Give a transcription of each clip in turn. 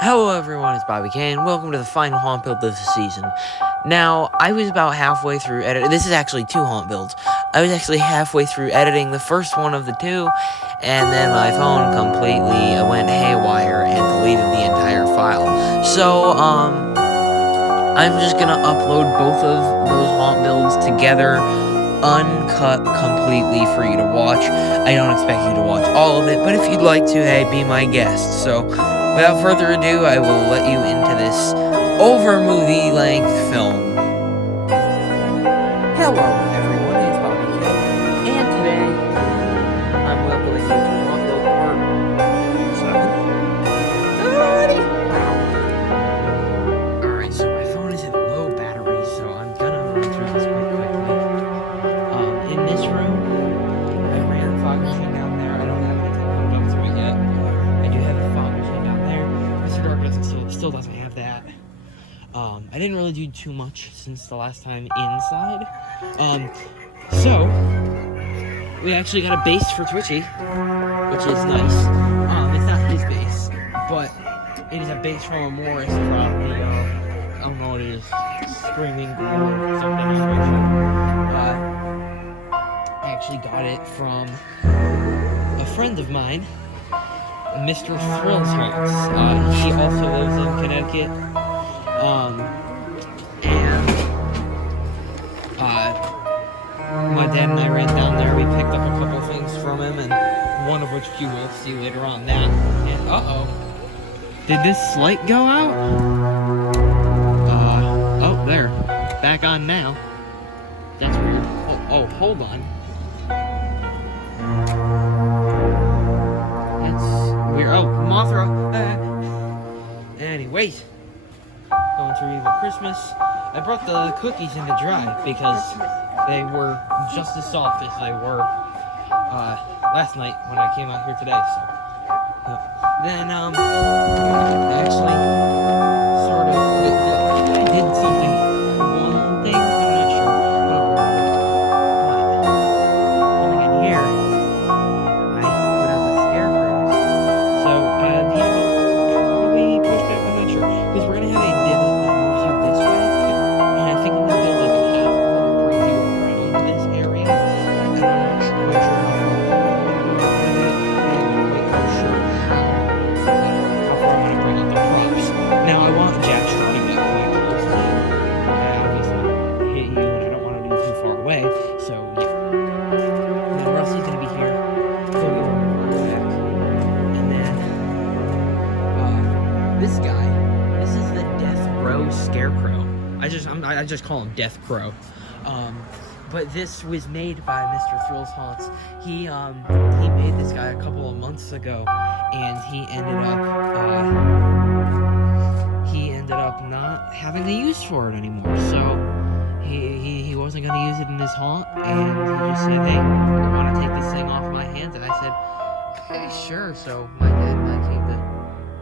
Hello everyone, it's Bobby Kane. Welcome to the final haunt build of the season. Now, I was about halfway through editing. This is actually two haunt builds. I was actually halfway through editing the first one of the two, and then my phone completely went haywire and deleted the entire file. So, I'm just gonna upload both of those haunt builds together, uncut completely for you to watch. I don't expect you to watch all of it, but if you'd like to, hey, be my guest. So, without further ado, I will let you into this over movie length film. Hello, everyone, it's Bobby King, and today I'm welcoming you to haunt build part 7. Already? Wow. Alright, so my phone is at low battery, so I'm gonna run through this quickly. In this room, I ran a fog machine down there. I don't have anything hooked up to it yet. I do have a fog machine down there. Mr. Dark still doesn't have that. I didn't really do too much since the last time inside. So we actually got a base for Twitchy, which is nice. It's not his base, but it is a base from a Morris from the I don't know what it is, Screaming Ghoul or something. I actually got it from a friend of mine, Mr. Thrills Holtz. He also lives in Connecticut. My dad and I ran down there. We picked up a couple things from him, and one of which you will see later on. That and did this light go out? Oh, there, back on now. That's weird. Oh, hold on. It's weird. Oh, Mothra. Anyways, going through Evil Christmas. I brought the cookies in to dry because they were just as soft as they were last night when I came out here today. So then actually sort of I did something, one thing, I'm not sure, but coming in here I put out the scarecrows. So these will probably be pushed back, I'm not sure, because we're gonna have a divot that moves you this way, and I think I'm gonna build like a half that brings you around this area, and I'm not quite sure how far I'm gonna bring up the props. Now I want Jack Straw to get quite close to you. I obviously hit you, and I don't want to be too far away, so yeah. Now Rusty's gonna be here. He'll be over back. And then this guy, this is the Death Row Scarecrow. I just call him Death Crow. But this was made by Mr. Thrills Haunts. He made this guy a couple of months ago, and he ended up not having the use for it anymore. So he wasn't gonna use it in his haunt, and he just said, "Hey, I want to take this thing off my hands." And I said, "Okay, sure." So my dad and I came to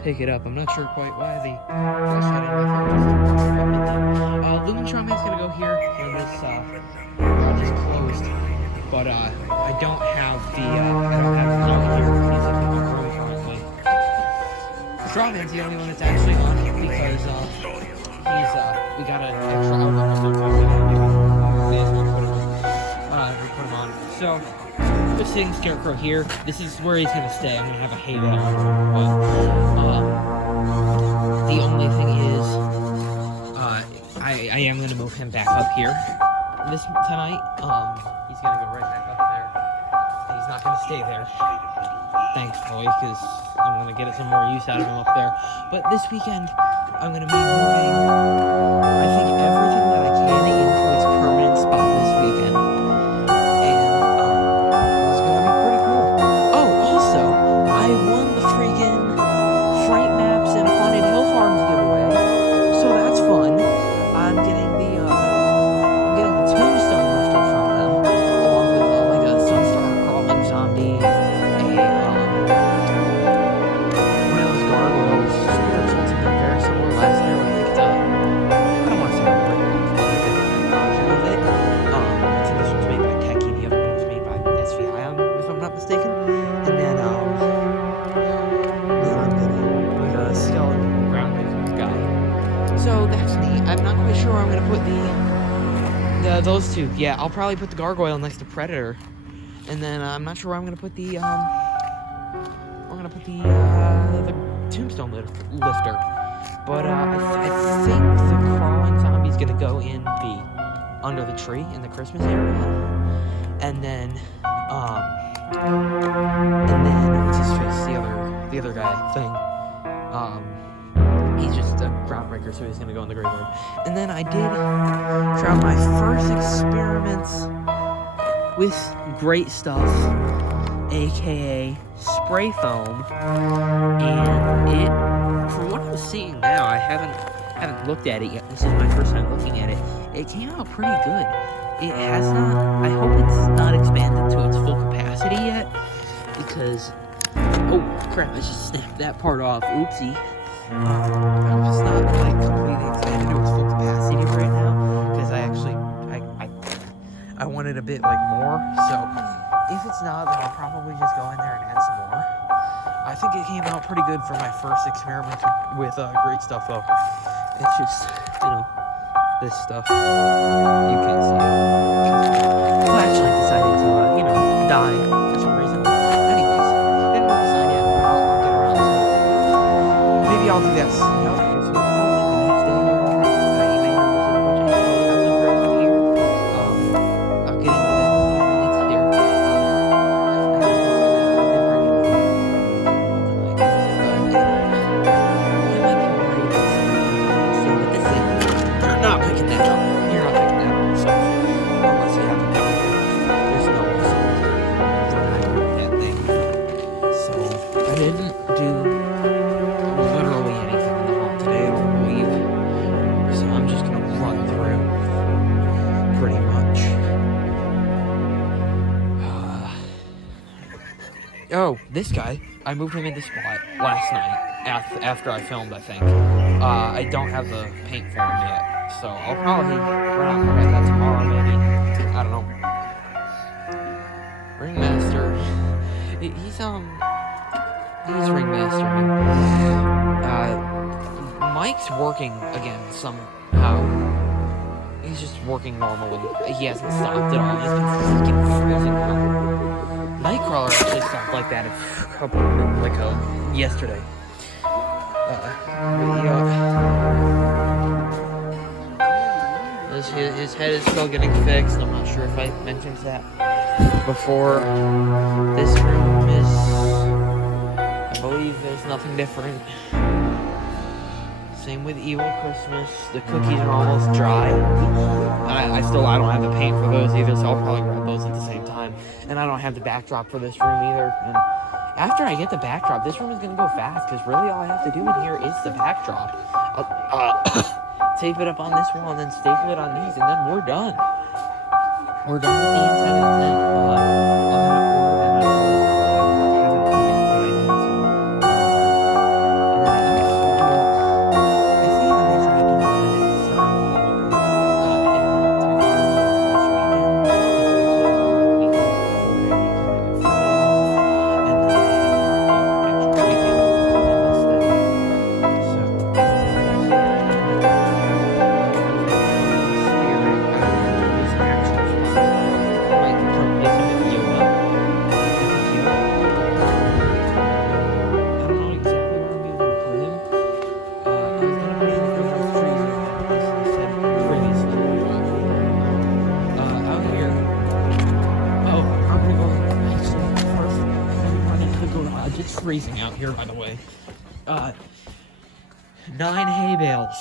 pick it up. I'm not sure quite why the flash shot in my phone just Lumentron Man's gonna go here when this garage is closed, but I don't have the power here. He's up in the room currently. Strawman's the only one that's actually on because we got an extra outlet on there we put him on. So just sitting Scarecrow here. This is where he's gonna stay. I'm gonna have a hay bale on him, but the only thing is I am gonna move him back up here this tonight. He's gonna go right back up there. And he's not gonna stay there, thankfully, because I'm gonna get some more use out of him up there. But this weekend, I'm gonna be moving, I think, everything that I can into its permanent spot this weekend. And it's gonna be pretty cool. Oh, also, I won the freaking Fright Maps and Haunted Hill Farms giveaway, so that's fun. I'm getting the tombstone lifter from them, along with like a Sunstar crawling zombie, one of those gargoyles, spirits, something very similar last year. I think it's I don't want to say a rip, but like So that's neat. I'm not quite sure where I'm gonna put those two. Yeah, I'll probably put the gargoyle next to Predator, and then I'm not sure where I'm gonna put the tombstone lifter. But I think the crawling zombie's gonna go in the under the tree in the Christmas area, and then what's his face, the other guy thing. He's just a groundbreaker, so he's gonna go in the graveyard. And then I did try my first experiments with great stuff, aka spray foam, and it, from what I'm seeing now, I haven't looked at it yet. This is my first time looking at it. It came out pretty good. It has not. I hope it's not expanded to its full capacity yet, because oh crap! I just snapped that part off. Oopsie. I hope it's not like completely expanded to its full capacity right now, because I wanted a bit like more. So if it's not, then I'll probably just go in there and add some more. I think it came out pretty good for my first experiment with great stuff, though. It's just, this stuff. You can't see it. Flashlight decided to, die for some reason. Anyways, didn't decide yet. I'll get around to it. Maybe I'll do this. The next day, you may notice a bunch of hay on the ground here. I'll get into that in a few minutes here. Not picking that up. You're not picking that up yourself. Unless you have a power. There's no that thing. So I didn't do literally anything in the hall today, I don't believe. So I'm just gonna run through pretty much. Oh, this guy. I moved him into spot last night after I filmed, I think. I don't have the paint for him yet. So I'll probably run out and get that tomorrow, maybe. I don't know. Ringmaster. He's ringmastering. Mike's working again somehow. He's just working normally. He hasn't stopped at all. He's been freaking freezing out. Nightcrawler actually stopped like that yesterday. His head is still getting fixed. I'm not sure if I mentioned that before. This room is, I believe there's nothing different. Same with Evil Christmas. The cookies are almost dry. I don't have the paint for those either, so I'll probably grab those at the same time. And I don't have the backdrop for this room either. And after I get the backdrop, this room is going to go fast, because really all I have to do in here is the backdrop. Tape it up on this wall and then staple it on these, and then we're done. We're done with the inside of the tent. I'll have to order that out. I haven't ordered it, but I need to. I think I mentioned I can do it starting freezing out here, by the way. 9 hay bales.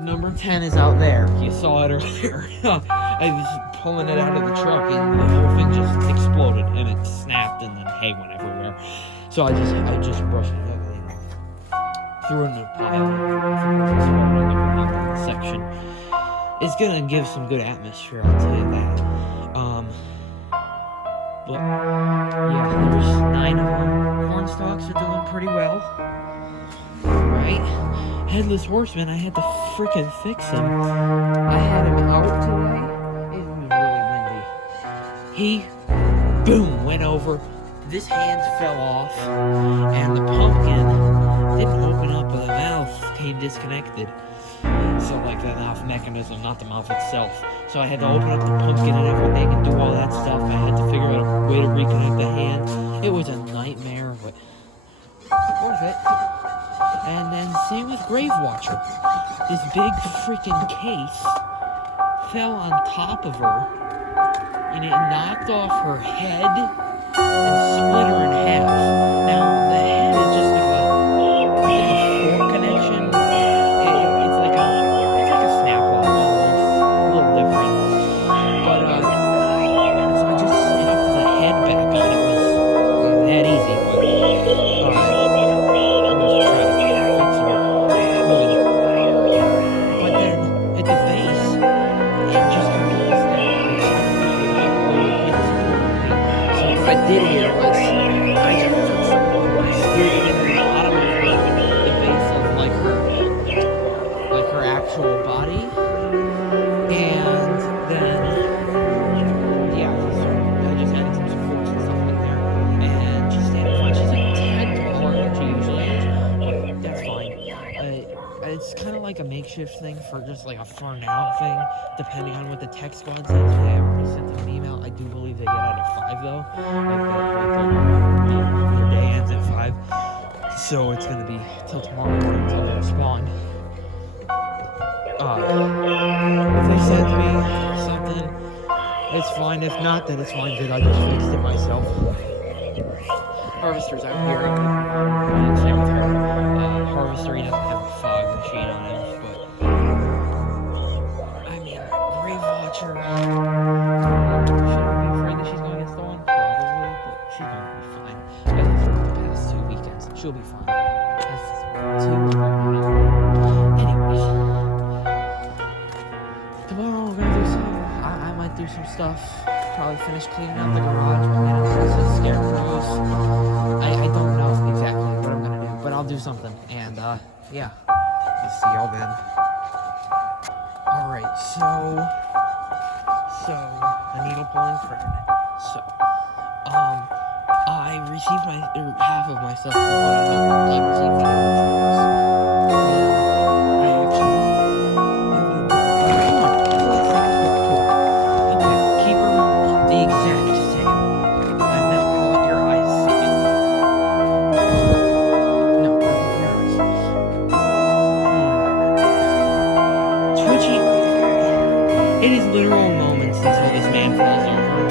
Number 10 is out there. You saw it earlier. I was pulling it out of the truck and the whole thing just exploded and it snapped and then hay went everywhere. So I just brushed it up and threw it in a pile. Section. It's gonna give some good atmosphere, I'll tell you that. But yeah, there's 9 of them. Cornstalks are doing pretty well. Right? Headless Horseman, I had to frickin' fix him. I had him out today. It was really windy. He, boom, went over. This hand fell off. And the pumpkin didn't open up with a mouth became disconnected. So, like, the mouth mechanism, not the mouth itself. So I had to open up the pumpkin and everything and do all that stuff. I had to figure out a way to reconnect the hand. It was a nightmare, but worth it. And then same with Grave Watcher. This big freaking case fell on top of her, and it knocked off her head and split her in half. Now, the head is just like a fork connection. It's like a Snap-on, almost. A little different. But, so I just snapped the head back on. It was that easy, but, I'm just trying to fix her wood. But then, at the base, it just completely snapped. So what I did here was, I just took some, I screwed it into the bottom of the base of like her actual body, and then yeah, I just added some supports and stuff like there, and she stayed fine. She's a tad taller than she usually is, but that's fine. It's kind of like a makeshift thing for just like a for now thing, depending on what the tech squad says. They already sent them an email. I do believe they get out at 5 though. Their day ends at 5, so it's gonna be till tomorrow morning until they respond. If they send me something, it's fine. If not, then it's fine because I just fixed it myself. Harvester's out here. Same with her. Harvester, he doesn't have a fog machine on him, but I mean, Grave Watcher. Should I be afraid that she's going to get stolen? Probably, but she's going to be fine. I've been through the past 2 weekends. She'll be fine. That's 2 of them. Anyways, tomorrow we're gonna do I might do some stuff. Probably finish cleaning out the garage. We'll get into some scarecrows. I don't know exactly what I'm gonna do, but I'll do something. And yeah, I'll see y'all then. All right, so the needle pulling friend. So I received half of my stuff. I received the originals. I actually. It is literal moments until this man falls over.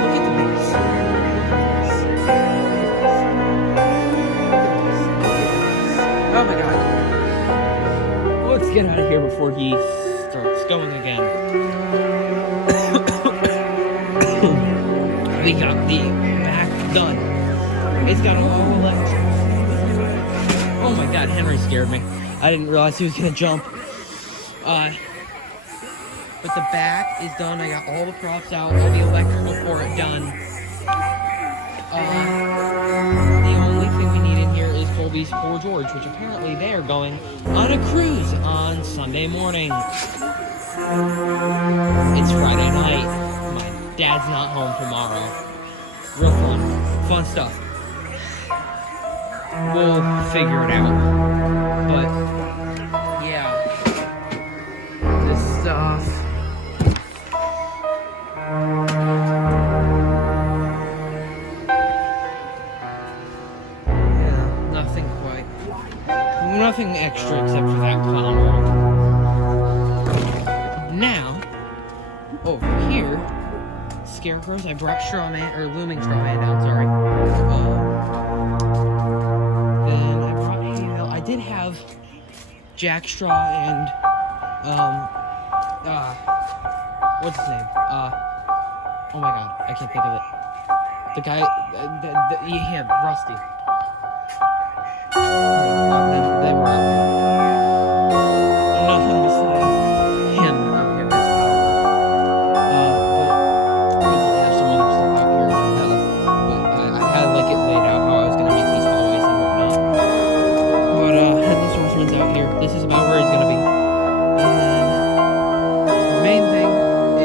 Look at the base. Oh my god. Let's get out of here before he starts going again. We got the back done. It's got all electric. Oh my god, Henry scared me. I didn't realize he was gonna jump. But the back is done. I got all the props out, all the electrical for it done. The only thing we need in here is Colby's Poor George, which apparently they are going on a cruise on Sunday morning. It's Friday night. My dad's not home tomorrow. Real fun stuff. We'll figure it out. But yeah, this stuff. Nothing extra except for that combo. Now, over here, scarecrows. I brought Looming Strawman down, sorry. Then I brought Hayville. I did have Jack Straw and, what's his name? Oh my god, I can't think of it. The guy, him, Rusty. They were out. Nothing besides him out here that's but we did have some other stuff out here as well. But I had like it laid out how I was gonna make these hallways and whatnot. But Headless Horseman's out here. This is about where he's gonna be. And then the main thing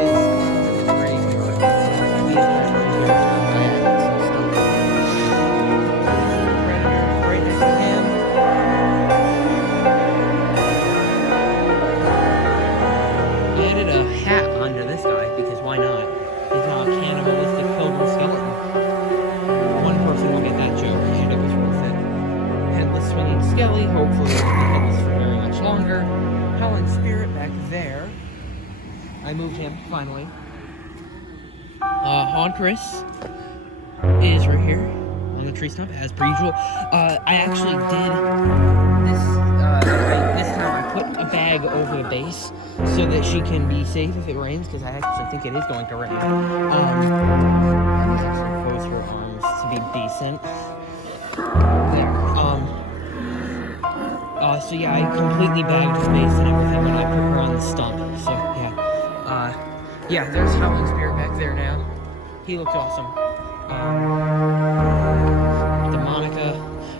is the graveyard. I added some stuff. Skelly. Hopefully it won't be headless for very much longer. Howling Spirit back there. I moved him, finally. Hauntress is right here on the tree stump, as per usual. I actually did this, this time I put a bag over the base so that she can be safe if it rains, because I actually think it is going to rain. Let me actually close her arms to be decent. There. So yeah, I completely bagged her base and everything when I put her on the stump. So yeah. Yeah, there's Howling Spirit back there now. He looks awesome. Demonica.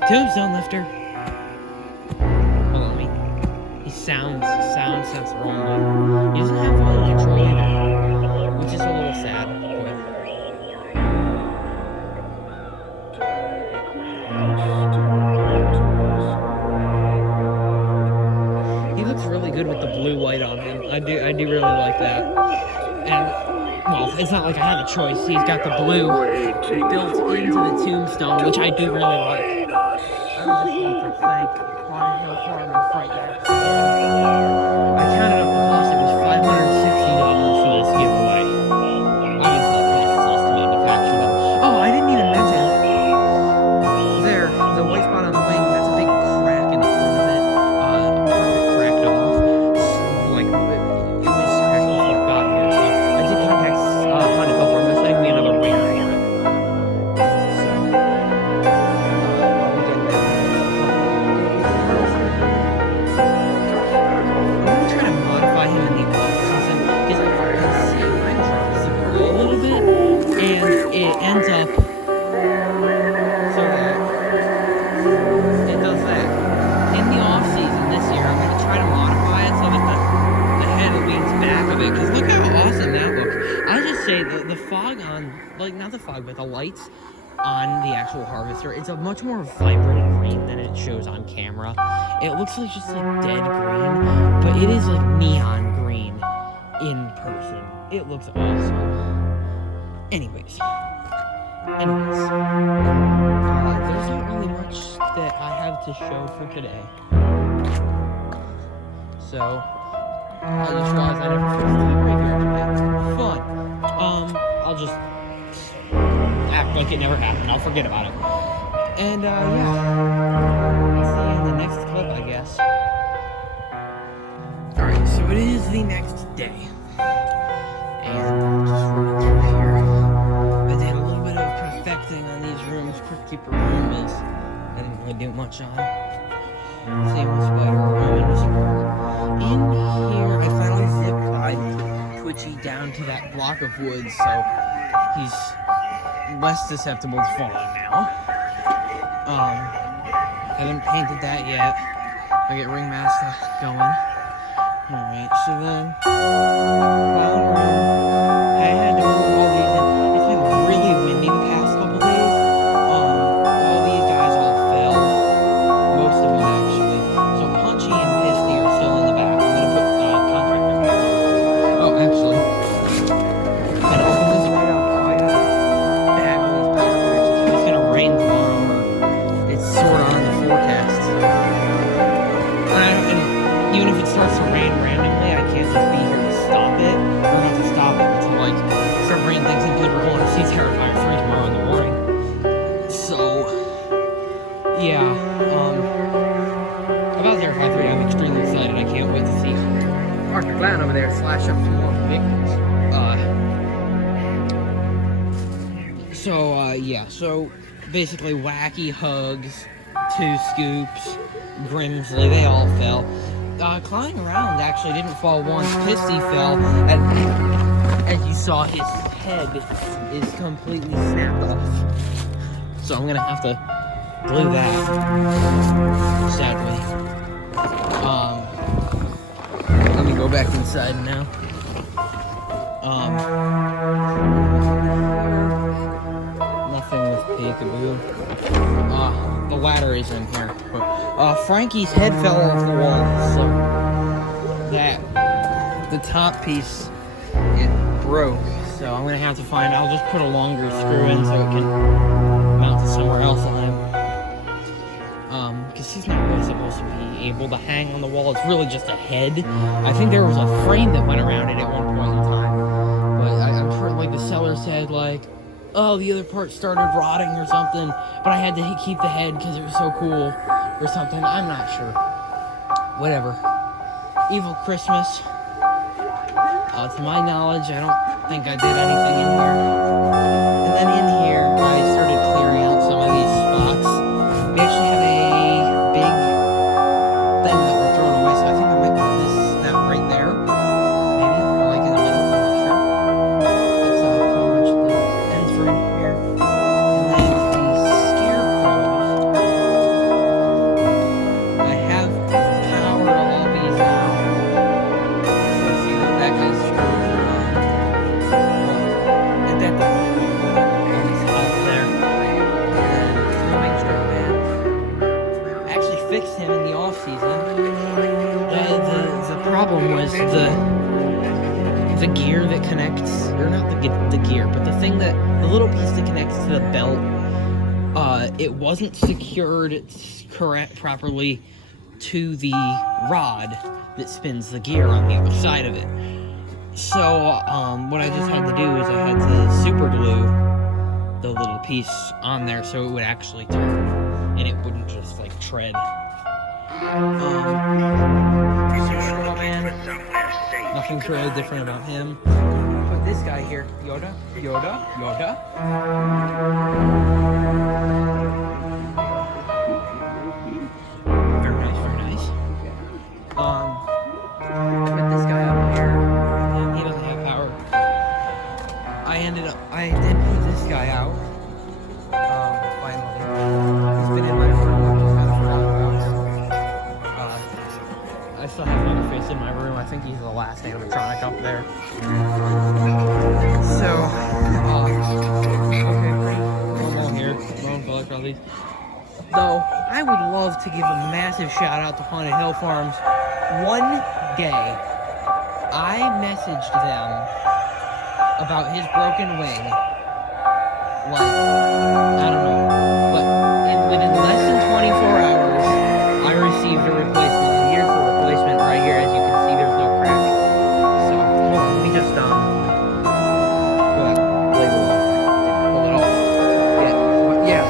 Tombstone Lifter. Hold on, he sounds wrongly. He doesn't have volume control either, which is a little sad. He looks really good with the blue light on him. I do really like that. And well, it's not like I have a choice. He's got the blue built into the tombstone, which I do really like. I would just like to thank Haunted Hill Farm and Fright Night. I counted up the cost. It was $560 for this giveaway. Obviously, the cost is less to manufacture them. Oh, I didn't even mention there, the white spot on the wing. That's a big crack in the front of it. Part of it cracked off. Like it was cracked off like got here. So I did contact Haunted Hill Farm. They're sending me another wing for it. It ends up so that it does that. In the off season this year, I'm going to try to modify it so that the head leans back a bit, because look how awesome that looks. I just say the fog on, like, not the fog, but the lights on the actual harvester, it's a much more vibrant green than it shows on camera. It looks like just like dead green, but it is like neon green in person. It looks awesome. Anyways, there's not really much that I have to show for today. So, I just realized I never fixed the graveyard today. Fun. I'll just act like it never happened. I'll forget about it. And, yeah. I'll see you in the next clip, I guess. Alright, so it is the next day. And just running through here. I did a little bit of perfecting on these rooms. Crypt Keeper room is, I didn't really do much on. Same with Spider room and this room. In here, I finally zip-tied Twitchy down to that block of wood, so he's less susceptible to falling now. Haven't painted that yet. I get Ringmaster going. Alright, so then clown room. I had to move all these in. It's been really windy the past couple days. All these guys all fell. Most of them actually. So Punchy and Pisty are still in the back. I'm gonna put contract records on. Oh, actually. Gotta open this right up. Oh, I gotta bag all these power packs. It's gonna rain tomorrow. It's sort of on the forecast. And even if it starts to rain randomly, I can't just be here to stop it. Or not to stop it, but to like start bringing things in, because we're going to see Terrifier 3 tomorrow in the morning. So, yeah. About Terrifier 3, I'm extremely excited. I can't wait to see Arthur Glenn over there slash up some more victims. Yeah. So, basically, Wacky, Hugs, Two Scoops, Grimsley, they all fell. Clawing Around actually didn't fall once. Pisty fell, and as you saw, his head is completely snapped off. So I'm gonna have to glue that, sadly. Let me go back inside now. Nothing with peekaboo. The ladder is in here. But, Frankie's head fell off the wall, so the top piece, it broke. So I'm gonna have to I'll just put a longer screw in so it can mount to somewhere else on him. because he's not really supposed to be able to hang on the wall. It's really just a head. I think there was a frame that went around it at one point in time, but I'm sure like the seller said like, oh, the other part started rotting or something, but I had to keep the head because it was so cool or something. I'm not sure. Whatever. Evil Christmas. To my knowledge, I don't think I did anything in here. And then in here, I started clearing out some of these spots. We actually have a big thing that we're throwing away, so I think I might put that right there. Maybe, like in the middle, I'm not sure. That's pretty much the ends for in here. And then the scarecrows. I have powered all these now. So see that guy's screwed around. And that doesn't look good on this house there. And Swimming Straw Man. I actually fixed him in the off season. The problem was the gear that connects, or not the gear, but the thing that the little piece that connects to the belt. It wasn't secured properly to the rod that spins the gear on the other side of it. So what I just had to do is I had to super glue the little piece on there so it would actually turn and it wouldn't just like tread. Nothing's really different about him. But this guy here, Yoda. Very nice. Put this guy up here. And he doesn't have power. I did put this guy out. Finally. He's been in my room. I just haven't forgotten about him. I still have another face in my room. I think he's the last animatronic up there. So, okay, pretty normal here. Bone collect all these. Though, I would love to give a massive shout out to Haunted Hill Farms. One day, I messaged them about his broken wing. Like, I don't know. But within less than 24 hours, I received a replacement. And here's the replacement right here. As you can see, there's no crack. So, hold on. Let me just, go ahead. Label off. Pull it off. Yeah.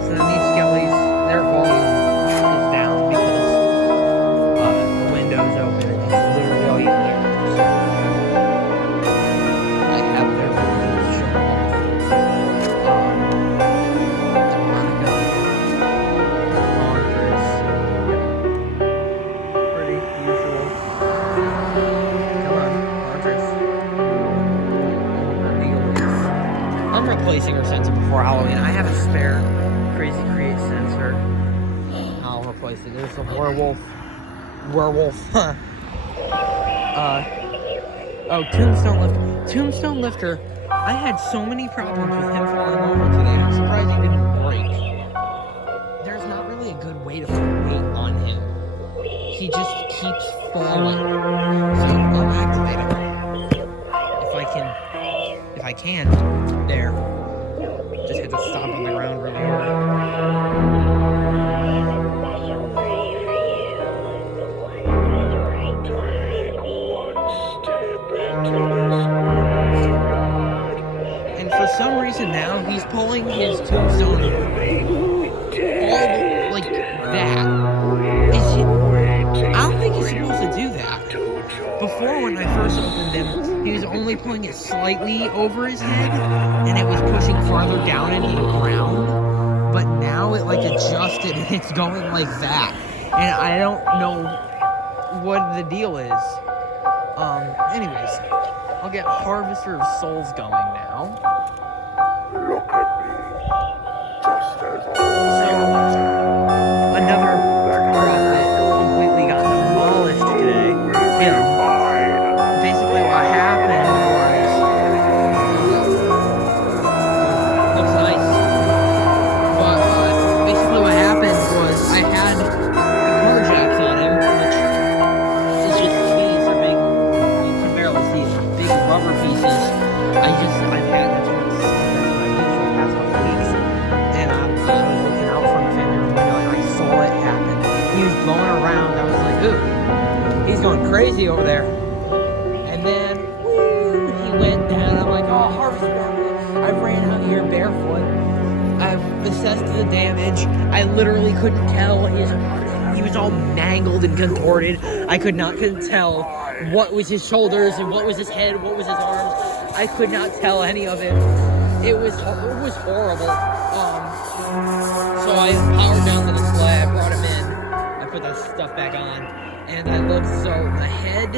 So then these skellies, their volume is down because the window's open and it's literally all you can hear. So I have their volume shut off. Monica, Congress, pretty usual. Come on, Congress. I'm replacing her sensor before Halloween. I have a spare Crazy Create sensor. I'll replace it. There's a werewolf. Huh. Tombstone Lifter. I had so many problems with him falling over today. I'm surprised he didn't break. There's not really a good way to put weight on him. He just keeps falling. So I'll activate him. If I can. There. Just had to stop on the ground really hard. And for some reason now, he's pulling his tombstone all like that. I don't think he's supposed to do that. Before, when I first opened him, he was only pulling it slightly over his head, and it was pushing farther down into the ground. But now it like adjusted, and it's going like that. And I don't know what the deal is. Anyways, I'll get Harvester of Souls going now. Look at me. Just as So, another prop that completely got demolished today. Basically what happened was, looks nice, but basically what happened was I had the car jacks on him, which is just these are big, you can barely see it, big rubber pieces. I've had, that's what I used for the past couple weeks, and I was looking out from the family room going crazy over there. And then he went down. I'm like, oh, Harvey's barefoot. I ran out here barefoot. I assessed the damage. I literally couldn't tell. He was all mangled and contorted. I could not tell what was his shoulders and what was his head, what was his arms. I could not tell any of it. It was horrible. So I powered down to the slab, brought him in. I put that stuff back on, and I looked. So the head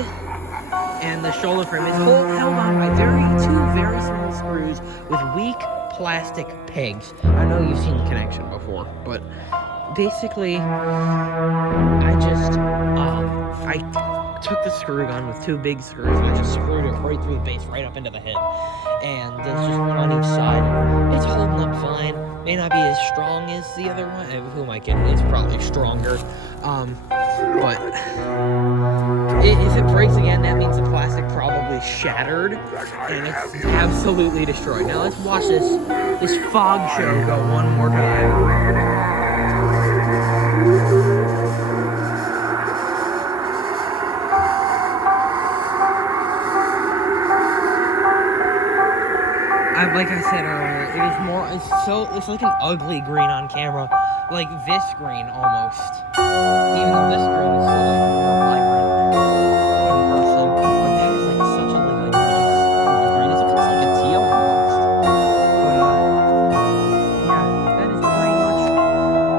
and the shoulder frame is held on by two very small screws with weak plastic pegs. I know you've seen the connection before, but basically, I took the screw gun with two big screws and I just screwed it right through the base, right up into the head. And there's just one on each side. It's holding up fine. May not be as strong as the other one. Who am I kidding? It's probably stronger. But if it breaks again, that means the plastic probably shattered and it's absolutely destroyed. Now let's watch this fog show go one more time. Like I said earlier, it's like an ugly green on camera, like this green almost. Even though this green is so like more vibrant in person, but that is like such a nice green. It's like a teal almost. But yeah, that is pretty much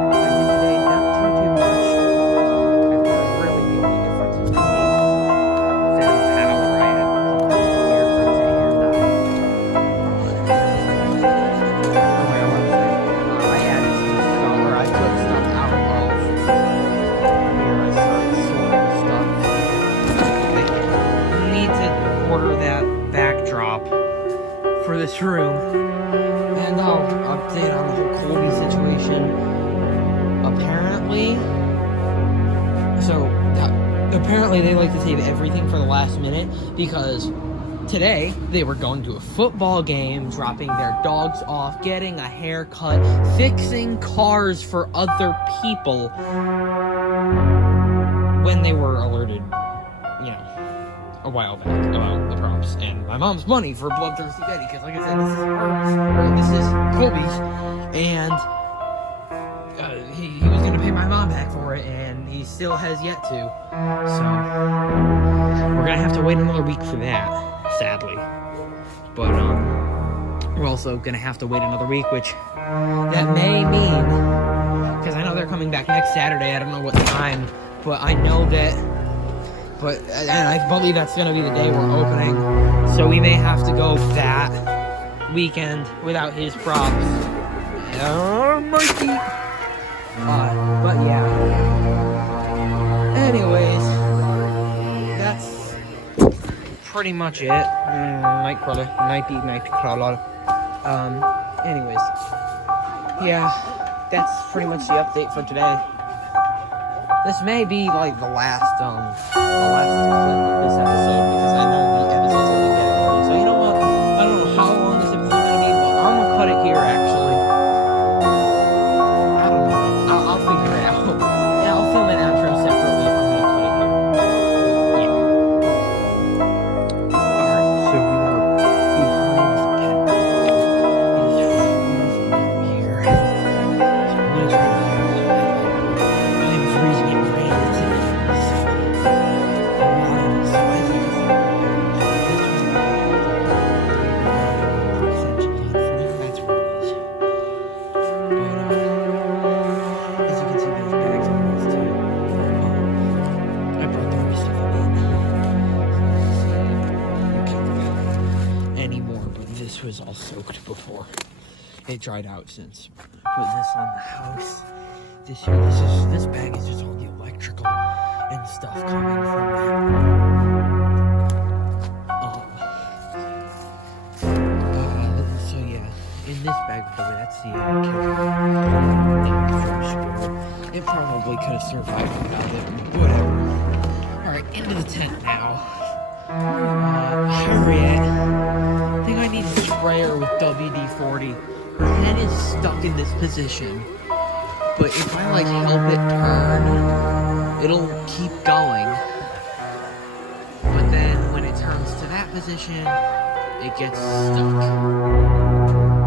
what I did today. Not too much. I think really the only difference is between Zen Power I had earbuds and for this room, and I'll update on the whole Colby situation. Apparently they like to save everything for the last minute, because today they were going to a football game, dropping their dogs off, getting a haircut, fixing cars for other people when they were alerted, a while back about the props and my mom's money for Bloodthirsty Betty, because like I said, this is hers, or this is Colby's, and he was going to pay my mom back for it, and he still has yet to, so we're going to have to wait another week for that, sadly, but we're also going to have to wait another week, which that may mean, because I know they're coming back next Saturday, I don't know what time, but I know that. And I believe that's going to be the day we're opening. So we may have to go that weekend without his props. Oh, Mikey! But yeah. Anyways, that's pretty much it. Nightcrawler. Anyways. Yeah, that's pretty much the update for today. This may be like the last clip of this episode, because I know the episode's only getting long. So you know what? I don't know how long this episode's gonna be, but I'm gonna cut it here actually. I don't know. I'll figure it out. Yeah, I'll film an outro separately if I'm gonna cut it here. Yeah. Alright, so we are behind the camera. It is freezing out here. So I'm gonna try to I'm freezing it right at the tip. So as you can see, that's where it is. But as you can see, there's bags on this too. I brought the rest of them in. Anymore, but this was all soaked before. It dried out since. Put this on the house. This bag is just all the electrical and stuff coming from that. So yeah, in this bag, by the way, that's the It probably could have survived without it, whatever. Alright, into the tent now. Harriet. I think I need to spray her with WD-40. Her head is stuck in this position. But if I help it turn, it'll keep going. position, it gets stuck.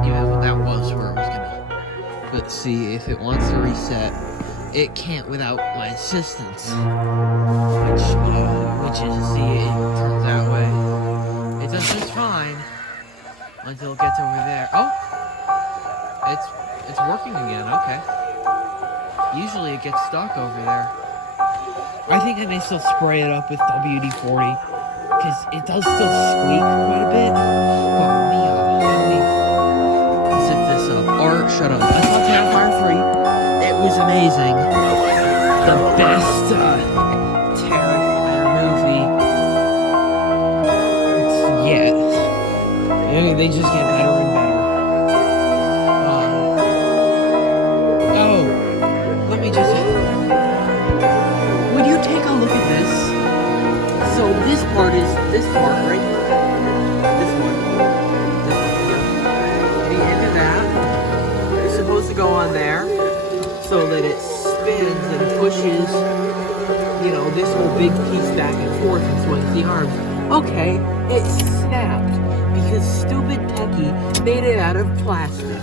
Even that was where it was gonna. But see, if it wants to reset, it can't without my assistance. Which is, see, it turns that way. It does just fine until it gets over there. Oh! It's working again, okay. Usually it gets stuck over there. I think I may still spray it up with WD-40, because it does still squeak quite a bit. But let me zip this up. Or, shut up. I saw Terrifier 3. It was amazing. The best Terrifier movie yet. They just get better and better. Let me just... Would you take a look at this? So this part right? This one, yeah. The end of that is supposed to go on there so that it spins and pushes, this whole big piece back and forth and swings the arms. Okay, it snapped because stupid techie made it out of plastic.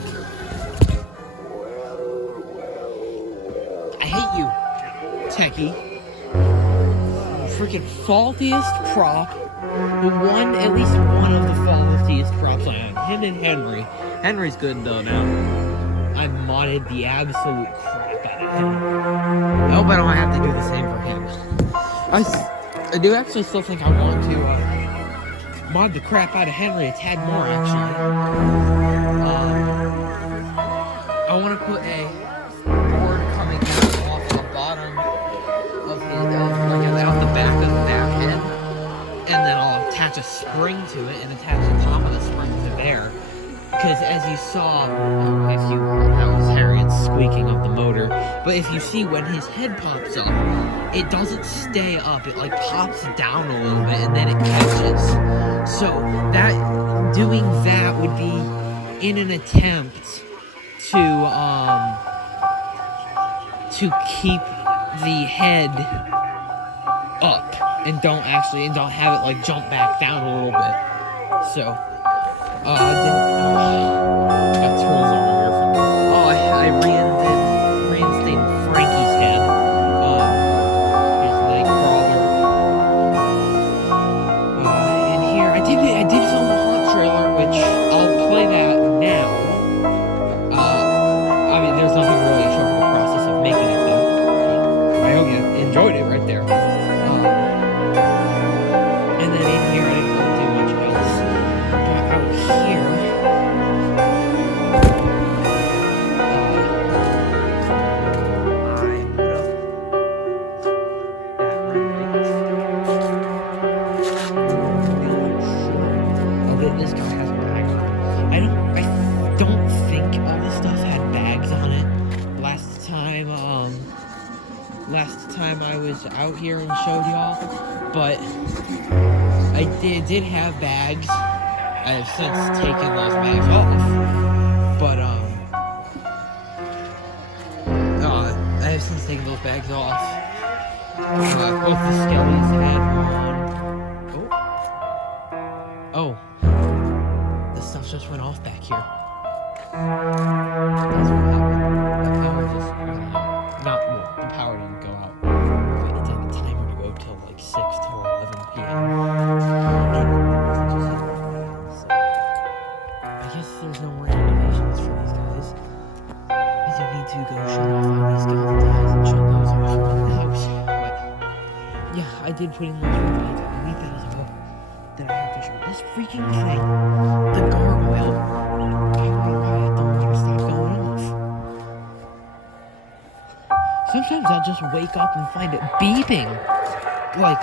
I hate you, techie. Freaking faultiest prop. At least one of the faultiest props I have. Him and Henry. Henry's good though now. I modded the absolute crap out of him. I hope I don't have to do the same for him. I do actually still think I want to mod the crap out of Henry a tad more actually. I want to put a board coming out off the bottom of his, out the back of that head, and then I'll attach a spring to it and attach the top of the spring to there. Because as you saw, that was Harriet's squeaking of the motor, but if you see when his head pops up, it doesn't stay up, it pops down a little bit and then it catches. So doing that would be in an attempt to keep the head up and don't have it jump back down a little bit. So got tools over here I reinstated Frankie's head. Here's leg crawler. And here I did film a haunt trailer, which I'll play that now. There's nothing really to show for the process of making it though. I hope you enjoyed it right there. And then in here I didn't really do much else. But out here, I put up that right. This guy has a bag on it. I don't think all this stuff had bags on it. Last time I was out here and showed y'all, but I did have bags. I have since taken those bags off, but I have since taken those bags off. Both the skellies had one. Oh, the stuff just went off back here. That's what happened. The power just went out. The power didn't go out. But it's on the timer to go till 6 till 11 p.m. So, I guess there's no more animations for these guys. I do need to go shut off all these skeleton guys and shut those off around the house. But yeah, I did put in those bags. I believe that is all that I have to show. This freaking thing, the gargoyle, I don't want to stop going off. Sometimes I'll just wake up and find it beeping. Like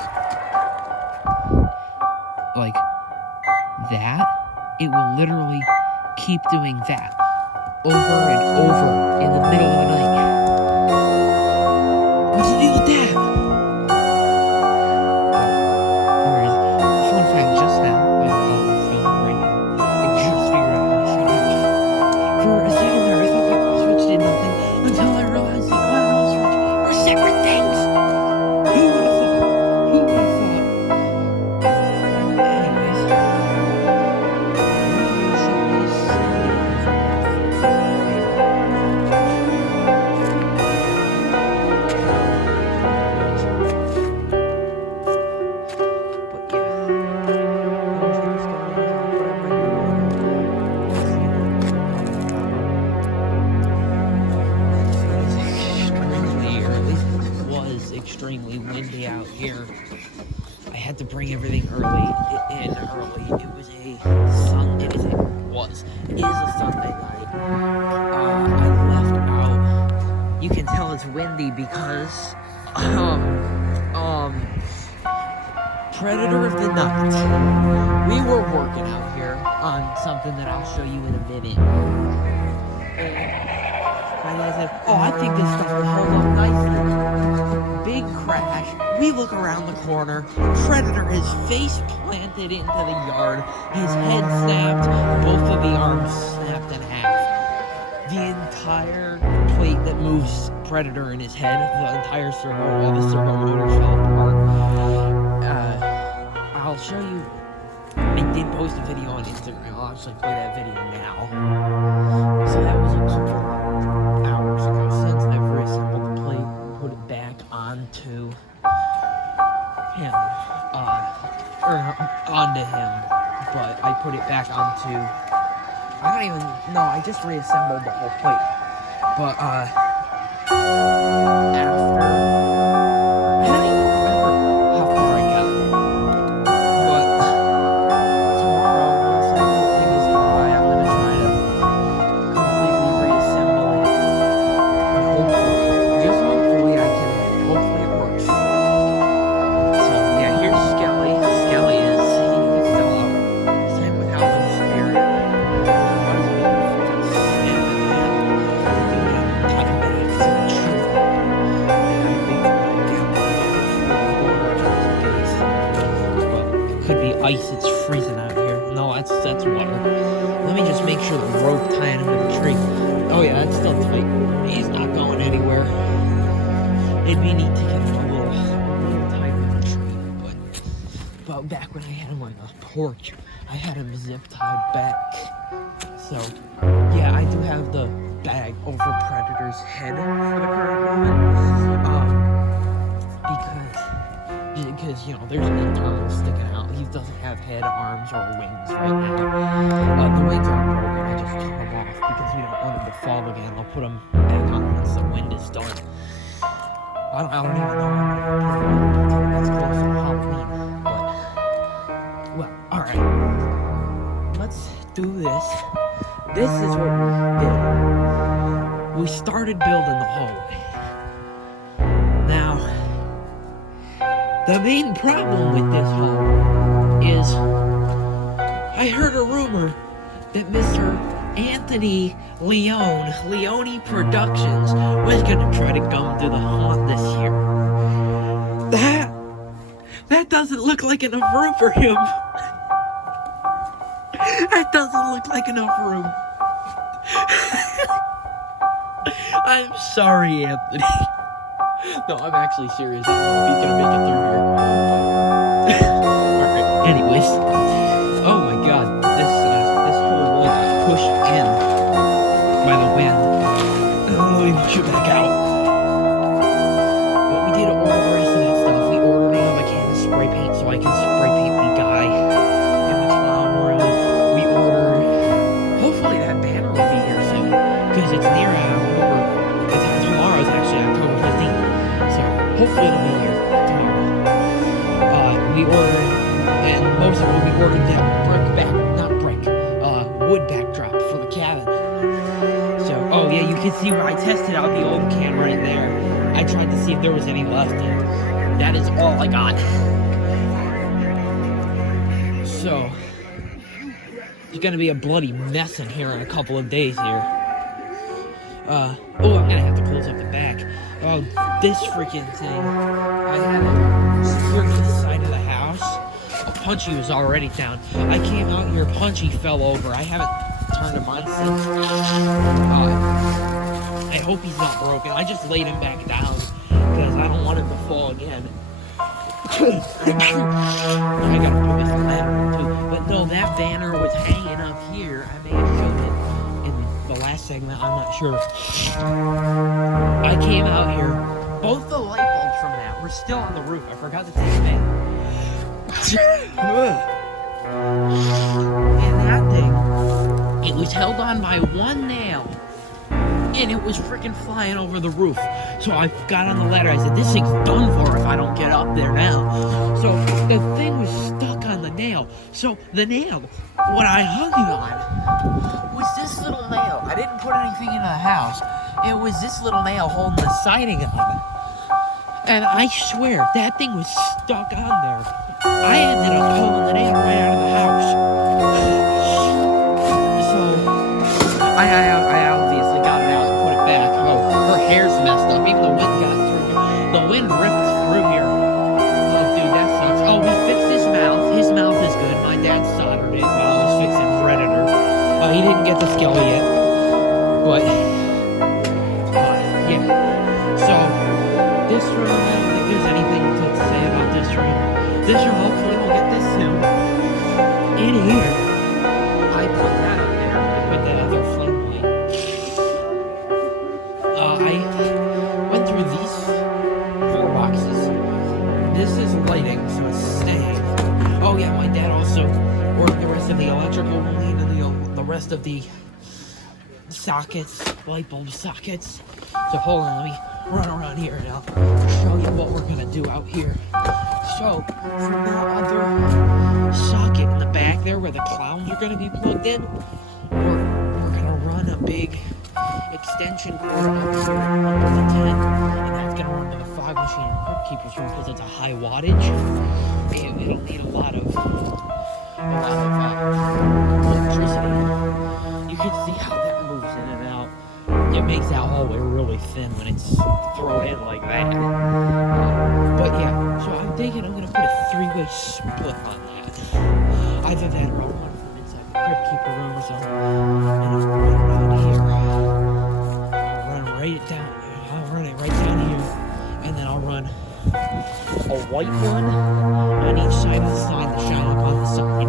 that. It will literally keep doing that over and over in the middle of the night. What's the deal with that? Fun fact, just now, while I'm filming right now, I just figured out how to shut it off. For a second there, I thought the off switch did nothing until I realized the on and off switch are separate things. Who would have thought? Anyways. extremely windy out here. I had to bring everything early. It is a Sunday night. I left out. You can tell it's windy because Predator of the Night. We were working out here on something that I'll show you in a minute. And my dad said, "Oh, I think this stuff will hold up nicely." Big crash. We look around the corner. Predator is face planted into the yard. His head snapped. Both of the arms snapped in half. The entire plate that moves Predator in his head, the entire servo, all the servo motors fell apart. I'll show you. I did post a video on Instagram. I'll actually play that video now. So that was a couple hours ago. Since I've reassembled the plate, put it back onto him, onto him. But I put it back onto. I don't even know. I just reassembled the whole plate. But after. I don't even remember how far I got. But tomorrow, once that whole thing is dry, I'm gonna try to completely reassemble it. And hopefully, just hopefully, hopefully it works. So yeah, here's Skelly. Skelly is he's still out. Same with Howlin' Spirit. Ice, it's freezing out here. No, that's water. Let me just make sure the rope tying him to the tree. Oh yeah, that's still tight. He's not going anywhere. It'd be neat to get him a little tighter to the tree, but back when I had him on the porch, I had him zip tied back. So yeah, I do have the bag over Predator's head for the current moment. Because you know there's an internal sticking out. He doesn't have head, arms, or wings right now. The wings aren't broken. I just took them off because we don't want him to fall again. I'll put them back on once the wind is done. I don't even know how I'm gonna put them on until it's close to Halloween. But well, all right. Let's do this. This is what we did. We started building the hallway. Now. The main problem with this home is I heard a rumor that Mr. Anthony Leone Productions, was gonna try to come to the haunt this year. That doesn't look like enough room for him. That doesn't look like enough room. I'm sorry, Anthony. No, I'm actually serious. I don't know if he's gonna make it through here. Alright, anyways. Oh my god, this whole wall got pushed in by the wind. Oh, we should back out. But we did order the rest of that stuff. We ordered him a can of spray paint so I can spray paint the guy in the clown room. We ordered. Hopefully that banner will be here soon. Because it's near October. Tomorrow's actually October 15th. Hopefully it'll be here tomorrow. We ordered, and most of it we ordered that wood backdrop for the cabin. So, oh yeah, you can see where I tested out the old can right there. I tried to see if there was any left, and that is all I got. So, it's gonna be a bloody mess in here in a couple of days here. I'm gonna have to close up the back. Oh, this freaking thing. I had it secured to the side of the house. Punchy was already down. I came out here, Punchy fell over. I haven't turned him on since. I hope he's not broken. I just laid him back down because I don't want him to fall again. I gotta put this ladder too. But no, that banner was hanging up here. I may have showed it in the last segment, I'm not sure. I came out here, both the light bulbs from that were still on the roof. I forgot to take them in. And that thing, it was held on by one nail. and it was freaking flying over the roof. So I got on the ladder. I said, this thing's done for if I don't get up there now. So the thing was stuck on the nail. So the nail, what I hung it on, was this little nail. I didn't put anything into the house. It was this little nail holding the siding on. And I swear, that thing was stuck on there. I ended up pulling the nail right out of the house. So, I obviously got it out and put it back. Oh, her hair's messed up. Even the wind got through. The wind ripped through here. Oh, dude, that sucks. Oh, we fixed his mouth. His mouth is good. My dad soldered it while I was fixing Predator. He didn't get the skill yet. But yeah. So, this room, I don't think there's anything to say about this room. This room, hopefully we'll get this soon. In here, I put that up there. I put that other flame light. I went through these 4 boxes. This is lighting, so it's staying. Oh yeah, my dad also ordered the rest of the electrical line and the rest of the sockets, light bulb sockets. So hold on, let me run around here and I'll show you what we're gonna do out here. So, from that other socket in the back there where the clowns are gonna be plugged in, we're gonna run a big extension cord up here under the tent, and that's gonna run to the fog machine in Crypt Keeper's room because it's a high wattage. It'll need a lot of electricity. You can see how that moves in and out. It makes that hallway really thin when it's thrown in like that. But yeah, so I'm thinking I'm gonna put a 3-way split on that. Either that or I'll run from inside the Crypt Keeper room or something, and I'll run around here. I'll run it right down here, and then I'll run a white one on each side of the sign to shine up on the sign,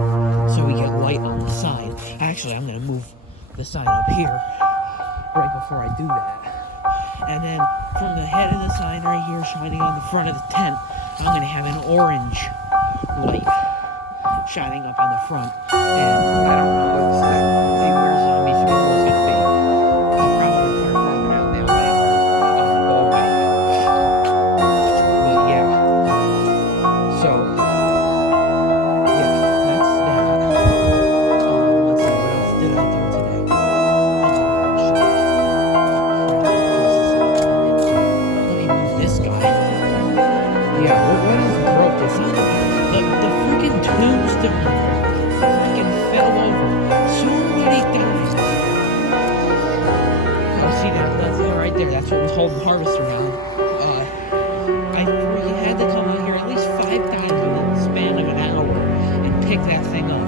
so we get light on the side. Actually, I'm gonna move the sign up here right before I do that. And then from the head of the sign right here shining on the front of the tent, I'm going to have an orange light shining up on the front. And I don't know exactly where Zombie School is going to be. I'll probably put her farther down that way on the hallway. But yeah. So, yeah, that's that. Let's see, what else did I do today? This guy. Yeah, what else broke this? The freaking tombstone freaking fell over so many times. Oh, see that's it right there. That's what was holding the harvester down. I freaking had to come out here at least 5 times within the span of an hour and pick that thing up.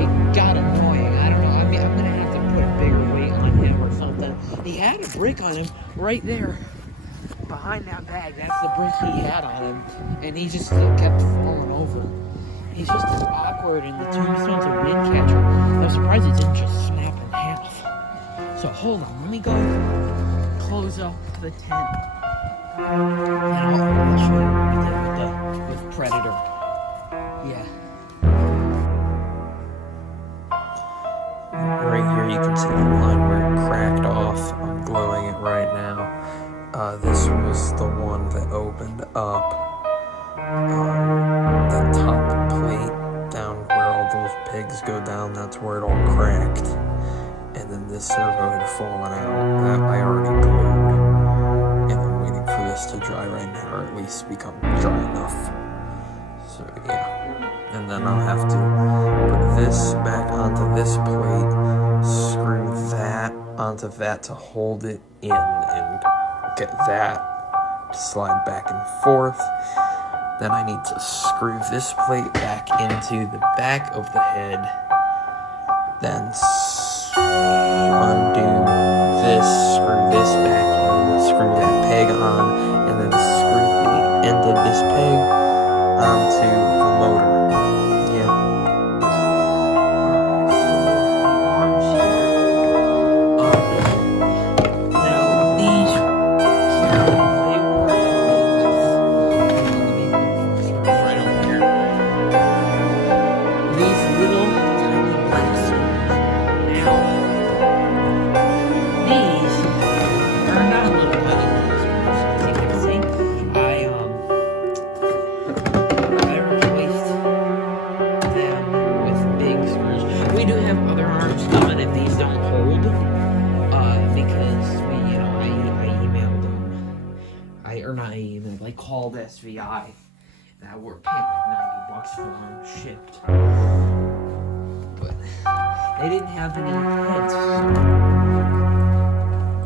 It got annoying. I don't know. I mean, I'm gonna have to put a bigger weight on him or something. He had a brick on him right there. Behind that bag, that's the brick he had on him, and he just kept falling over. He's just as awkward, and the tombstone's a wind catcher. I'm surprised it didn't just snap in half. So hold on, let me go close up the tent, and I'll show you what we did with Predator. Yeah. Right here you can see the line where it cracked off. I'm glowing it right now. This was the one that opened up the top plate down where all those pegs go down. That's where it all cracked. And then this servo had fallen out. That I already glued. And I'm waiting for this to dry right now, or at least become dry enough. So yeah. And then I'll have to put this back onto this plate, screw that onto that to hold it in, and get that to slide back and forth. Then I need to screw this plate back into the back of the head. Then undo this, screw this back in, screw that peg on, and then screw the end of this peg onto the motor. they called SVI. That we're paying like $90 for them shipped. But they didn't have any heads.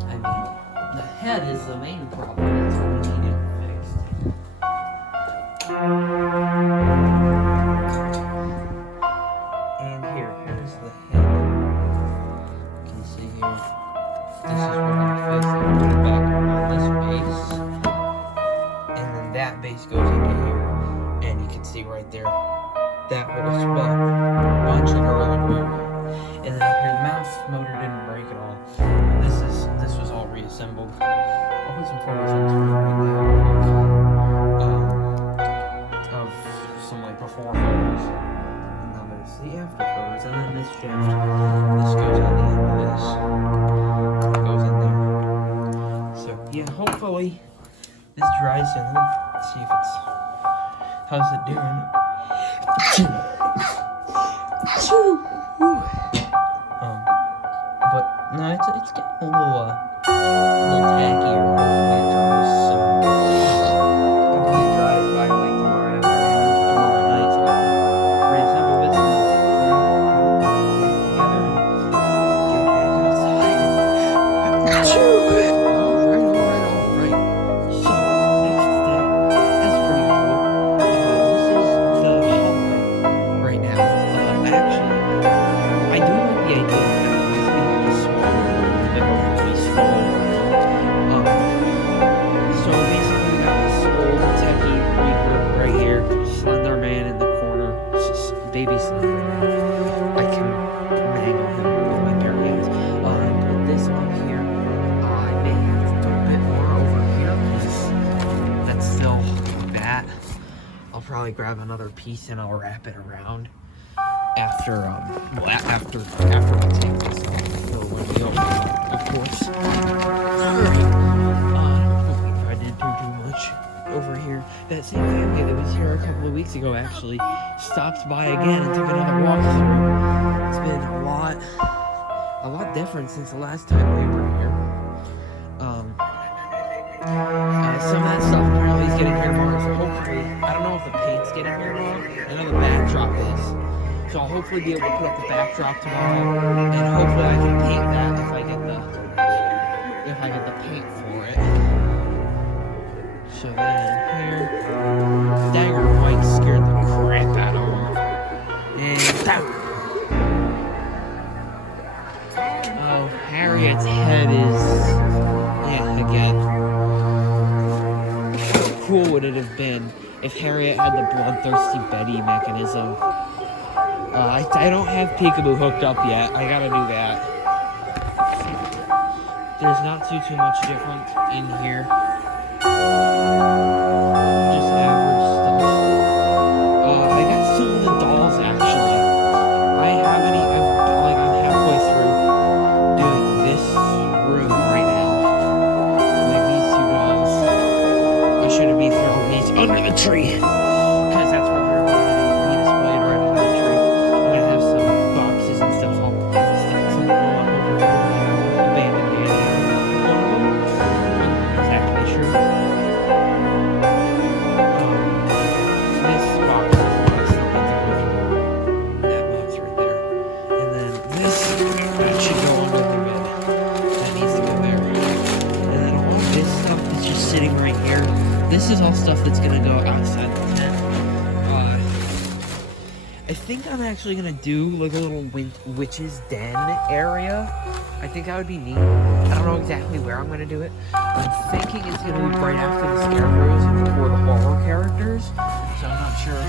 I mean, the head is the main problem. That's what we needed fixed. And here's the head. You can see here. This is what it fits. I'll put it back on this base. And then that base goes into here. And you can see right there, that little spot, bunch of early movement. And then up here, the mouse motor didn't break at all. And this was all reassembled. I'll put some photos on the screen right now of some like before photos. And then there's the after photos. And then this shaft, this goes on the end of this. It goes in there. So yeah, hopefully this dries soon. Let's see if it's. How's it doing? But no, it's getting a little tackier. Hopefully it dries soon. Hopefully it dries by like tomorrow afternoon, tomorrow night, so I can reassemble this and put it together and get it back outside. Alright. So, next step, as per usual, this is the hallway right now. Actually, I do like the idea of having this being a small, like overly small. So basically, we got this old techie Reaper right here, Slender Man in the corner, baby Slender. I can mangle him with my bare hands. Put this up here. I may have to do a bit more over here because that's still that. I'll probably grab another piece and I'll wrap it around after after I take this off. So when we open it up, of course. Hopefully I didn't do too much over here. That same family that was here a couple of weeks ago actually stopped by again and took another walk through. It's been a lot different since the last time we were here. Some of that stuff apparently is getting here tomorrow, so hopefully, I don't know if the paint's getting here tomorrow. I know the backdrop is. So I'll hopefully be able to put up the backdrop tomorrow, and hopefully I can paint that if I get the paint for it. So then here, Dagger White scared the crap out of him. And pow! Oh, Harriet's head is, again. How cool would it have been if Harriet had the bloodthirsty Betty mechanism? I don't have Peekaboo hooked up yet. I gotta do that. There's not too much different in here. Just average stuff. I got some of the dolls actually. I'm halfway through doing this room right now. Like these two dolls. I shouldn't be throwing these under the tree. Because that's where they're going to be displayed right under the tree. I'm going to have some boxes and stuff. I'll stack some of them up over here. Abandoned Danny. One of them. I'm not exactly sure. This box is still needs to go through. That box right there. And then this, that should go under the bed. That needs to go there. And then all this stuff is just sitting right here. This is all stuff that's gonna go outside the tent. I think I'm actually gonna do like a little witch's den area. I think that would be neat. I don't know exactly where I'm gonna do it. I'm thinking it's gonna be right after the scarecrows and before the horror characters. So I'm not sure.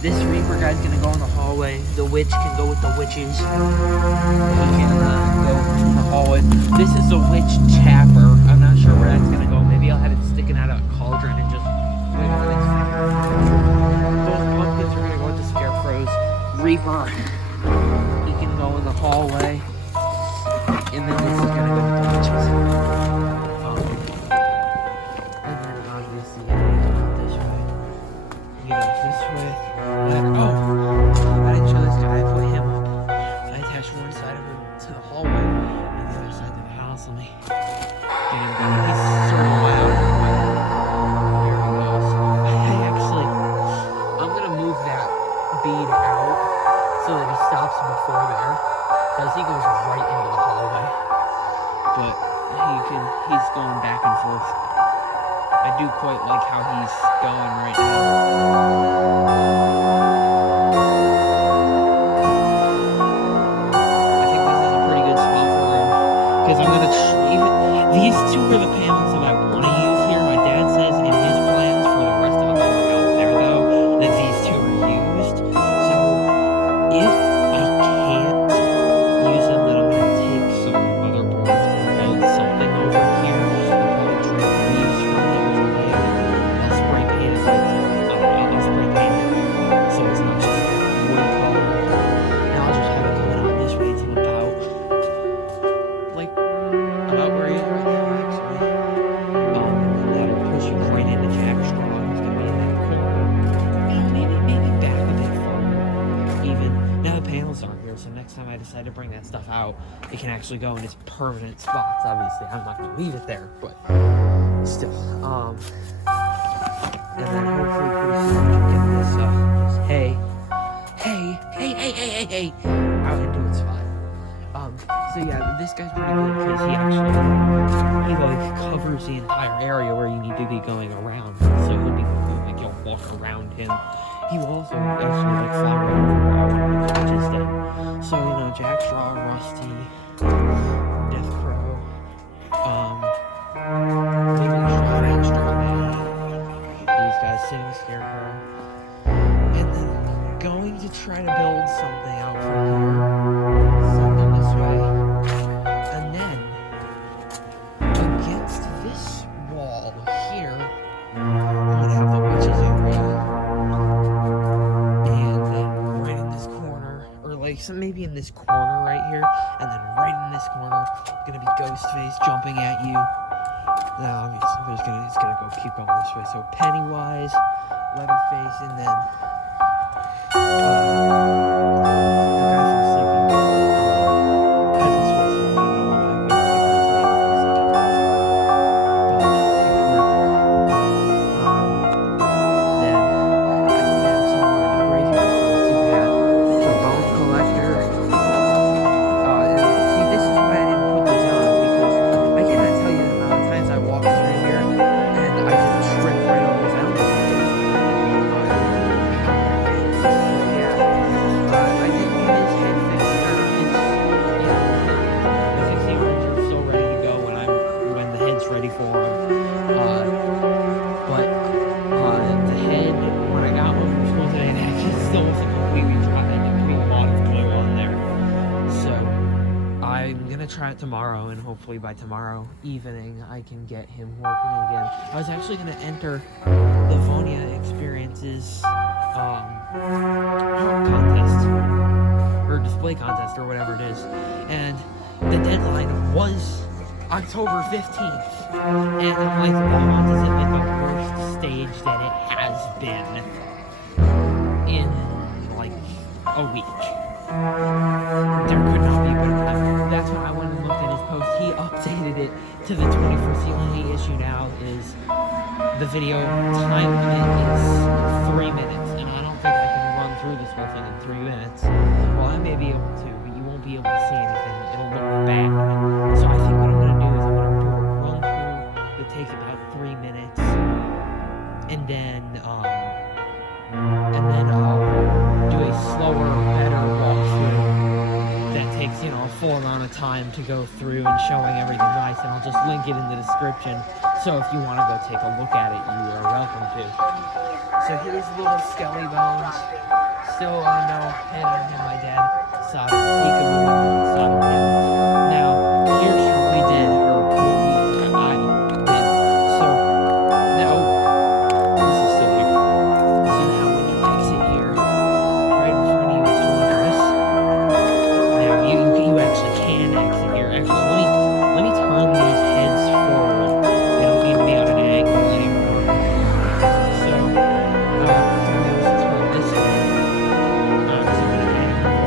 This Reaper guy's gonna go in the hallway. The witch can go with the witches. He can go in the hallway. This is the witch chapper. I'm not sure where that's gonna go. Maybe I'll have it sticking out of a cauldron and just wiggle its finger. Those pumpkins are gonna go with the scarecrows. Reaper, he can go in the hallway. And then this is gonna go with the witches. And then obviously you go this way. You go this way. And, I didn't show this guy. I put him up. I attached one side of him to the hallway and the other side to the house. Let me get him going. He's sort of my outer do quite like how he's going right now. I think this is a pretty good spot for him because I'm gonna even these two are the panels that I want to use here. My dad says in his plans for the rest of the home out there though that these two are used. So if I can't use them, then I'm gonna take some motherboards and build something over here. I'll probably drape leaves from it or something. I'll spray paint it I'll spray paint it so it's not just wood color. And I'll just have it coming out this way to about where he is right now actually. And that'll push you right into Jack's Straw, who's gonna be in that corner. Maybe back a bit farther. Even now the panels aren't here, so next time I decide to bring that stuff out, it can actually go in its permanent spots. Obviously, I'm not gonna leave it there, but still. And then hopefully pretty soon we can get this hay out into its spot. So yeah, this guy's pretty good because he actually covers the entire area where you need to be going around. So he'll be like you'll walk around him. He will also actually fly right over when the village is dead. So Jack Straw, Rusty, Death Crow, maybe Straw Man, these guys sitting Scarecrow, and then going to try to build something out from here. Something this way. And then against this wall here, I'm gonna have the witches area. And then right in this corner, or maybe in this corner right here, and then right in this corner, gonna be Ghostface jumping at you. Now it's gonna keep going this way. So Pennywise, Leatherface, and then try it tomorrow, and hopefully by tomorrow evening I can get him working again. I was actually going to enter the Vonia Experiences contest, or display contest, or whatever it is, and the deadline was October 15th, and I'm like, oh, this is like the worst stage that it has been in like a week. There could not be a better time. That's when I went and looked at his post. He updated it to the 21st. The only issue now is the video time limit is 3 minutes, and I don't think I can run through this whole thing in 3 minutes. Well, I may be able to, but you won't be able to see anything. It'll look bad. So I think what I'm going to do is I'm going to do a run through that takes about 3 minutes, and then I'll do a slower, better walkthrough that takes, a full amount of time to go through and showing everything nice, and I'll just link it in the description, so if you want to go take a look at it, you are welcome to. So here's little Skelly Bones, still no head on him. My dad soldered him. Now, here's what we did, or what I did. So, now, this is still here. So now when you exit here, right in front of you is Huntress. Now you actually can exit here. Actually, let me turn these heads forward. They don't need to be on an angle anymore. So I'm gonna be able to turn this head to an angle.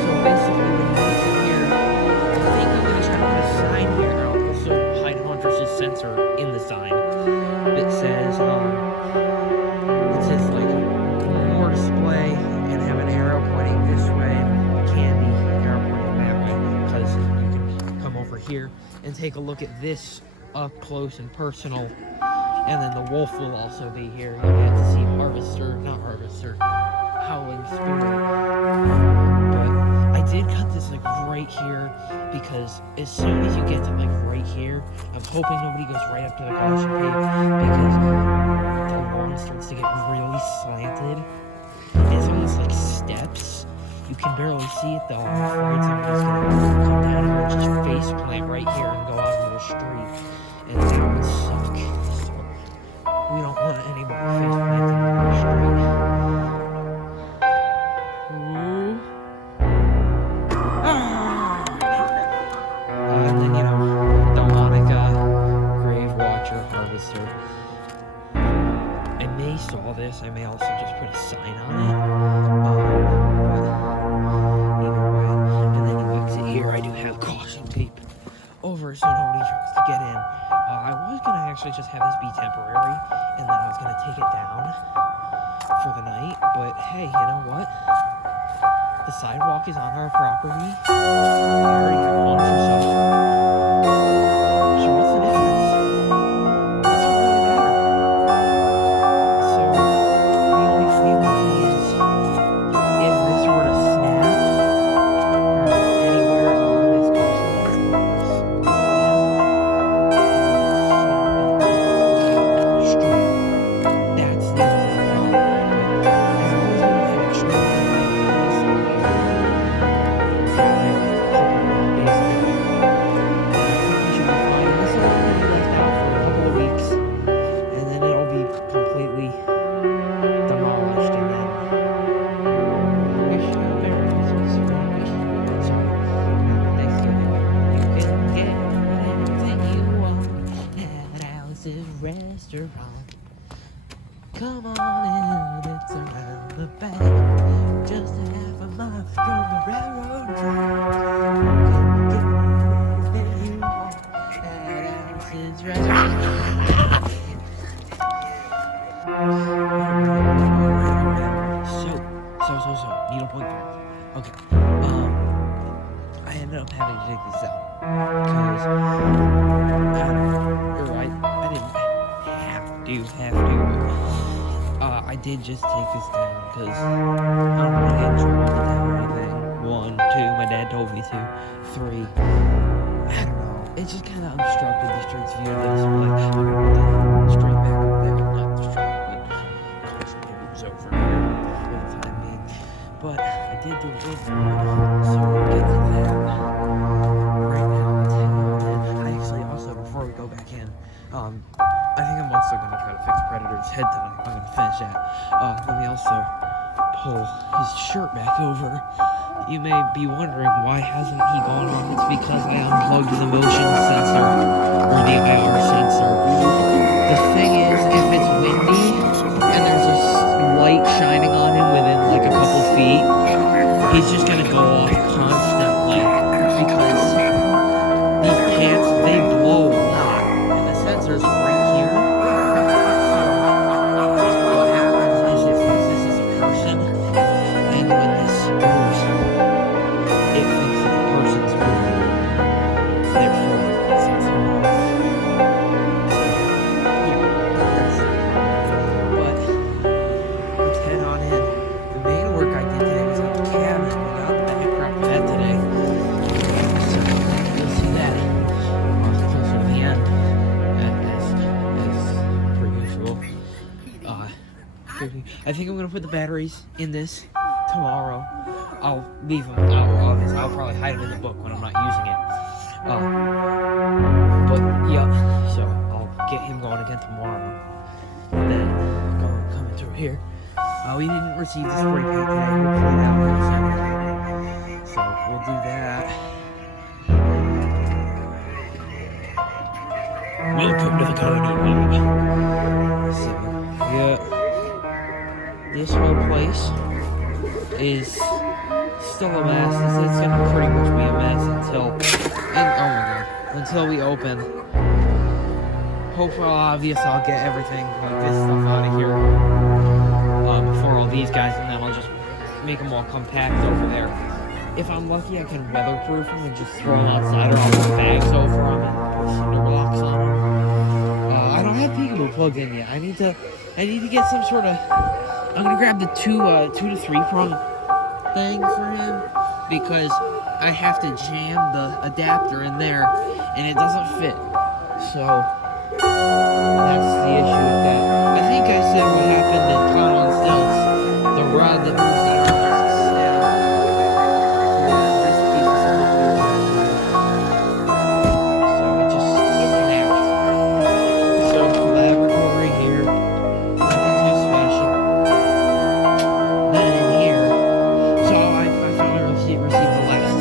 So basically, when you exit here, I think I'm gonna try to put a sign here. I'll also hide Huntress's sensor in the sign that says like more display, and have an arrow pointing this way, candy arrow pointing that way, because you can come over here and take a look at this up close and personal. And then the wolf will also be here. You'll get to see Howling Spirit. But I did cut this like right here because as soon as you get to like right here, I'm hoping nobody goes right up to the caution tape because the lawn starts to get really slanted. It's almost like steps. You can barely see it though. I'm afraid somebody's gonna come down here and just face plant right here and go out into the street. And that would suck. So we don't want anybody face planting in the street. Ooh. And then, you know, demonic grave watcher harvester. I may saw this. I may also just put a sign on it. But either way. And then you exit here. I do have caution tape over so nobody tries to get in. I was gonna actually just have this be temporary, and then I was gonna take it down for the night. But hey, you know what? The sidewalk is on our property. I already have one for some. So what's the difference? Doesn't really matter. So the only thing is, if this were to snap or anywhere along this coastline, street. That's the only problem. But as long as we don't have extreme Restaurant. Come on in, it's around the bend, just a half a mile from the railroad track. You can get anything you want at Alice's Restaurant. So, needlepoint back. Okay. I ended up having to take this out because I did just take this down because I don't want to get in trouble with that or anything. 1, 2, my dad told me to. 3, I don't know. It just kind of obstructed the street's view of this. I'm like, I'm gonna put the street back over there. Not the street, but it was over here for the time being. But I did do a little bit, so we'll get to that. Right now, let's hang on in. I actually also, before we go back in, I think I'm also going to try to fix Predator's head tonight. I'm going to finish that. Let me also pull his shirt back over. You may be wondering, why hasn't he gone off? It's because I unplugged the motion sensor, or the IR sensor. The thing is, if it's windy, and there's a light shining on him within like a couple feet, he's just going to go off constantly. Because these pants, they blow a lot. And the sensor's right here. I think I'm gonna put the batteries in this tomorrow. I'll leave them out. I'll probably hide them in the book when I'm not using it. But yeah, so I'll get him going again tomorrow. Then coming through here. We didn't receive the spray paint today. We'll clean it out in a second. So we'll do that. Welcome to the Tiny Home. So yeah. This whole place is still a mess. It's gonna pretty much be a mess until we open. Hopefully, obvious, I'll get everything like this stuff out of here before all these guys, and then I'll just make them all compact over there. if I'm lucky, I can weatherproof them and just throw them outside, or I'll put bags over them and put cinder blocks on them. I don't have peekaboo plugged in yet. I need to get some sort of. I'm gonna grab the two to three prong thing for him because I have to jam the adapter in there and it doesn't fit. So that's the issue with that. I think I said what happened at Clown on Stilts. The rod that moves the arms is still. So it just snapped. So laboratory here. Nothing too special. Then in here. So I finally received the last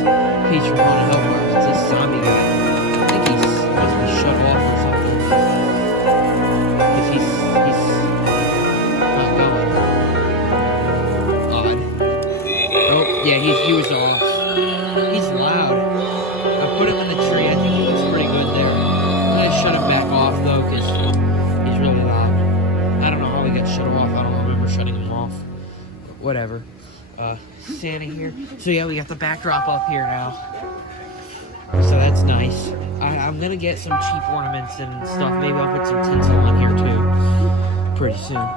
piece from One Health Wars. It's this zombie guy. I think he's supposed to be shut off or something. Because he's not going. Odd. Oh, yeah, he was off. He's loud. I put him in the tree. I think he looks pretty good there. I'm gonna shut him back off though, because he's really loud. I don't know how he got shut off. I don't remember shutting him off. Whatever. Standing here. So yeah, we got the backdrop up here now. So that's nice. I'm gonna get some cheap ornaments and stuff. Maybe I'll put some tinsel on here too. Pretty soon.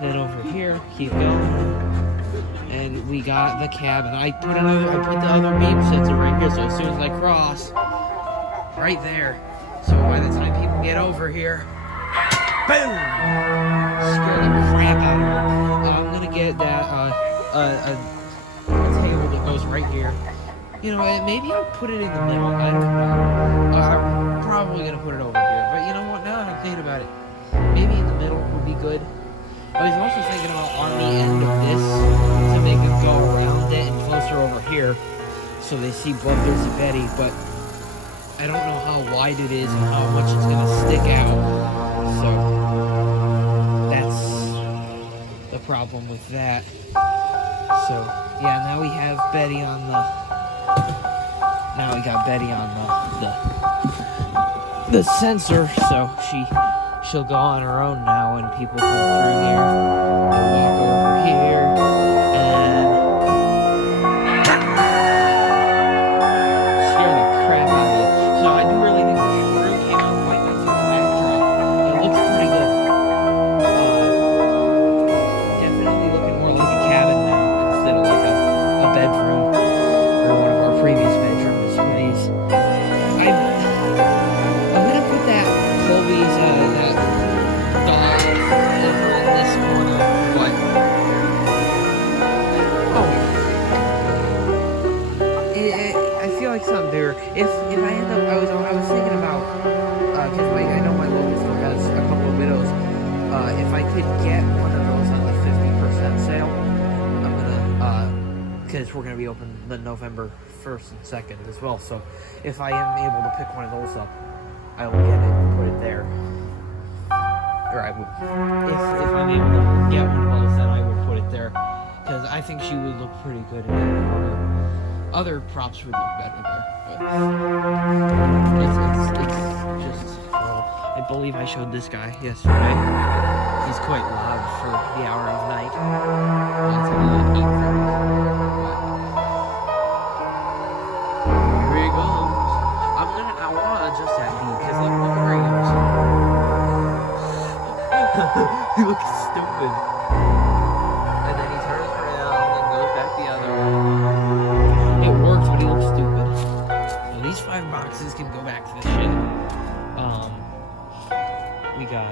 Then over here, keep going. And we got the cabin. I put the other beam sensor right here, so as soon as I cross, right there. So by the time people get over here, boom! Scare the crap out of them. I'm gonna get that a table that goes right here. You know, maybe I'll put it in the middle. I don't know. I'm probably gonna put it over here. But you know what? Now that I'm thinking about it, maybe in the middle would be good. I was also thinking about on the end of this to make it go around it and closer over here, so they see Bloodthirsty Betty. But I don't know how wide it is and how much it's gonna stick out. So that's the problem with that. So yeah, now we have Betty on the. Now we got Betty on the sensor, so she'll go on her own now when people come through here. They'll walk over here and scare the crap out of you. So I do really think this room came out quite nice with the backdrop. It looks pretty good. Definitely looking more like a cabin now instead of like a bedroom or one of our previous bedrooms. Please. I'm gonna put that Colby's that dog over in this corner. What? Oh. I feel like something bigger. If I end up, I was thinking about because I know my local store has a couple of widows. If I could get one of those on the 50% sale, I'm gonna because we're gonna be open the November 1st and 2nd as well. So if I am able to pick one of those up, I will get it and put it there. Or I would, if I'm able to get one of those, then I would put it there. Because I think she would look pretty good in that corner. Other props would look better there. But it's just, well, I believe I showed this guy yesterday. He's quite loud for the hour of night. It's about 8:30. Here he goes. I want to adjust that beat because look where he goes. He looks stupid. And then he turns around and goes back the other way. It works, but he looks stupid. So these 5 boxes can go back to the shed. We got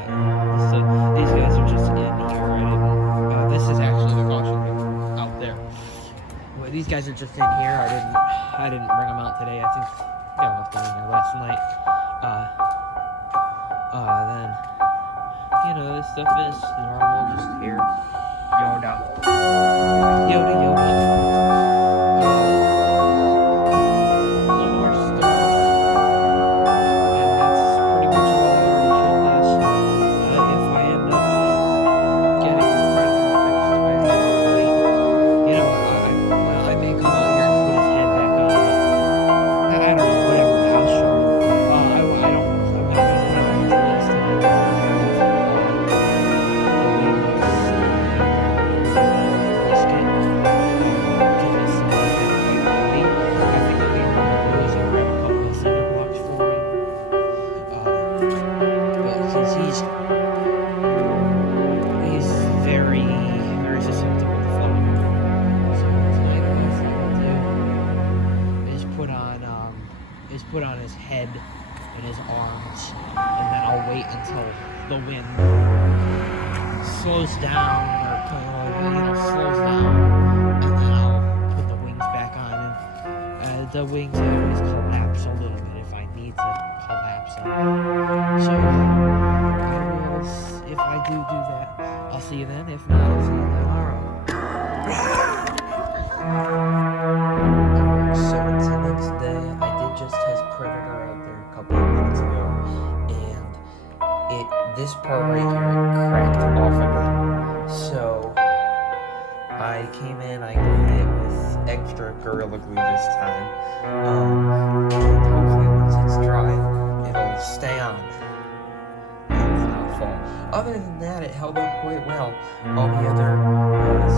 these guys are just in here. This is actually the caution out there. Well, these guys are just in here. I didn't bring them out today. I think I left them in there last night. Then this stuff is normal, just here. Yoda. Some more stuff. And that's pretty much all I already showed last. If I end up getting the front fixed by the end of the night, I may come out here and put his head back on, but I don't know, whatever, house show. I'm not gonna put out much list tonight. The wings, brisket, because he's very, very susceptible to floating. So tonight, the best thing to do is put on his head and his arms, and then I'll wait until the wind slows down, slows down, and then I'll put the wings back on, and the wings always collapse a little bit if I need to collapse them. So if I do that, I'll see you then. If not, I'll see you tomorrow. So it's the next day. I did just test Predator out there a couple of minutes ago, and this part right here, it cracked off of it. So I came in, I glued it with extra Gorilla Glue this time. And hopefully once it's dry, it'll stay on and not fall. Other than that, it held up quite well. All the other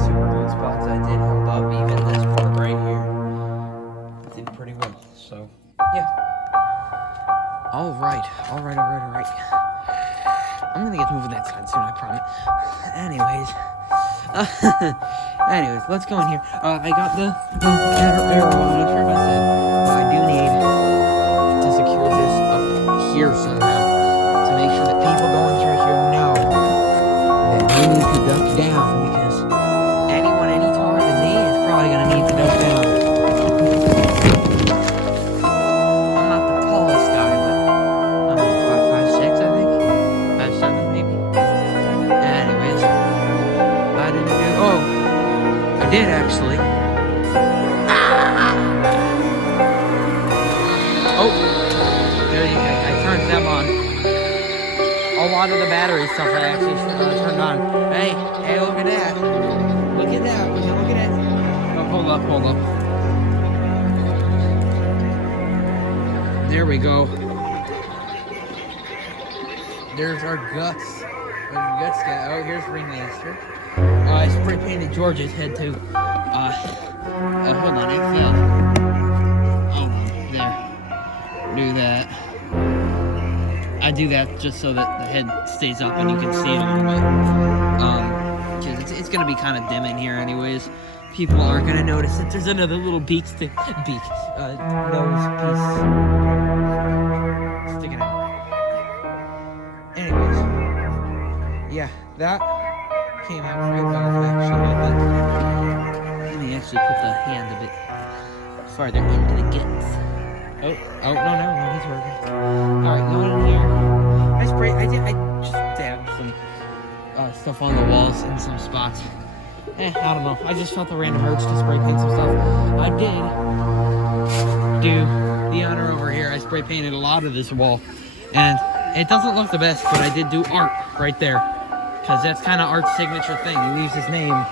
super glue spots I did held up, even this part right here did pretty well. So yeah. Alright. I'm gonna get moving that side soon, I promise. Anyways, let's go in here. I got the arrow on it, sure I said. I do need to secure this up here somehow to make sure that people going through here know that they need to duck down, because anyone any taller than me is probably gonna need to duck down. I'm not the tallest guy, but I'm 5'6", I think. 5'7", maybe. Anyways, I did actually. Oh, there you go. I turned them on. A lot of the battery stuff I actually turned on. Hey, look at that. Look at that. Would you look at that? Oh, hold up. There we go. There's our guts. Oh, here's Ringmaster. I spray painted George's head too. Hold on, it fell. Oh, there. Do that. I do that just so that the head stays up and you can see it a little bit. Cause it's gonna be kind of dim in here anyways. People aren't gonna notice that there's another little nose piece sticking out. Anyways, yeah, that came out very well actually. Let me actually put the hand a bit farther into the gets. Oh, no, never mind, he's working. Alright, going in here. I just dabbed some stuff on the walls in some spots. I don't know. I just felt the random urge to spray paint some stuff. I did do the honor over here. I spray painted a lot of this wall. And it doesn't look the best, but I did do art right there. Because that's kind of Art's signature thing. He leaves his name.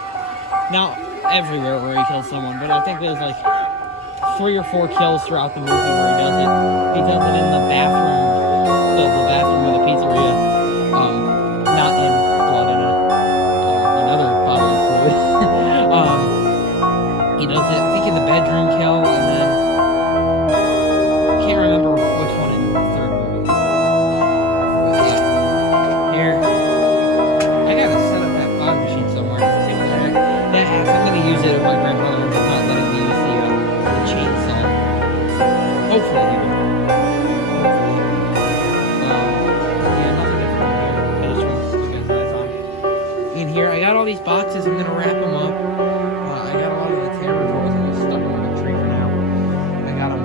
Now, everywhere where he kills someone, but I think there's like 3 or 4 kills throughout the movie where he does it. He does it in the bathroom, the bathroom of the pizzeria. Not in blood in another bottle of fluid. He does it, I think, in the bedroom kill, and then can't remember which one in the third movie. But yeah, here I gotta set up that fog machine somewhere. See what the heck that has. I'm gonna use it if my grandfather is not letting me use the chainsaw. Hopefully he will. Yeah, nothing different in here. I just want to look at his eyes on. In here, I got all these boxes. I'm gonna wrap them up. I got a lot of the terror toys. I'm just stuck them on the tree for now. I gotta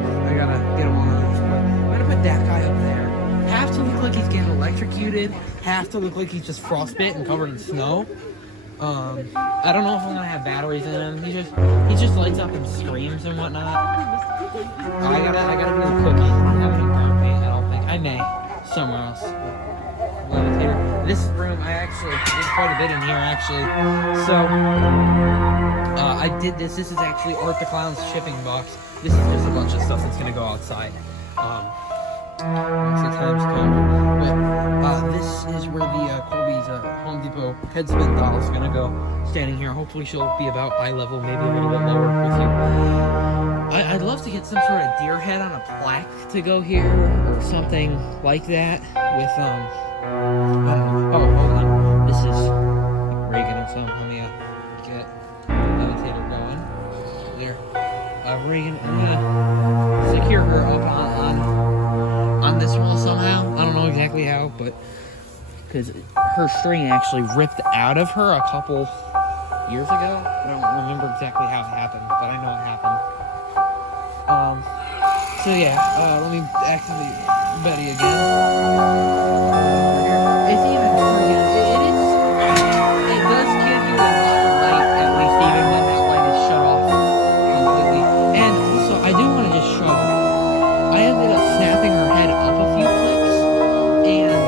get them on the split. I'm gonna put that guy up there. Have to look like he's getting electrocuted. Have to look like he's just frostbit and covered in snow. I don't know if I'm gonna have batteries in him. He just lights up and screams and whatnot. I gotta do the cookie. I don't have any brown paint, I don't think. I may. Somewhere else. Levitator. This room, I actually did quite a bit in here, actually. So, I did this. This is actually Art the Clown's shipping box. This is just a bunch of stuff that's gonna go outside. Once the time's come. But, this is where the Colby's Home Depot headspin doll is gonna go. Standing here. Hopefully she'll be about eye level, maybe a little bit lower with you. I'd love to get some sort of deer head on a plaque to go here, or something like that, with, because her string actually ripped out of her a couple years ago. I don't remember exactly how it happened, but I know it happened. So yeah, let me activate Betty again. It's even freaking, it does give you a lot of light, at least even when that light is shut off completely. And also, I do want to just show, I ended up snapping her head up a few clicks, and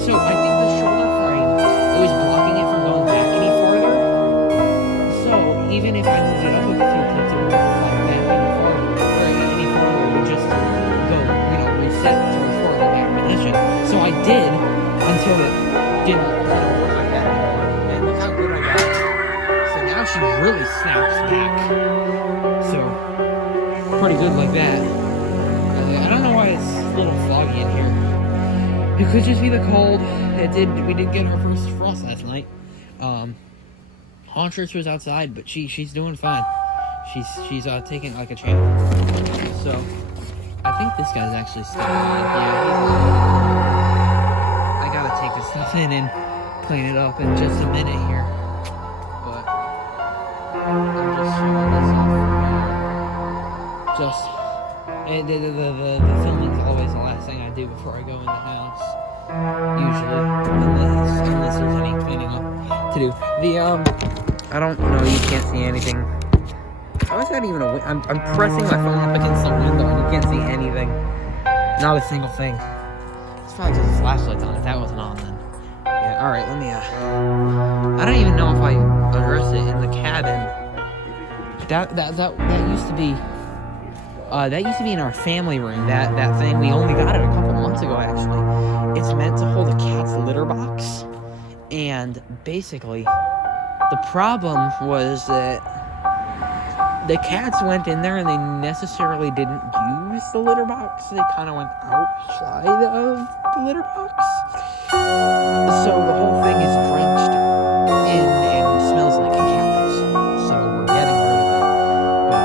so I think the shoulder frame, it was blocking it from going back any farther. So even if I moved it up a few clicks, it wouldn't fly back any farther, or any farther. It would just go, reset to a farther back position. So I did until it didn't, work like that anymore. And look how good I got it. So now she really snaps back. So pretty good like that. I don't know why it's a little foggy in here. It could just be the cold. We did get our first frost last night. Hauntress was outside, but she's doing fine. She's taking like a champ. So I think this guy's actually still alive. Yeah, I gotta take this stuff in and clean it up in just a minute here. But I'm just showing this off for now. The filming's always the last thing I do before I go in the house. Usually, unless there's any cleaning up to do. I don't know. You can't see anything. How is that even I'm pressing my phone up against the window and you can't see anything. Not a single thing. It's probably because the flashlight's on. If that wasn't on, then yeah. All right, let me. I don't even know if I addressed it in the cabin. That used to be. That used to be in our family room. That thing, we only got it a couple months ago, actually. It's meant to hold a cat's litter box. And basically, the problem was that the cats went in there and they necessarily didn't use the litter box. They kind of went outside of the litter box. So the whole thing is drenched in and smells like cats. So we're getting rid of it. But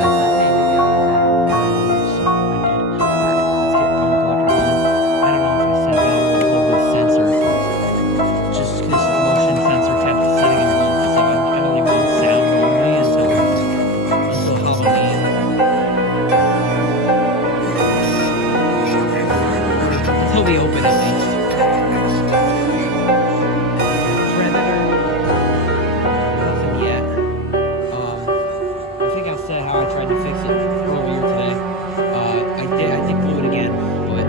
I said, hey, maybe I'll use that over here. So I did. Let's get bone collector on. I don't know if I set it on the sensor. Just because the motion sensor kept setting it on because I only want sound only until Halloween. Until we open at least. Predator. Nothing yet. I think I said how I tried to fix it earlier today. I did glue it again, but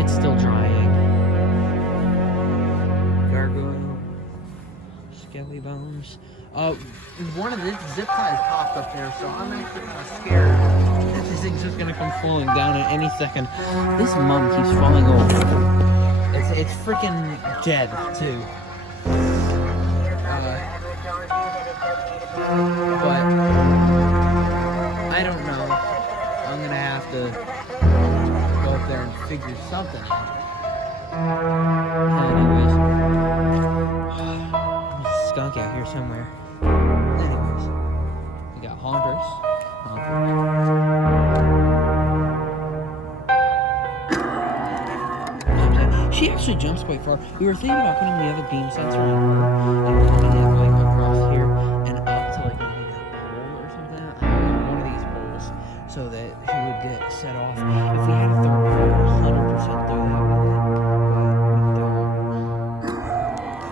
it's still drying. Gargoyle. Skelly bones. One of the zip ties popped up there, so I'm actually kind of scared that this thing's just gonna come falling down at any second. This mum keeps falling over. It's freaking dead too. But I don't know. I'm gonna have to go up there and figure something out. Anyways, there's a skunk out here somewhere. Anyways, we got Haunters. She actually jumps quite far. We were thinking about putting the other beam sensor on her and putting it like across here and up to like maybe that pole or something. I don't know, one of these poles, so that she would get set off. If we had a third pole, 100% do that with it.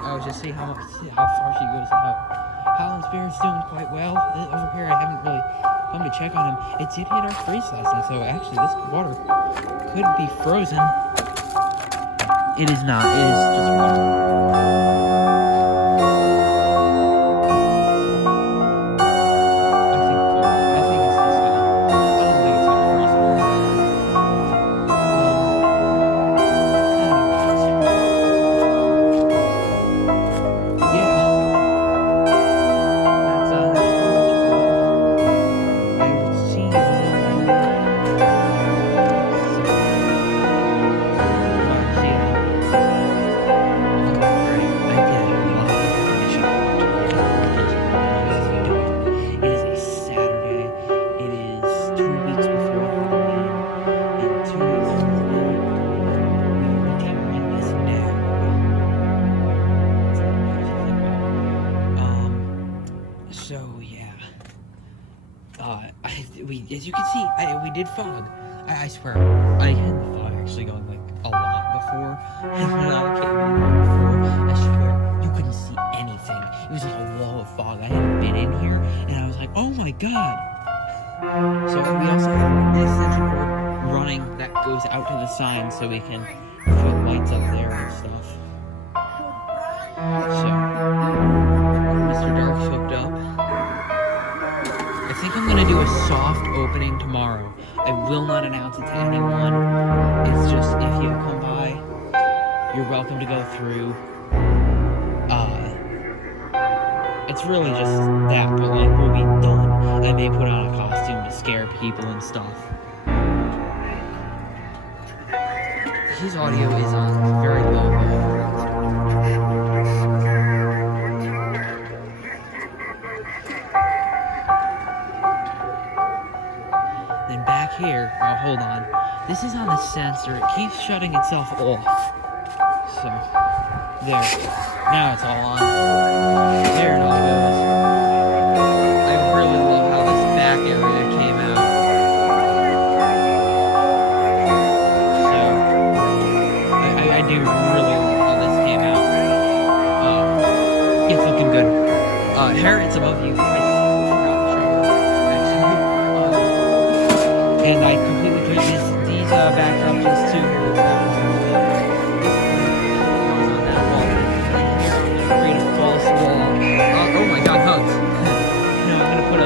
I would just see how far she goes out. Holland Spirit's doing quite well. Over here, I haven't really come to check on him. It did hit our freeze last night, so actually this water could be frozen. It is not. It is just water. I think it's this guy. I don't think it's gonna freeze it. Yeah. That's pretty much it. I will see you in the as you can see, we did fog. I swear, I had the fog actually going like a lot before, and when I came in here before, I swear, you couldn't see anything. It was like a wall of fog. I hadn't been in here, and I was like, oh my god. So we also have an extension cord running that goes out to the sign so we can put lights up there and stuff. So, Mr. Dark's hooked up. I think I'm gonna do a soft opening tomorrow. I will not announce it to anyone. It's just, if you come by, you're welcome to go through. It's really just that, but like, we'll be done. I may put on a costume to scare people and stuff. His audio is on very low. Then back here, oh, hold on. This is on the sensor. It keeps shutting itself off. So, there. Now it's all on. There it all goes. I really love how this back area came out. So, I do really love how this came out. It's looking good. Harriet's above you. I forgot to show her, actually. And I completely put these backgrounds just too. Oh my god, hugs. No, I'm gonna put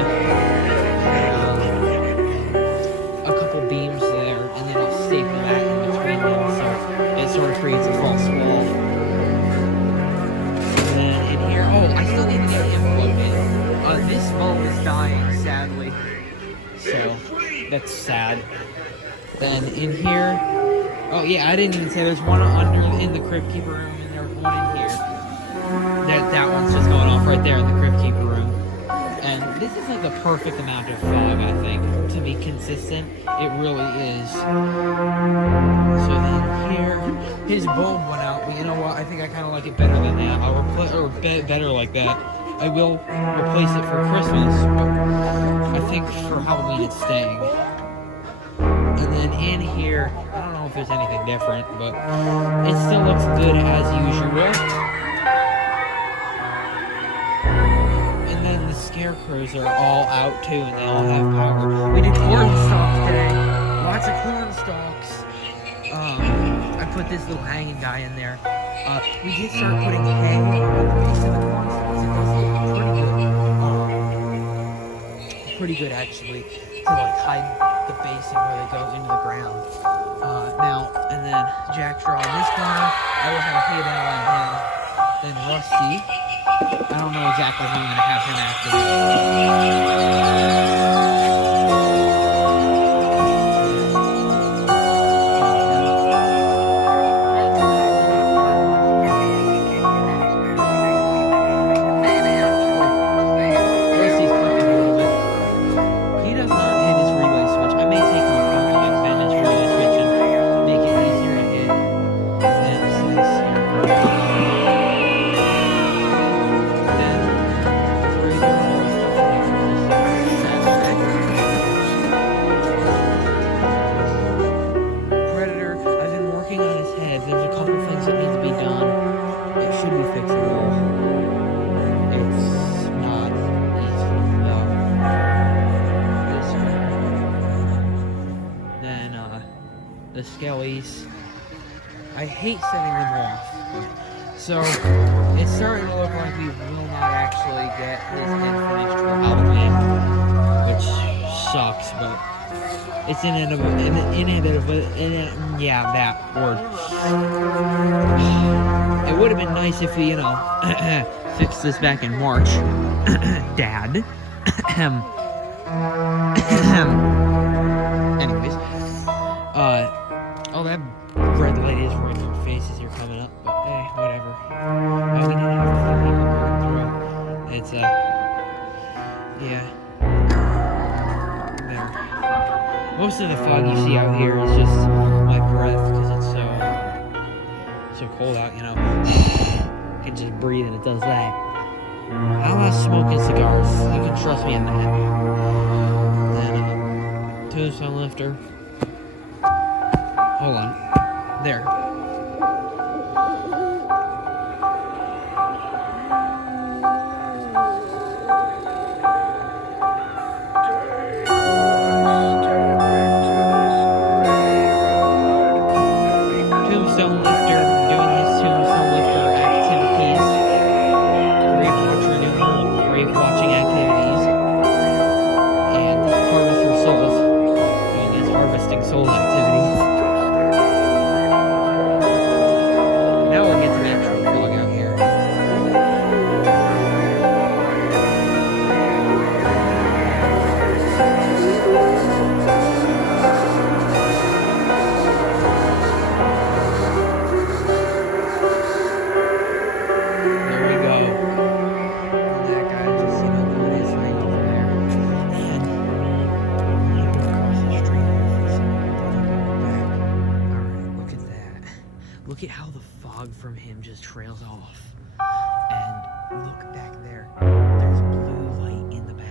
a couple beams there, and then I'll staple that in between them, so it sort of creates a false wall. And then in here, oh, I still need to get him plugged in. This bulb is dying, sadly. So, that's sad. Then in here, oh yeah, I didn't even say there's one under in the Crypt Keeper room, and there's one in here. That one's just going off right there in the Crypt Keeper room. And this is like the perfect amount of fog, I think, to be consistent. It really is. So then here, his bulb went out, but you know what? I think I kind of like it better than that. I'll better like that. I will replace it for Christmas, but I think for Halloween it's staying. And then in here, I don't know if there's anything different, but it still looks good as usual. Scarecrows are all out too, and they all have power. We did corn stalks today. Lots of corn stalks. I put this little hanging guy in there. We did start putting hay on the base of the corn stalks. It does look pretty good actually, to like hide the base and where they go into the ground. Now, and then Jack Straw in this corner. I will have a hay bale on him. Then Rusty. I don't know exactly who I'm going to have him after. Rusty's clicking a little bit. He does not hit his relay switch. I may take him apart and bend his relay switch and make it easier to hit. And then this here. The skellies. I hate setting them off. So it's starting to look like we will not actually get this end finished for Halloween, which sucks, but it's yeah, that word. It would have been nice if we, fixed this back in March. Dad. Anyways. Oh, that red light is right in your face as you're coming up, but whatever. We didn't have to through. It's, yeah. There. Most of the fog you see out here is just my breath, because it's so cold out, I can just breathe and it does that. How about smoking cigars? You can trust me on that. Then, tombstone lifter. Hold on. There. Tombstone lifter doing his tombstone lifter activities. Grave watcher doing her grave watching activities. And harvester souls doing his harvesting souls activities. Now we'll get to the actual vlog out here. There we go. And that guy just, doing his thing over there. And I'm gonna go across the street here for a second. Then I'll go back. Alright, look at that. Look at how the fog from him just trails off. And look back there. There's blue light in the back.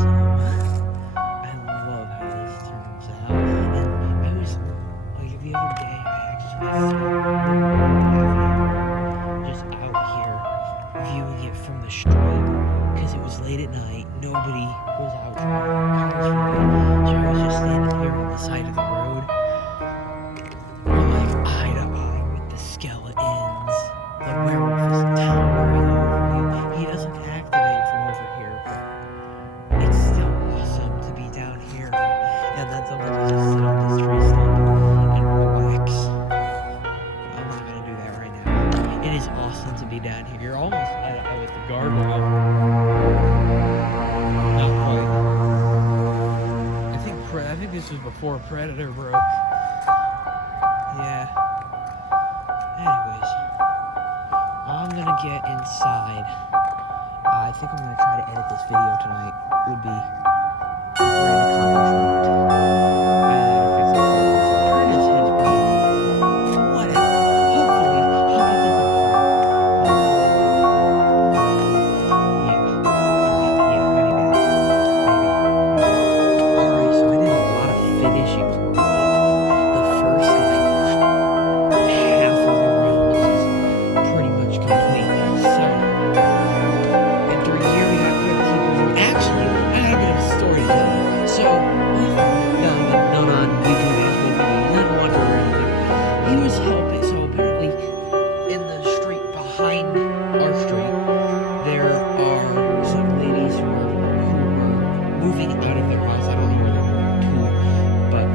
So, I love how this turns out. And I was, like, the other day, I actually just out here viewing it from the street because it was late at night. Nobody was out driving cars for me. So I was just standing here on the side of the road, like eye to eye with the skeletons. The werewolf is towering over you. He doesn't activate from over here, but it's still awesome to be down here. And then someone to just sit on this tree stump and relax. I'm not gonna do that right now. It is awesome to be down here. You're almost eye to eye with the guardrail. Not quite. I think this was before Predator broke. Yeah. Anyways, I'm gonna get inside. I think I'm gonna try to edit this video tonight. Would be a great accomplishment. I gotta fix that photo, so turn his head's bleeding. Whatever. Hopefully, he'll get the thing from. Yeah. Alright, yeah, maybe. Alright, so I did a lot of finishing work. The first, half of the room is pretty much complete. So, and during here we got Crypt Keeper who actually, I had a bit of a story to tell you. So, not on YouTube actual videos, not Wonder or anything. He was helping, so apparently, in the street behind our street, there are some ladies who were moving out of their house. I don't know where they were to, but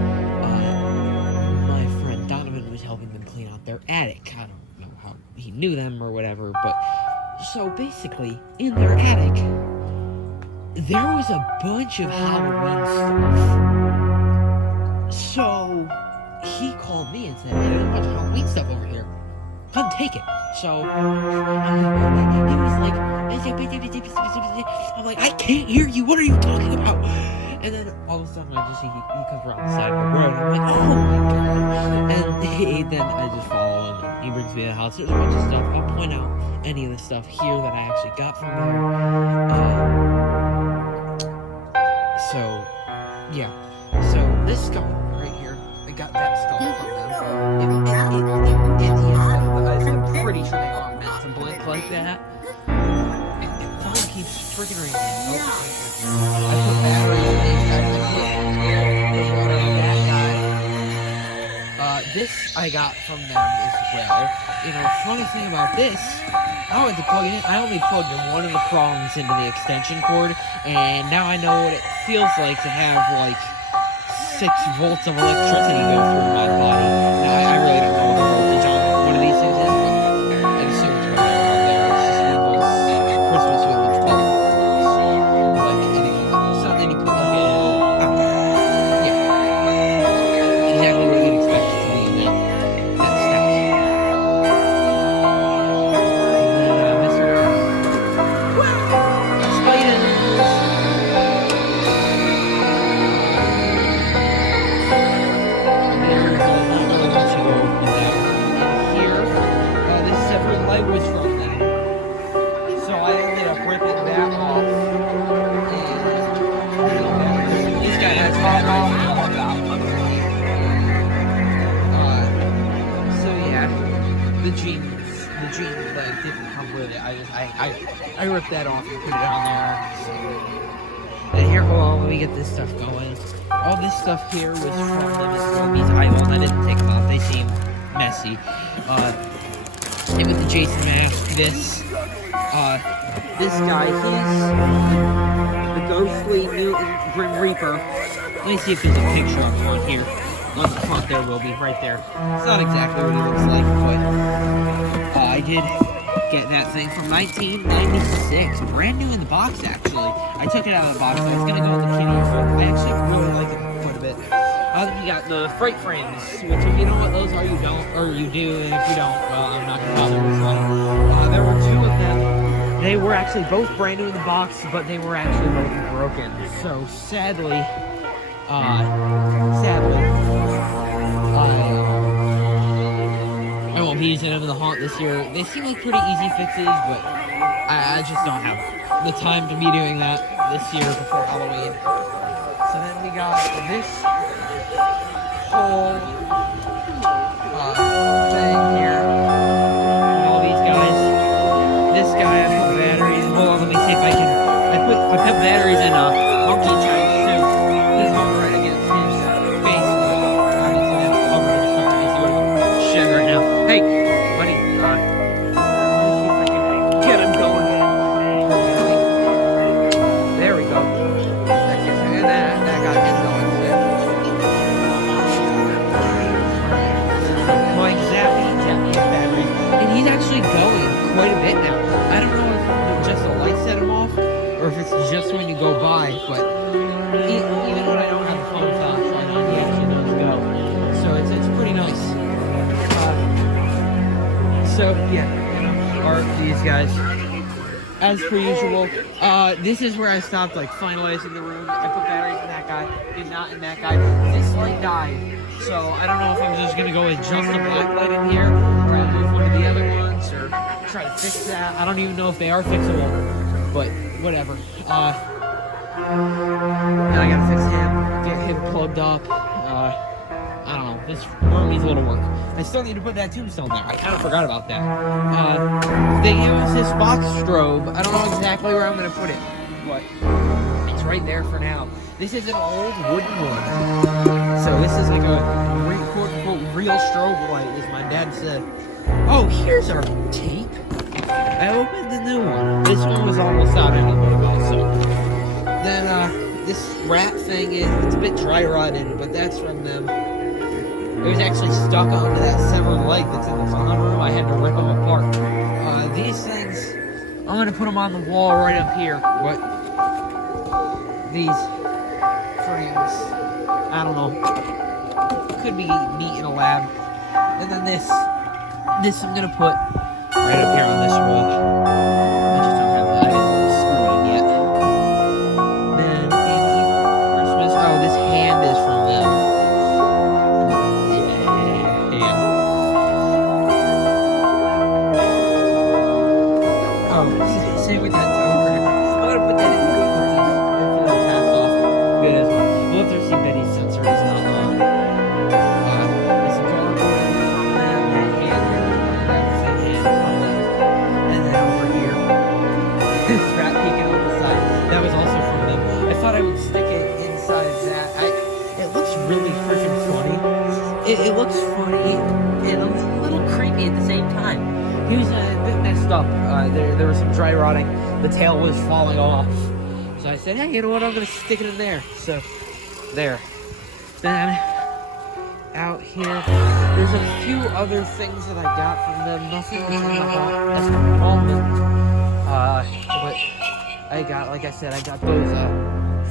my friend Donovan was helping them clean out their attic. I don't know how he knew them or whatever, but so basically, in their attic, there was a bunch of Halloween stuff. So he called me and said, "Hey, there's a bunch of Halloween stuff over here. Come take it." So he was like, I'm like, "I can't hear you. What are you talking about?" And then all of a sudden, I just see he comes around the side of the road. I'm like, "Oh my god!" And then I just follow him. And he brings me to the house. There's a bunch of stuff. I'll point out any of the stuff here that I actually got from there. So yeah. So this skull right here, I got that skull from them. I'm pretty sure they aren't meant to blink like that. The phone keeps freaking ringing. Oh, I put batteries in these guys. This I got from them as well. Funny thing about this, I went to plug it in. I only plugged in one of the prongs into the extension cord, and now I know what it feels like to have like 6 volts of electricity go through my body. Now I really don't know what the voltage on one of these things is, but I assume it's whatever out there. It's just one of those Christmas village bulbs. Like anything. So then you put like exactly what you'd expect it to be in that stack. And then Mr. Spiders. There's a bunch of jean leg didn't come with it. I ripped that off and put it on there. And here, hold on, let me get this stuff going. All this stuff here was from the Miss Roby's Island. I didn't take them out. They seem messy. Same with the Jason mask. This guy, he's the ghostly Newton Grim Reaper. Let me see if there's a picture of him on here. On the front there will be, right there. It's not exactly what he looks like, but I did get that thing from 1996. Brand new in the box, actually. I took it out of the box. I was going to go with the kitty, but I actually really like it quite a bit. You got the freight frames, which if you know what those are, you don't, or you do, and if you don't, well, I'm not going to bother with one. There were two of them. They were actually both brand new in the box, but they were actually both broken. So sadly, I won't be using them in the haunt this year. They seem like pretty easy fixes, but I just don't have the time to be doing that this year before Halloween. So then we got this whole thing here. And all these guys. This guy, I put batteries. Hold on, let me see if I can. I put batteries in a monkey chunk suit. This one right against his face. Obviously, that's covered in something. You see what I'm shit right now. Hey, buddy. Let me see if I can get him going. There we go. That got him going too. Like Zappy batteries. And he's actually going quite a bit now. I don't know if just the light set him off or if it's just when you go by, but even when I don't have the phone flashlight on, he actually does go. So it's pretty nice. So yeah, are these guys. As per usual, this is where I stopped like finalizing the room. I put batteries in that guy, did not in that guy. This light died, so I don't know if I'm just gonna go with just the black light in here, or I'll move one of the other ones, or try to fix that. I don't even know if they are fixable, but whatever. Now I gotta fix him, get him plugged up. I don't know. This room needs a little work. I still need to put that tombstone there. I kind of forgot about that. They gave us this box strobe. I don't know exactly where I'm going to put it, but it's right there for now. This is an old wooden one. So this is like a quote-unquote real strobe light, as my dad said. Oh, here's our tape. I opened the new one. This one was almost out anyway, also. Then, this rat thing, it's a bit dry rotted, but that's from them. It was actually stuck onto that severed leg that's in the front room. I had to rip them apart. These things, I'm going to put them on the wall right up here. But these frames, I don't know, could be neat in a lab. And then this I'm going to put right up here on this wall. I just don't have that. I didn't screw it in yet. Then, Christmas. Oh, this hand is from them. Same with that tower. I'm gonna put that in here. Hopefully it'll pass off good as well. We'll have to see Betty's sensor is not on. This gargoyle from them, that hand here, that same hand from them. And then over here, this rat peeking on the side, that was also from them. I thought I would stick it inside that. It looks really freaking funny. It looks funny and a little creepy at the same time. He was a bit messed up. There was some dry rotting. The tail was falling off. So I said, hey, you know what? I'm going to stick it in there. So, there. Then, out here, there's a few other things that I got from them. Nothing was in the hall at the moment. But I got, like I said, I got those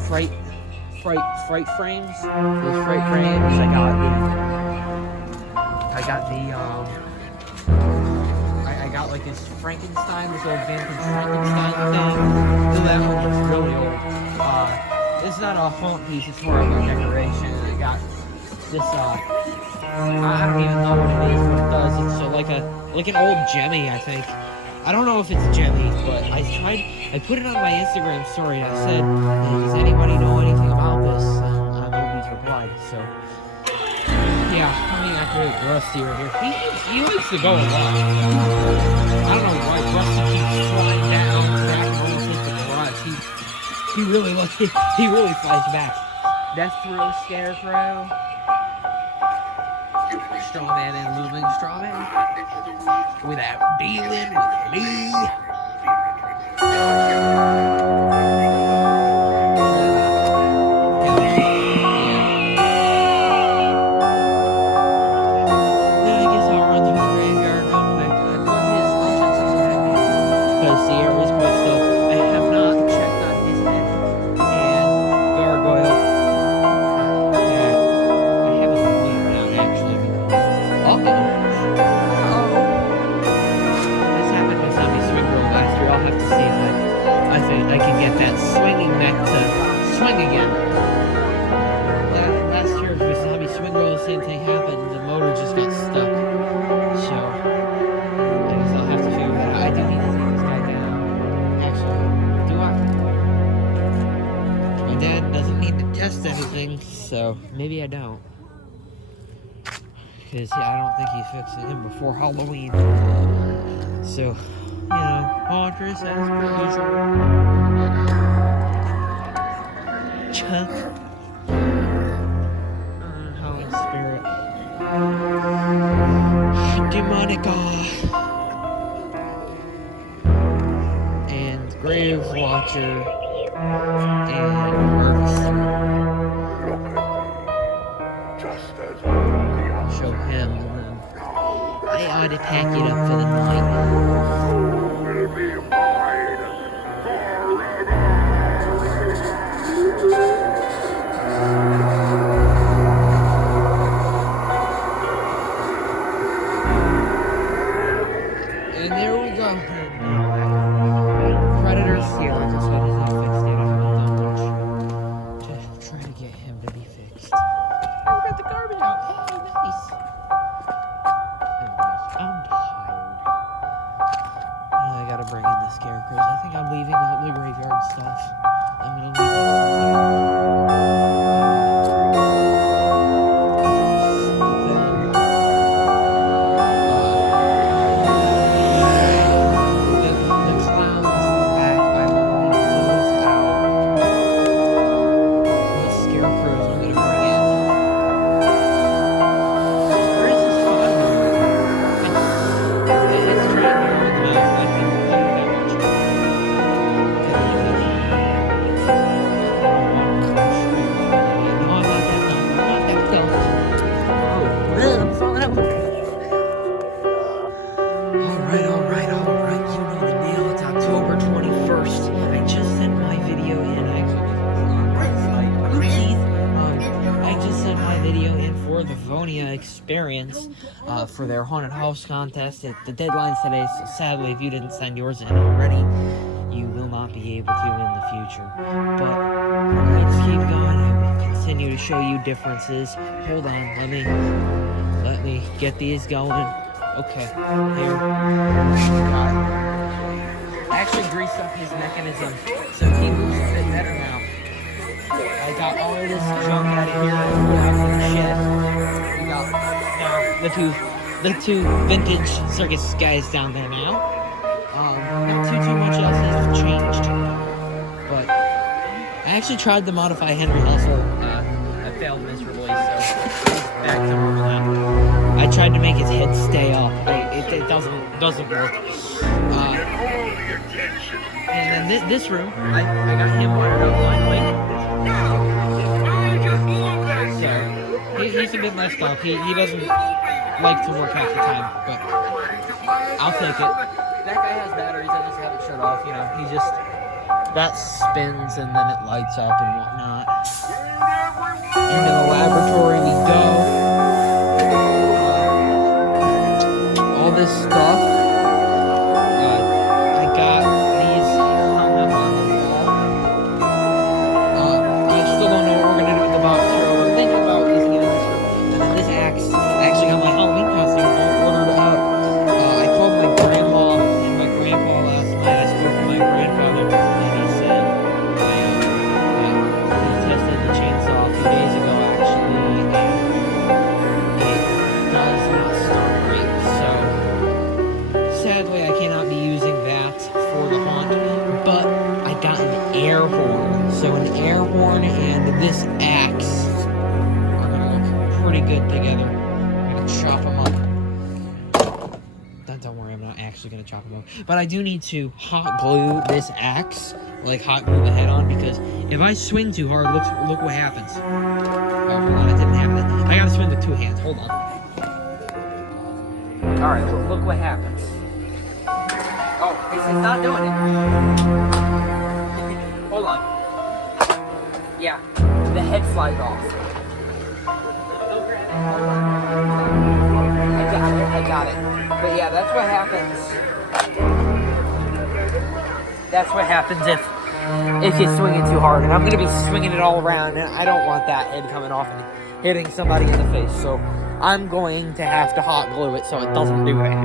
freight frames. Those freight frames. I got like this Frankenstein, this old vintage Frankenstein thing. So that one looks really old. It's not a haunt piece, it's more of a decoration. I got this, I don't even know what it is, what it does. It's like an old Jemmy, I think. I don't know if it's a Jemmy, but I put it on my Instagram story and I said, hey, does anybody know anything about this? And nobody's replied, so Yeah, I mean, after Rusty right here, he likes to go a lot. I don't know why Rusty keeps flying down, cracking rolls into the garage. He really flies back. Death throw, scarecrow, strawman and moving strawman without dealing with me. I can get that swinging neck to swing again. Last year with Zombie Swing Roll, the same thing happened. The motor just got stuck. So, I guess I'll have to figure that out. I do need to take this guy down. Actually, do I? My dad doesn't need to test anything, so maybe I don't. Because I don't think he's fixing him before Halloween. So, you know, Audrey as per usual. Chuck. Holy Spirit. Demonica. And Grave Watcher. And Harvester. Just as I'll show him, and then I ought to pack it up for the night. will be mine forever. And there we go. Predator's here. This one is not fixed yet. I haven't done much to try to get him to be fixed. Oh, we got the garbage out. Hey, nice. Anyways, I'm tired. I gotta bring in the scarecrows. I think I'm leaving out the graveyard stuff. I'm gonna leave that experience for their haunted house contest. The deadline's today, so sadly, if you didn't send yours in already, you will not be able to in the future. But let's keep going. I will continue to show you differences. Hold on, let me get these going. Okay, here. I actually greased up his mechanism, so he moves a bit better now. I got all of this junk out of here and put out in the shed. We got the two vintage circus guys down there now. Not too much else has changed. But I actually tried to modify Henry Hustle. I failed miserably, so it's back to normal now. I tried to make his head stay up. It doesn't work. And then this room, I got him wired up finally. So he's a bit messed up. He doesn't like to work half the time, but I'll take it. That guy has batteries. I just have it shut off. You know, that spins and then it lights up and whatnot. Into the laboratory we go. All this stuff. I got these hung up on the wall. I still don't know what we're gonna do with the box here. What I'm thinking about is getting this room. And then this axe. I actually got my Halloween costume ordered out. I called my grandma and my grandpa last night. I spoke to my grandfather, and he said he tested the chainsaw a few days ago, actually, and this axe are gonna look pretty good together. I'm gonna chop them up. Don't worry, I'm not actually gonna chop them up. But I do need to hot glue this axe, like hot glue the head on, because if I swing too hard, look what happens. Oh, hold on, I didn't have that. I gotta swing with 2 hands. Hold on. All right, look what happens. Oh, it's not doing it. Hold on. Yeah, the head flies off. I got it. But yeah, that's what happens. That's what happens if you swing it too hard. And I'm gonna be swinging it all around, and I don't want that head coming off and hitting somebody in the face. So I'm going to have to hot glue it so it doesn't do that.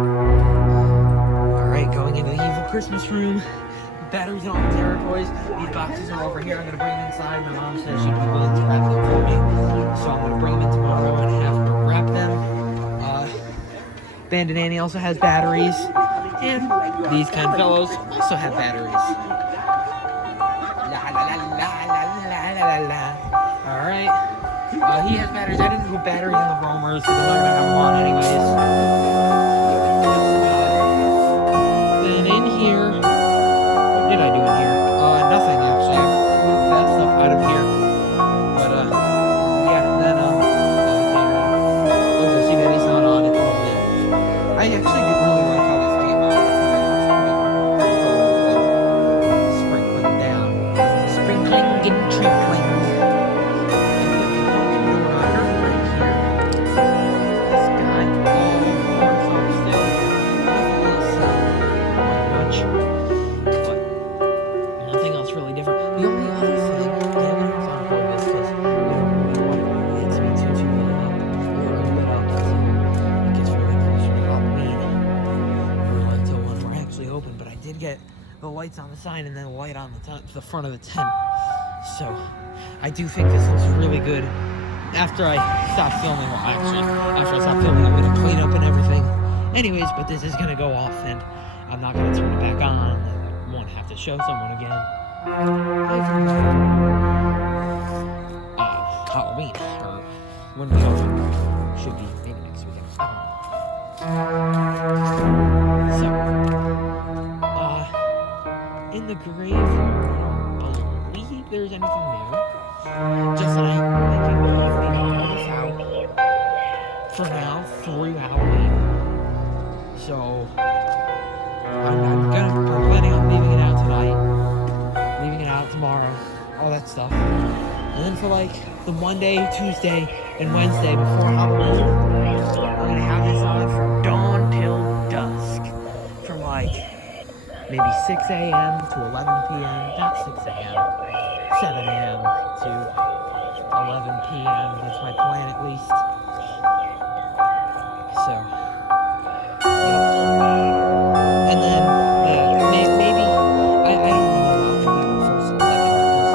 Alright, going into the evil Christmas room. Batteries and all the Terror toys. These boxes are over here. I'm gonna bring them inside. My mom says she'd be willing to wrap them for me. So I'm gonna bring them in tomorrow and have her wrap them. Bandit Annie also has batteries. And these kind fellows also have batteries. La la la la la la la la. Alright. He has batteries. I didn't put batteries in the roamers because I'm not gonna have them on anyways. Then in here, what did I do in here? Nothing actually. I moved that stuff out of here. But yeah, then you'll see that he's not on at the moment. I actually did really like how this came out. I think it was pretty cool. Sprinkling down, sprinkling and trickling. The lights on the sign and then a light on the front of the tent. So I do think this looks really good. After I stop filming, after I stop filming, I'm gonna clean up and everything. Anyways, but this is gonna go off and I'm not gonna turn it back on. I won't have to show someone again. Halloween, or when we open, should be maybe next weekend. So. In the graveyard, I don't believe there's anything new. Just that I'm making the evening house out for now through Halloween. So I'm planning on leaving it out tonight, leaving it out tomorrow, all that stuff. And then for like the Monday, Tuesday, and Wednesday before Halloween, I'm gonna have this on from dawn till dusk. From like maybe 6 a.m. to 11 p.m., not 6 a.m., 7 a.m. to 11 p.m. That's my plan at least. So, yeah. And then, maybe, I don't know about the first and second because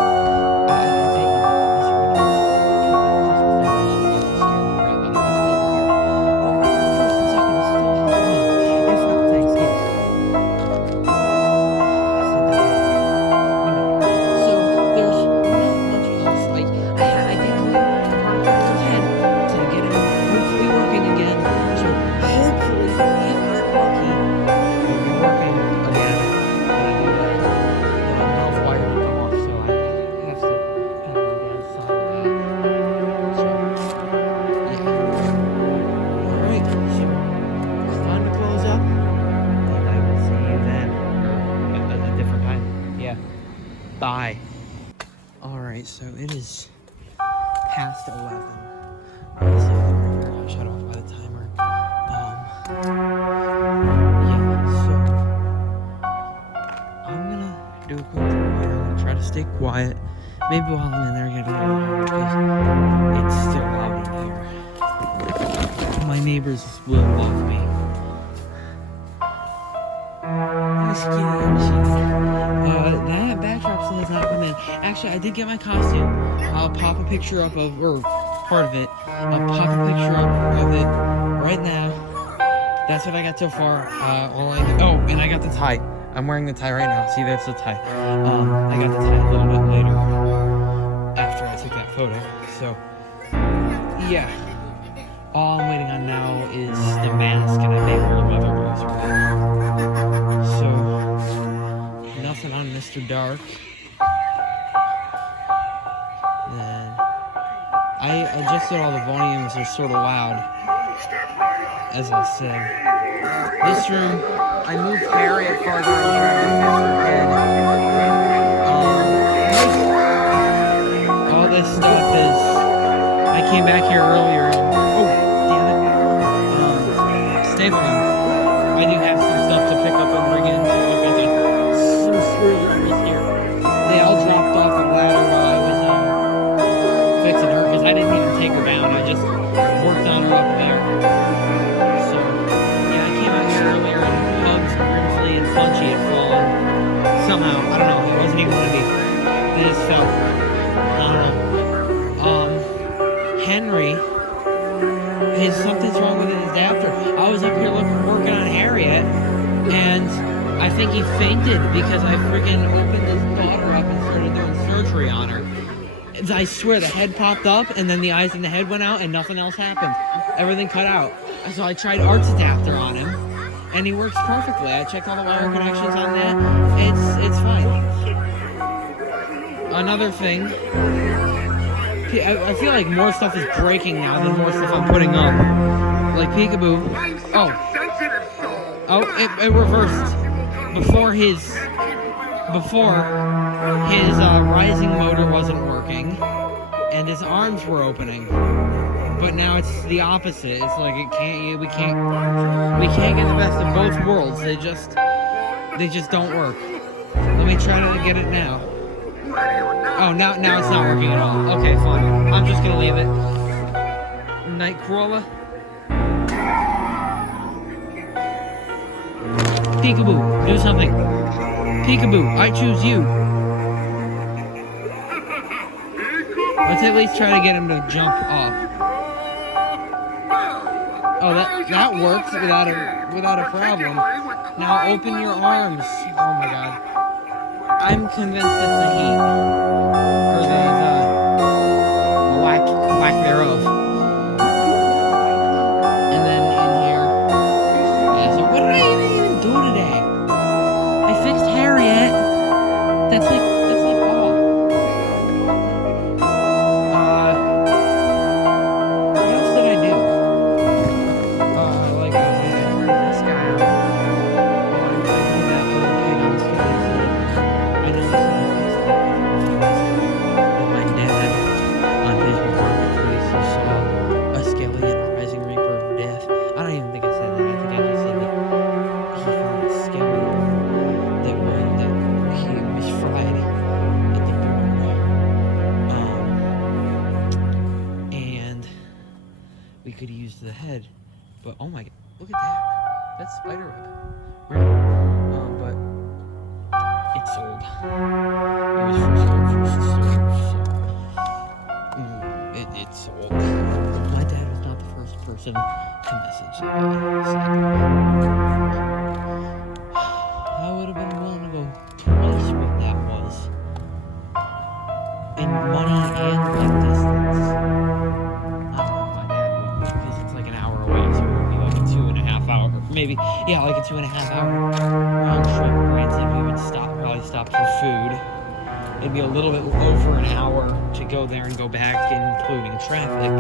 I think this would be Christmas decoration. First and second is still Halloween. It's not Thanksgiving. Bye. Alright, so it is past 11. Alright, so I'll shut off by the timer. Yeah, so I'm gonna do a quick tour here. I'm gonna try to stay quiet. Maybe while I'm in there, get a little louder because it's still loud in here. My neighbors will love me. That backdrop still has not come in. Actually, I did get my costume. I'll pop a picture up of, or part of it. I'll pop a picture up of it right now. That's what I got so far. And I got the tie. I'm wearing the tie right now. See, that's the tie. I got the tie a little bit later after I took that photo. photo. So, yeah. All I'm waiting on now is the mask, and I may wear leather gloves for that. So, nothing on Mr. Dark. Then, I adjusted all the volumes, they're sort of loud, as I said. This room, I moved Harriet farther over and I fixed her head. All this stuff is, I came back here earlier and, oh, damn it, stapling. I do have some stuff to pick up and bring in, so like I got some screwdrivers here. They all dropped off the ladder while I was fixing her, because I didn't even take her down, I just worked on her up there. So, yeah, I came out here earlier and Hugs, Grimsley, and Punchy had fallen. Somehow, I don't know, it wasn't even one of these. They just fell. I don't know. Henry, something's wrong with his adapter. I was up here working on Harriet, and I think he fainted because I freaking opened his daughter up and started doing surgery on her. I swear, the head popped up, and then the eyes and the head went out, and nothing else happened. Everything cut out. So I tried Art's adapter on him, and he works perfectly. I checked all the wire connections on that. It's fine. Another thing, I feel like more stuff is breaking now than more stuff I'm putting up. Like Peekaboo. Oh, it reversed. Before his rising motor wasn't working, and his arms were opening. But now it's the opposite. It's like we can't get the best of both worlds. They just don't work. Let me try to get it now. Oh, now it's not working at all. Okay, fine. I'm just gonna leave it. Nightcrawler. Peekaboo, do something. Peekaboo, I choose you. Let's at least try to get him to jump up. Oh, that works without a problem. Now open your arms. Oh my god. I'm convinced it's the heat. Or the lack thereof. And then in here. Yeah, so what did I even do today? I fixed Harriet. That's like all. What else did I do? Like I turned this guy out. I did that little pig on Skelly's head. I know some that my dad on his Warhammer place he saw a Skelly and a Rising Reaper of Death. I don't even think I said that. I think I just said that he found a Skelly that he was fried at the burn. And we could use the head. But oh my god, look at that. That's spider web. Right? But it's sold. It was first come, first served, so it's sold. My dad was not the first person to message that. I would have been willing to go twice what that was. In money and like distance. I don't know if my dad would, because it's like an hour away, so it would be like a 2.5 hour, maybe, yeah, like a 2.5 hour round trip. Granted, we would probably stop for food. It'd be a little bit over an hour to go there and go back, including traffic,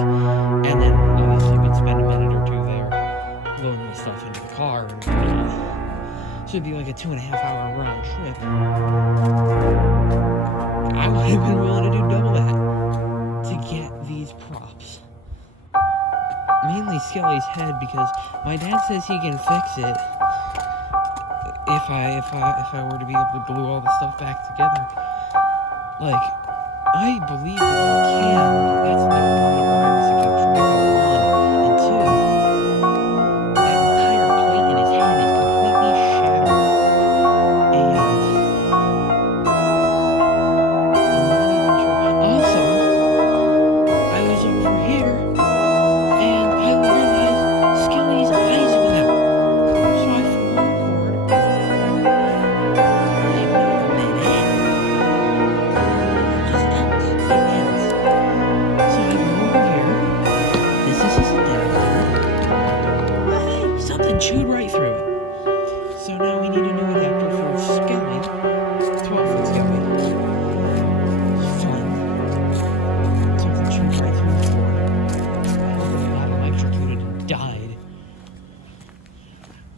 and then obviously we'd spend a minute or two there loading the stuff into the car. And, so it'd be like a 2.5 hour round trip. I would have been willing to do double that to get these props. Mainly Skelly's head, because my dad says he can fix it if I were to be able to glue all the stuff back together. Like, I believe that he can, but that's never one of the wires to keep track of, one. And two, that entire plate in his head is completely shattered. And I'm not even sure. Also, I was over here, and I realized Skelly's eyes went out. So I flew overboard. Wait a minute. Just ends. It ends. and chewed right through it. So now we need a new adapter for Skelly, 12-foot Skelly. Fun. Something chewed right through the floor. I hope it got electrocuted and died.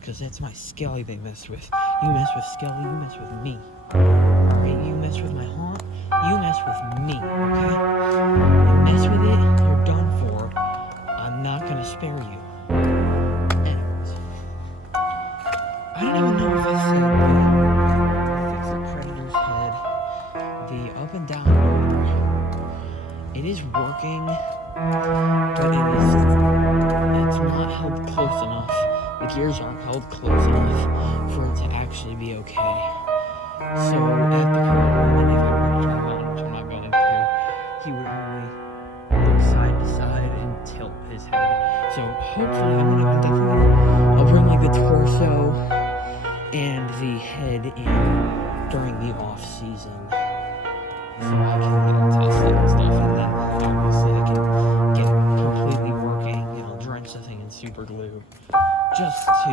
Because that's my Skelly they messed with. You mess with Skelly, you mess with me. Alright, you mess with my haunt, you mess with me, okay? You mess with it, you're done for. I'm not gonna spare you. Anyways. I don't even know if I said fix the Predator's head. The up and down motor. It is working, but it's not held close enough. The gears aren't held close enough for it to actually be okay. So at the current moment, if I were to turn around, which I'm not going to, he would only look side to side and tilt his head. So hopefully I'll bring like the torso and the head in during the off season. So I can test it and stuff, and then obviously I can get it completely working, drench the thing in super glue. Just to,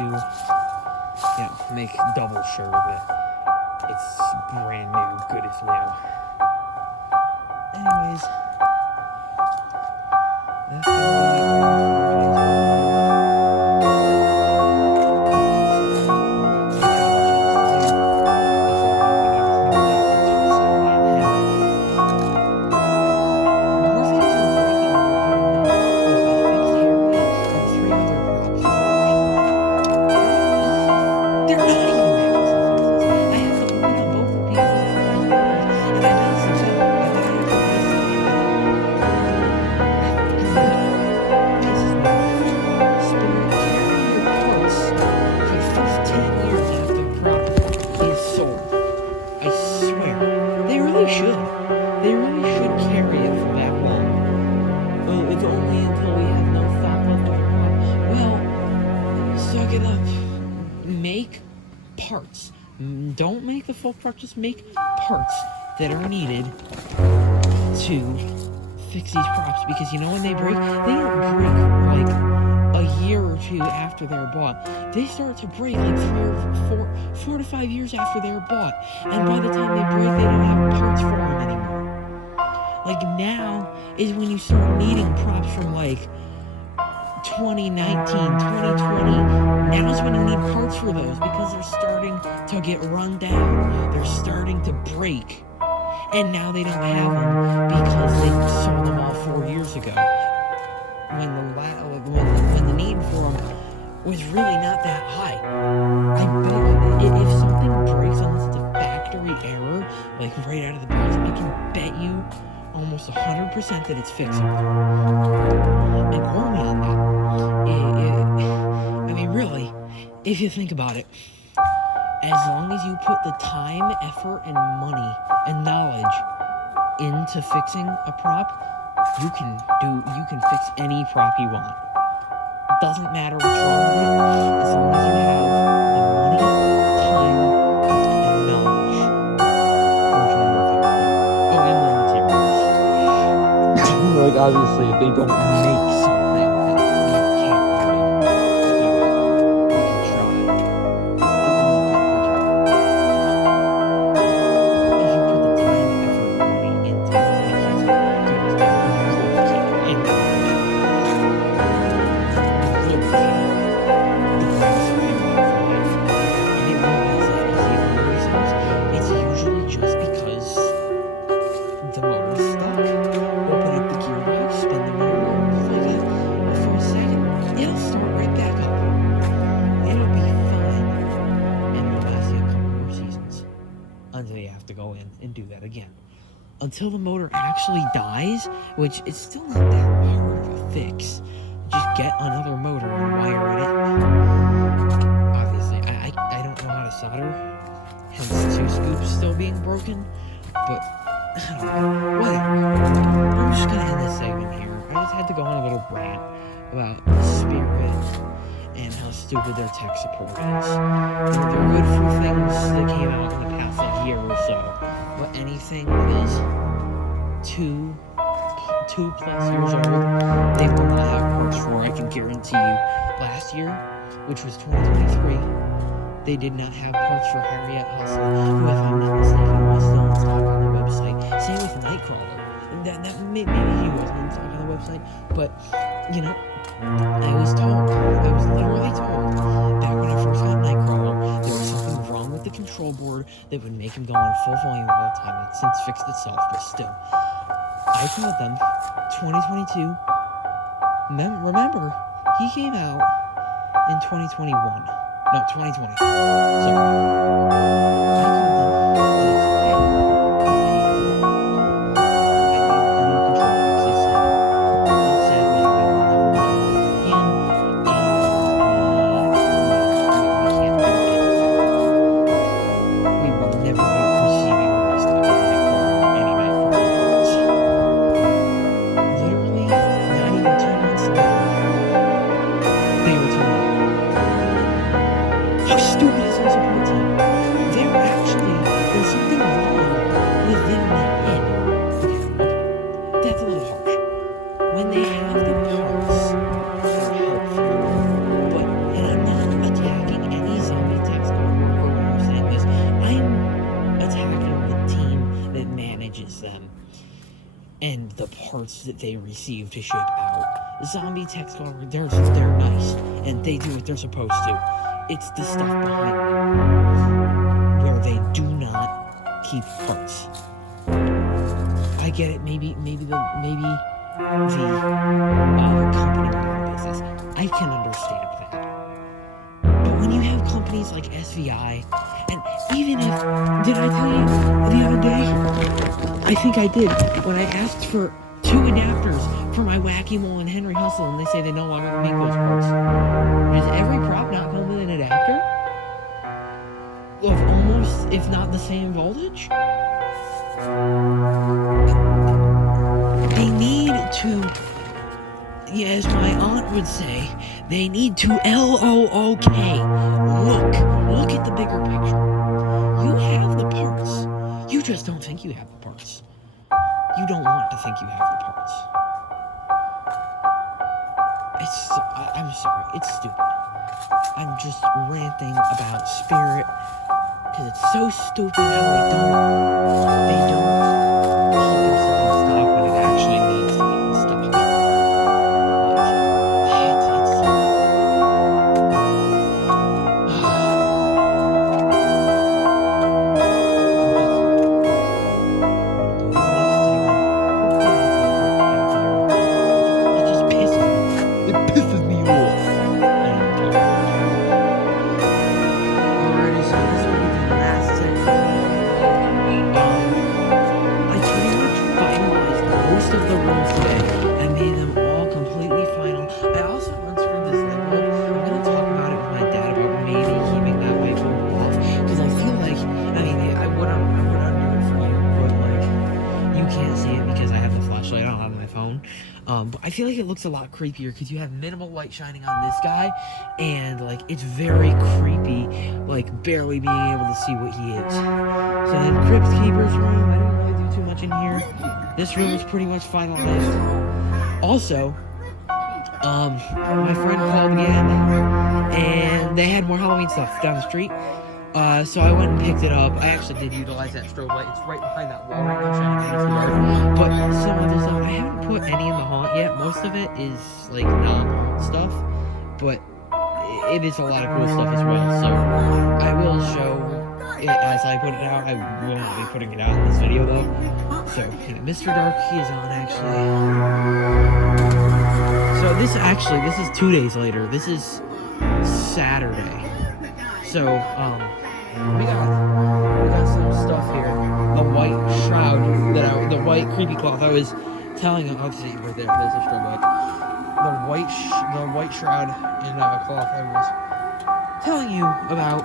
make double sure that it's brand new, good as new. Anyways, that's gonna be all for parts. Don't make the full prop, just make parts that are needed to fix these props, because when they break, they don't break like a year or two after they're bought. They start to break like 4 to 5 years after they're bought, and by the time they break, they don't have parts for them anymore. Like now is when you start needing props from like 2019, 2020, now's when you need parts for those, because they're starting to get run down, they're starting to break, and now they don't have them because they sold them all 4 years ago, when the need for them was really not that high. I bet if something breaks unless it's a factory error, like right out of the box, I can bet you almost 100% that it's fixable. And quote me on that. Really, if you think about it, as long as you put the time, effort, and money and knowledge into fixing a prop, you can fix any prop you want. Doesn't matter what's wrong with it, as long as you have the money, time, and knowledge. And the materials. Like obviously, if they don't make something, until the motor actually dies, which is still not that hard of a fix. Just get another motor and wire it in. Obviously, I don't know how to solder, hence 2 scoops still being broken, but I don't know, whatever. I'm just gonna end this segment here. I just had to go on a little rant about the Spirit and how stupid their tech support is. They're good for things that came out in the past year or so, but anything that is 2+ years old, they will not have parts for. I can guarantee you. Last year, which was 2023, they did not have parts for Harriet Hustle, who, if I'm not mistaken, was still in stock on the website. Same with Nightcrawler. Maybe he wasn't in stock on the website, but, you know, I was literally told that when I first got Nightcrawler, there was something wrong with the control board that would make him go on full volume all the time. It's since fixed itself, but still. I told them, 2022, remember, he came out in 2021. No, 2020. So, I told them, and the parts that they receive to ship out. Zombie Tech Squad, they're nice, and they do what they're supposed to. It's the stuff behind them, where they do not keep parts. I get it, maybe the company running business. I can understand that. But when you have companies like SVI, and even if, did I tell you the other day? I think I did, when I asked for 2 adapters for my Wacky Mole and Henry Hustle, and they say they no longer make those parts. Does every prop not come with an adapter? Of almost, if not the same voltage? They need to, as my aunt would say, they need to LOOK. Look at the bigger picture. You have the parts. You just don't think you have the parts. You don't want to think you have the parts. I'm sorry, it's stupid. I'm just ranting about Spirit, because it's so stupid how they don't keep their stuff in stock when it actually needs to be in stock. But I feel like it looks a lot creepier because you have minimal light shining on this guy, and like it's very creepy, like barely being able to see what he is. So then Crypt Keeper's room, I didn't really do too much in here. This room is pretty much finalized. Also, my friend called again, and they had more Halloween stuff down the street. So I went and picked it up. I actually did utilize that strobe light. It's right behind that wall right now, shining against the yard. But some other stuff, I haven't put any in the haunt yet. Most of it is like non-haunt stuff, but it is a lot of cool stuff as well. So I will show it as I put it out. I will not be putting it out in this video though. So Mr. Dark, he is on actually. So this is 2 days later. This is Saturday. So we got some stuff here. The white shroud the white creepy cloth I was telling you. I'll see right there. There's a strobe light. The white shroud and cloth I was telling you about.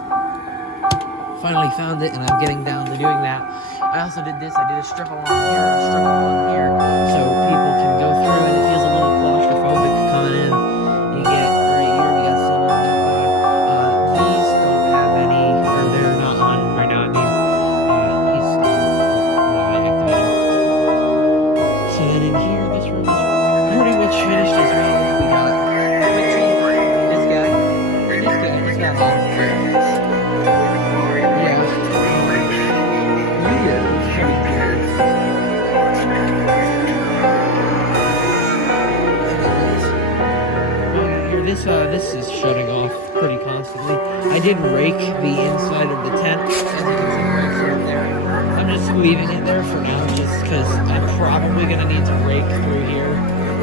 Finally found it, and I'm getting down to doing that. I also did this. I did a strip along here, so people can go through, and it feels a little claustrophobic coming in. You get right here. We got some. These don't have any, or they're not on right now. I mean, he's on when I activate him. So then in here, this room is pretty much finished as well. We got Quick Tree, this guy, and this this is shutting off pretty constantly. I did rake the inside of the tent, as you can see right there. I'm just leaving it there for now, just because I'm probably gonna need to rake through here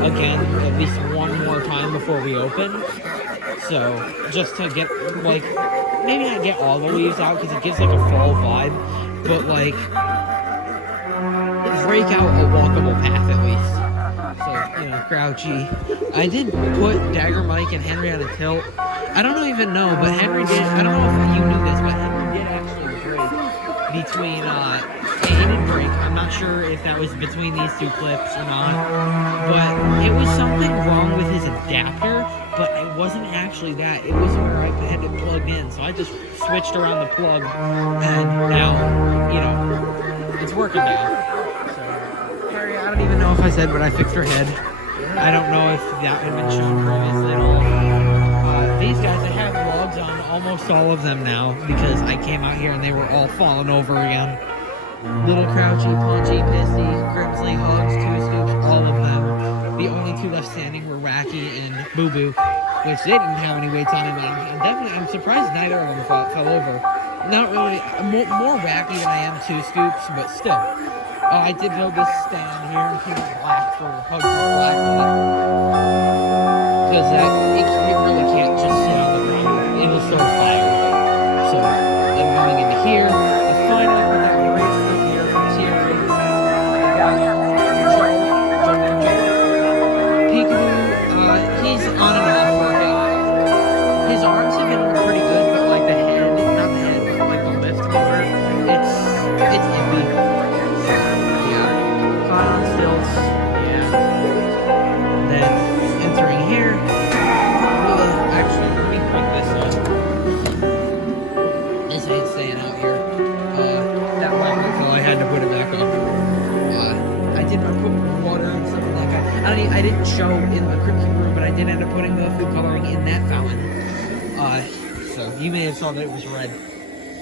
again at least one more time before we open. So just to get like maybe not get all the leaves out because it gives like a fall vibe, but like break out a walkable path at least. So, you know, Grouchy. I did put Dagger Mike and Henry on a tilt. I don't even know, but Henry did. I don't know if you knew this, but Henry did actually break between. He did break. I'm not sure if that was between these two clips or not, but it was something wrong with his adapter. But it wasn't actually that. It was where I had it plugged in. So I just switched around the plug, and now, you know, it's working now. I don't even know if I said, but I fixed her head. I don't know if that had been shown previously at all. These guys, I have logs on almost all of them now because I came out here and they were all falling over again. Little Crouchy, Punchy, Pissy, Grimsley, Hugs, Two Scoops, all of them. The only two left standing were Wacky and Boo Boo, which they didn't have any weights on them. I'm surprised neither of them fell over. Not really, more Wacky than I am Two Scoops, but still. I did build this stand here and keep it black for Hugs' black because it really can't just sit on the ground. It'll start a fire. So I'm going into here. I finally put that race through here from Thierry. Peekaboo, he's on and off working. His arms have been pretty good, but like the head, not the head, but like the lift motor, it's iffy. On stilts, yeah. Then entering here. Actually, let me put this on. This ain't staying out here. That white until I had to put it back on. I did put water and stuff in that guy. I didn't show in the crypt room, but I did end up putting the food coloring in that fountain. So you may have saw that it was red.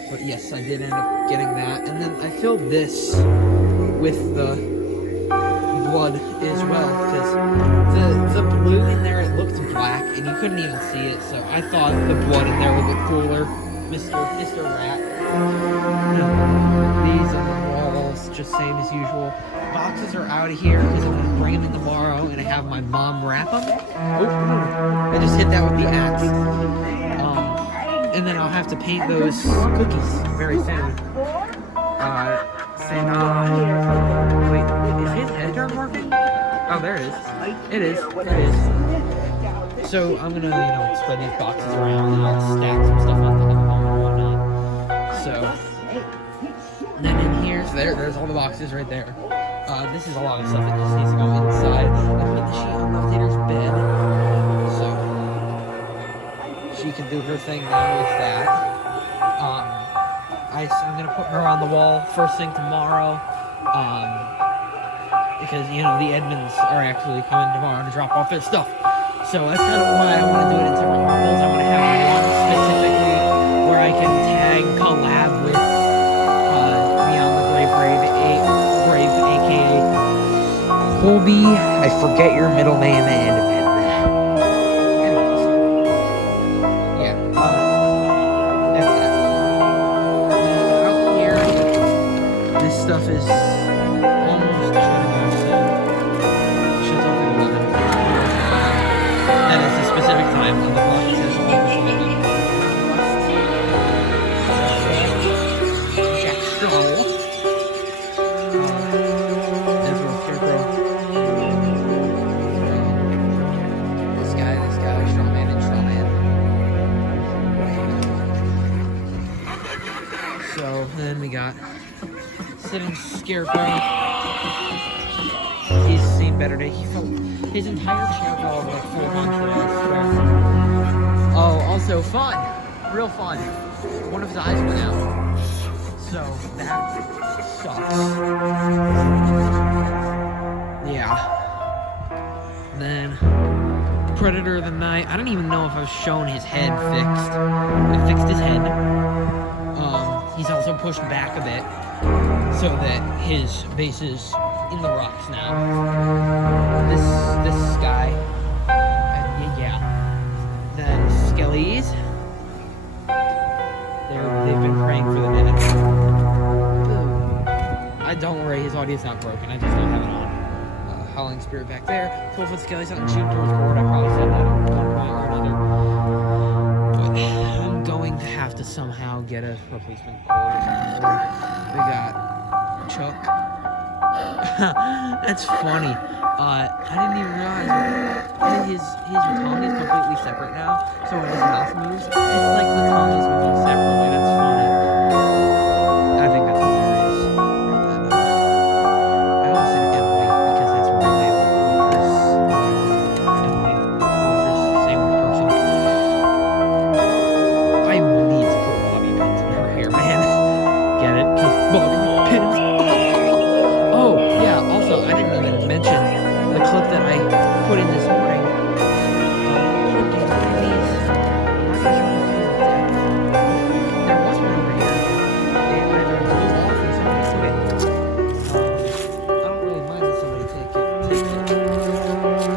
But yes, I did end up getting that. And then I filled this with the blood as well, because the blue in there, it looked black and you couldn't even see it, so I thought the blood in there would look cooler. Mr. Rat. These on the walls, just same as usual. Boxes are out of here because I'm going to bring them in tomorrow and have my mom wrap them. Oh, I just hit that with the axe. And then I'll have to paint those cookies very soon. Wait, is his editor working? Oh, there it is. It is. So I'm gonna, spread these boxes around and I'll stack some stuff on top of them and whatnot. So, and then in here, so there's all the boxes right there. This is a lot of stuff that just needs to go inside. I put the sheet on Levitator's bed, so she can do her thing now with that. I'm gonna put her on the wall first thing tomorrow, because the Edmonds are actually coming tomorrow to drop off their stuff. So that's kind of why I want to do it in separate bundles. I want to have one specifically where I can tag collab with Beyond the Grave, aka Colby. I forget your middle name, Edmund. Stuff is almost shutting off soon. Shuts off at 11. That is the specific time on the clock. It says almost 11. Jack Straw. There's Will Scarecrow. This guy, Strawman and Strawman. So then we got Sitting Scarecrow. He's seen better days. He felt his entire chair fell over like 4 months ago, I swear. Oh, also fun. Real fun. One of his eyes went out. So that sucks. Yeah. Then Predator of the Night. I don't even know if I've shown his head fixed. I fixed his head. He's also pushed back a bit, so that his base is in the rocks now. This guy, yeah. skellies. They've been praying for the dead. Don't worry, his audio's not broken. I just don't have it on. Howling Spirit back there. 12-foot skellies out in shoot doors cord. I probably said that at one point or another. But I'm going to have to somehow get a replacement cord. We got Chuck. That's funny. I didn't even realize his tongue is completely separate now. So when his mouth moves, it's like the tongue is moving separately. That's funny. I think that's hilarious. I almost said Emily because that's really Walter's Emily. Walter's same person. I need to put bobby pins in her hair, man. Get it? Because bobby pins. Oh, yeah. Also, I didn't even mention the clip that I put in this morning. There was one over here. It either blew off or somebody took it. I don't really mind that somebody take it.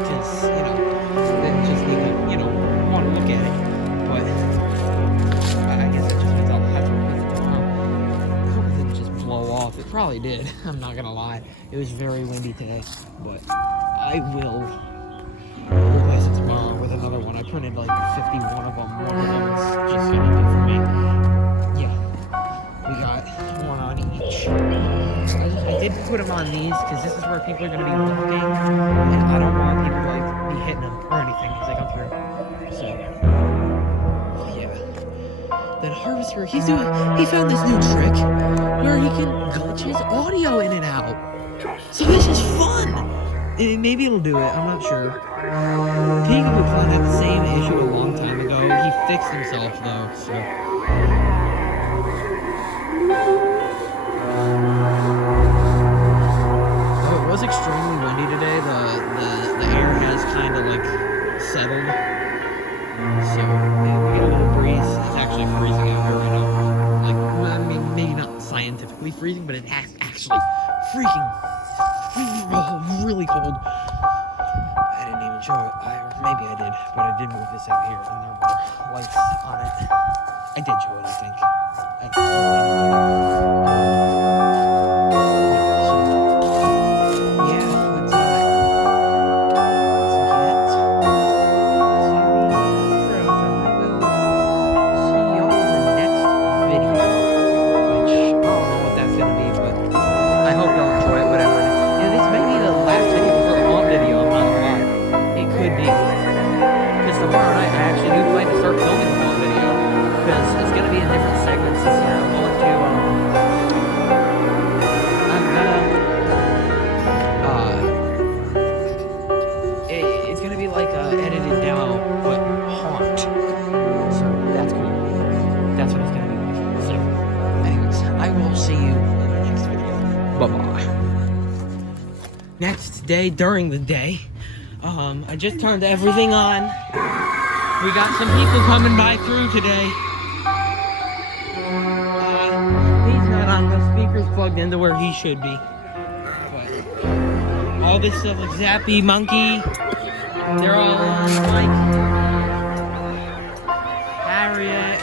Because, they just need to, want to look at it. But I guess that just means I'll have to replace it tomorrow. I hope it didn't just blow off. It probably did. I'm not gonna lie. It was very windy today. But I will replace it tomorrow with another one. I printed like 51 of them. One of them is just gonna do for me. Yeah, we got one on each. I did put them on these because this is where people are gonna be walking, and I don't want people to be hitting them or anything as they come through. So yeah. Then Harvester, he found this new trick where he can glitch his audio in and out. So this is fun! Maybe it'll do it, I'm not sure. Peekaboo Clan had the same issue a long time ago. He fixed himself though, so. Oh, it was extremely windy today. The air has kind of like settled. So, yeah, we get a little breeze. It's actually freezing out here right now. Like, I mean, maybe not scientifically freezing, but it's actually freaking really cold. I didn't even show it. Maybe I did, but I did move this out here, and there were lights on it. I did show it, I think. Next day, during the day, I just turned everything on. We got some people coming by through today. He's not on, the speaker's plugged into where he should be. But all this stuff like Zappy, Monkey, they're all on, like Harriet,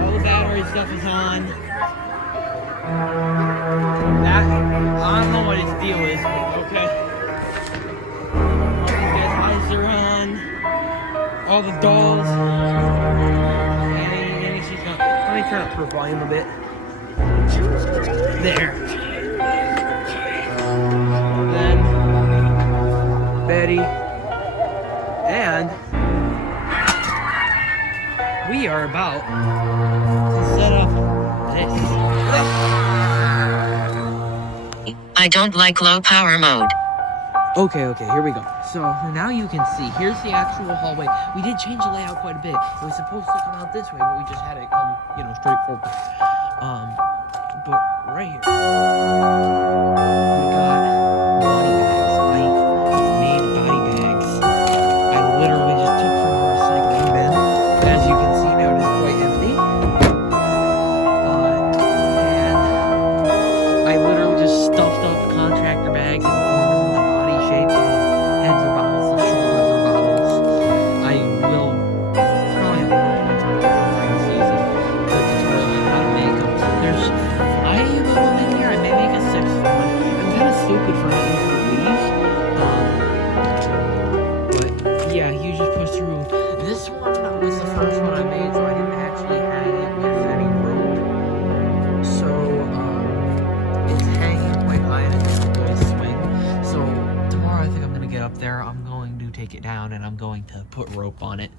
all the battery stuff is on. That, I don't know what his deal is, but okay. All these guys' eyes are on. All the dolls. Annie, she's gone. Let me turn up her volume a bit. There. Then Betty. And we are about to set up this. I don't like low power mode. Okay, here we go. So now you can see, here's the actual hallway. We did change the layout quite a bit. It was supposed to come out this way, but we just had it come, straight forward. But right here, we got body bags. I made body bags. I literally just took from a recycling bin. As you can see now, it is quite empty. And I literally just stuffed up contractor bags and formed them into body shapes. Heads are bottles, the shoulders are bottles. I will put rope on it.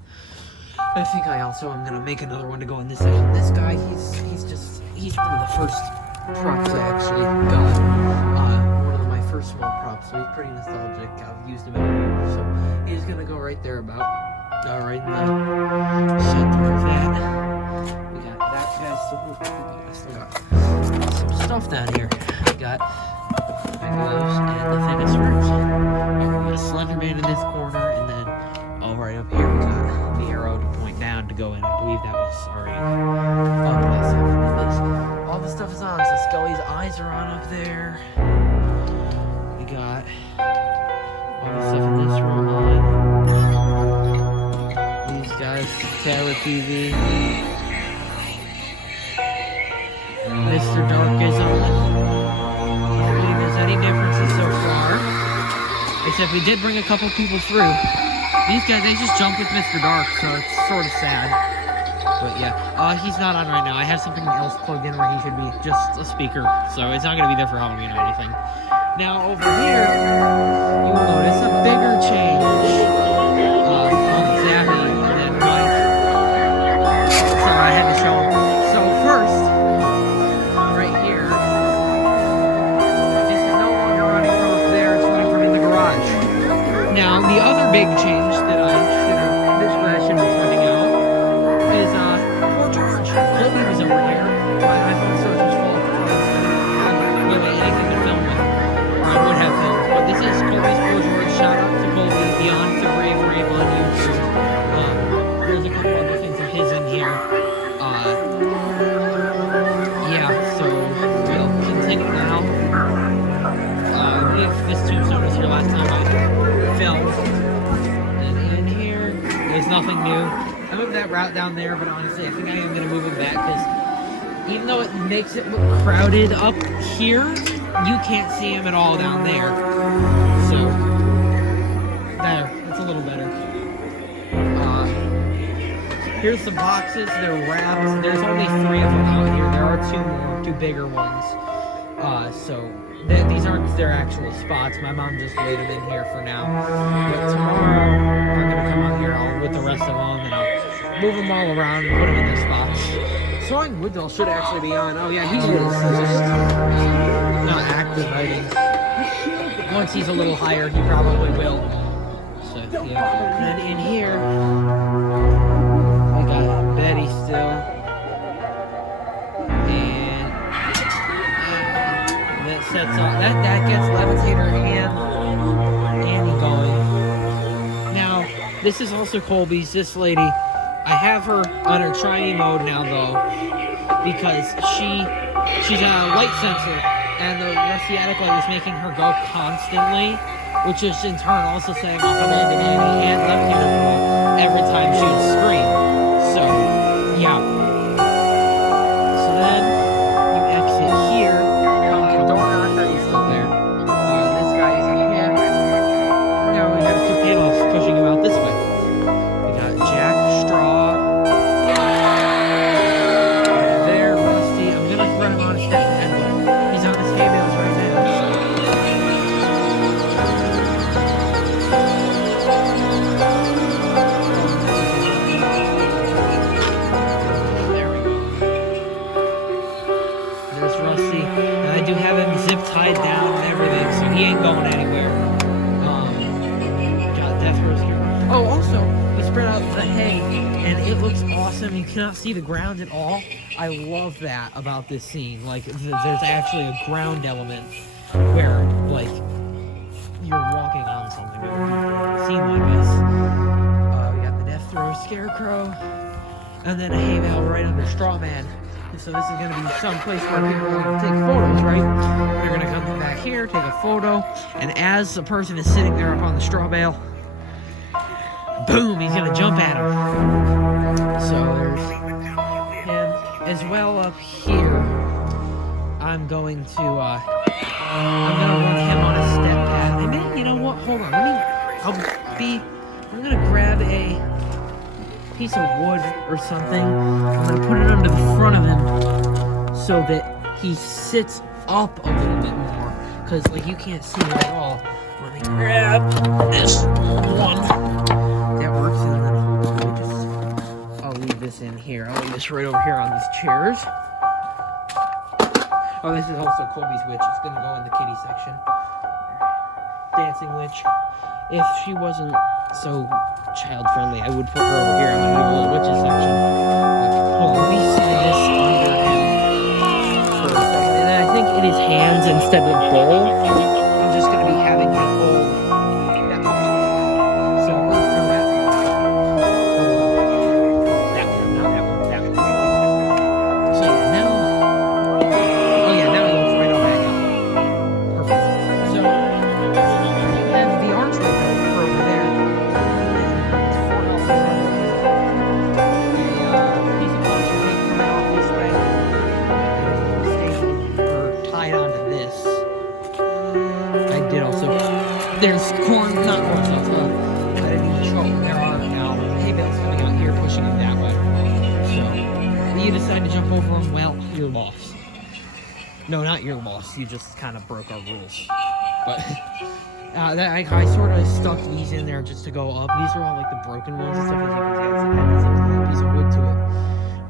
I think I also am gonna make another one to go in this section. This guy, he's one of the first props I actually got. One of my first small props, so he's pretty nostalgic. I've used him everywhere, so he's gonna go right there about, right in the center of that. We got that guy still. I still got some stuff down here. We got my gloves and the thickest ribs. We got a Slender Man in this corner, and then right up here we got the arrow to point down to go in. I believe that was already all the stuff is on. So Scully's eyes are on up there. We got all the stuff in this room on. These guys, Tower TV. Mr. Dark is on. I don't believe there's any differences so far. Except we did bring a couple people through. These guys, they just jump with Mr. Dark, so it's sort of sad. But yeah, he's not on right now. I have something else plugged in where he should be just a speaker, so it's not going to be there for Halloween or anything. Now, over here, you will notice a bigger change on Zappy and then Mike. Sorry, I had to show him. So first, right here, this is no longer running from up there, it's running from in the garage. Now, the other big change that I should be pointing out is, poor George. Colby was over here. My iPhone storage was full of photos. I didn't have really anything to film with, or I would have filmed. But this is Colby's Poor George. Shout out to Colby, Beyond the Brave Rave on YouTube. There's a couple other things of his in here. Yeah, so we'll continue now. If this tombstone was here last time I filmed. And in here, there's nothing new. I moved that route down there, but honestly, I think I am going to move it back because even though it makes it look crowded up here, you can't see him at all down there. So, there, it's a little better. Here's the boxes, they're wrapped. There's only 3 of them out here. There are 2 more, 2 bigger ones. These aren't their actual spots. My mom just laid them in here for now. But tomorrow, I'm going to come out here with the rest of them, and I'll move them all around and put them in their spots. Sawing Woodall should actually be on. Oh yeah, he is. He's just not activating. Once he's a little higher, he probably will. So, yeah. And then in here, we got Betty still. Sets up. That gets Levitator and Annie going. Now, this is also Colby's. This lady, I have her on her tiny mode now though, because she's a light sensor, and the rusty attic light is making her go constantly, which is in turn also setting off Abandon Annie and Levitator Pro every time she would scream. So, yeah. So then you exit here. He's still there. This guy is in here. Now we have 2 panels pushing him out this way. We got Jack Straw. Right there, Rusty. I'm gonna run him on a step ahead, but he's on his hay bales right now, so. There we go. There's Rusty. And I do have him zip tied down and everything, so he ain't going anywhere. Got Death Rose here. Oh, also, we spread out the hay, and it looks awesome. You cannot see the ground at all. I love that about this scene. Like, there's actually a ground element where, like, you're walking on something. It would be a scene like this. We got the Death Throw Scarecrow, and then a hay bale right under Straw Man. So this is going to be some place where people will take photos, right? They're going to come back here, take a photo, and as the person is sitting there up on the straw bale, boom, he's going to jump at him. So there's him. As well up here, I'm going to run him on a step pad. And then, you know what? Hold on. I'm going to grab a piece of wood or something. I'm going to put it under the front of him so that he sits up a little bit more, because like you can't see it at all. Let me grab this one. That works in in here. I'll leave this right over here on these chairs. Oh, this is also Colby's witch. It's gonna go in the kitty section. Dancing witch. If she wasn't so child friendly, I would put her over here in the little witches section. Hold on, let me see this under him for a second. And then I think in his hands instead of bowl, I'm just gonna be having him hold that one. So or that one. That one, not that one, that one. So yeah, now. Oh yeah, now it looks right on back out. Perfect. So you have the archway built for over there. And for out there, a piece of pottery coming off this way. Tied onto this. I did also. There's corn, not corn stalks. I didn't even show them. There are now hay bales coming out here, pushing it that way. So, when you decide to jump over them, well, you're lost. No, not your loss. You just kind of broke our rules. But I sort of stuck these in there just to go up. These are all like the broken ones and stuff. As you can see, it's a piece of wood to it.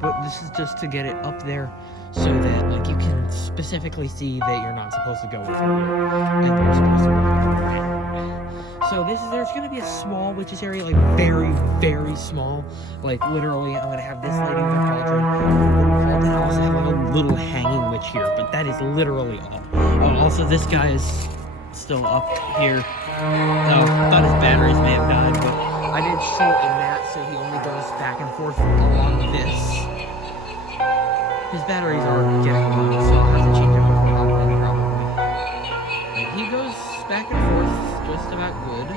But this is just to get it up there so that like you can specifically see that you're not supposed to go with it. And they're supposed to go around. So there's gonna be a small witches area, like very, very small. Like literally, I'm gonna have this lady with a cauldron. And I also have like a little hanging witch here, but that is literally all. Also, this guy is still up here. Oh, I thought his batteries may have died, but I did shorten that so he only goes back and forth along this. His batteries are getting low, so I'll have to change them over probably. And he goes back and forth just about good.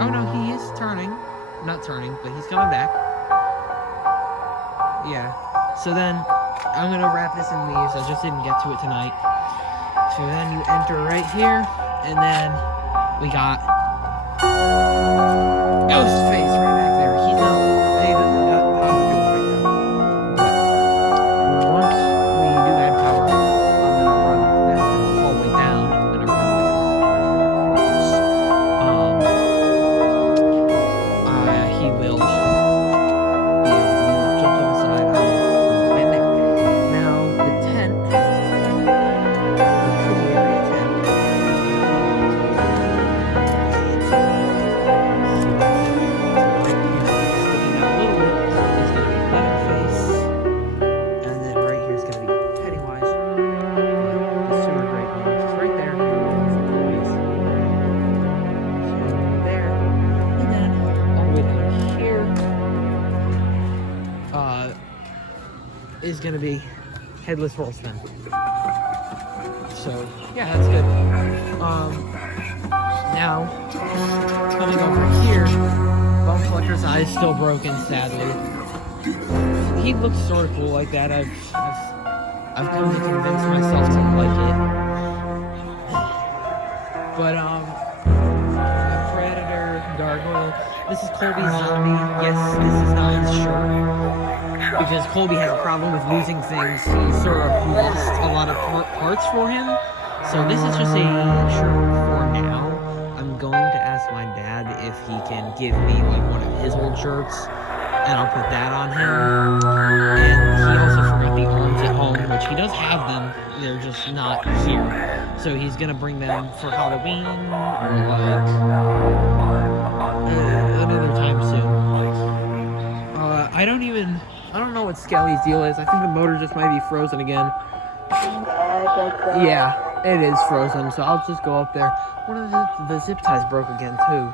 Oh no, he is turning. Not turning, but he's coming back. Yeah. So then, I'm gonna wrap this in leaves. I just didn't get to it tonight. So then you enter right here, and then we got Ghostface right back there. He doesn't got power to it right now. But once we do add power, I'm gonna run that from the hallway down. I'm gonna run he will be able to jump on the side of right there. Now the tent, the kitty area tent, sticking out a little bit is gonna be Leatherface, and then right here is gonna be Pennywise, the sewer great one, which is right there. So there, and then all the way down here is gonna be Headless Horseman. So yeah, that's good. Now coming over here, Bone Collector's eye is still broken, sadly. He looks sort of cool like that. I've come to convince myself to like it. But Predator, Gargoyle. This is Colby's zombie. Yes, this is not his shirt. Because Colby has a problem with losing things. He sort of lost a lot of parts for him. So this is just a shirt for now. I'm going to ask my dad if he can give me like one of his old shirts. And I'll put that on him. And he also forgot the arms at home, which he does have them. They're just not here. So he's gonna bring them for Halloween or like another time soon. I don't know what Skelly's deal is. I think the motor just might be frozen again. Yeah, it is frozen, so I'll just go up there. One of the zip ties broke again too,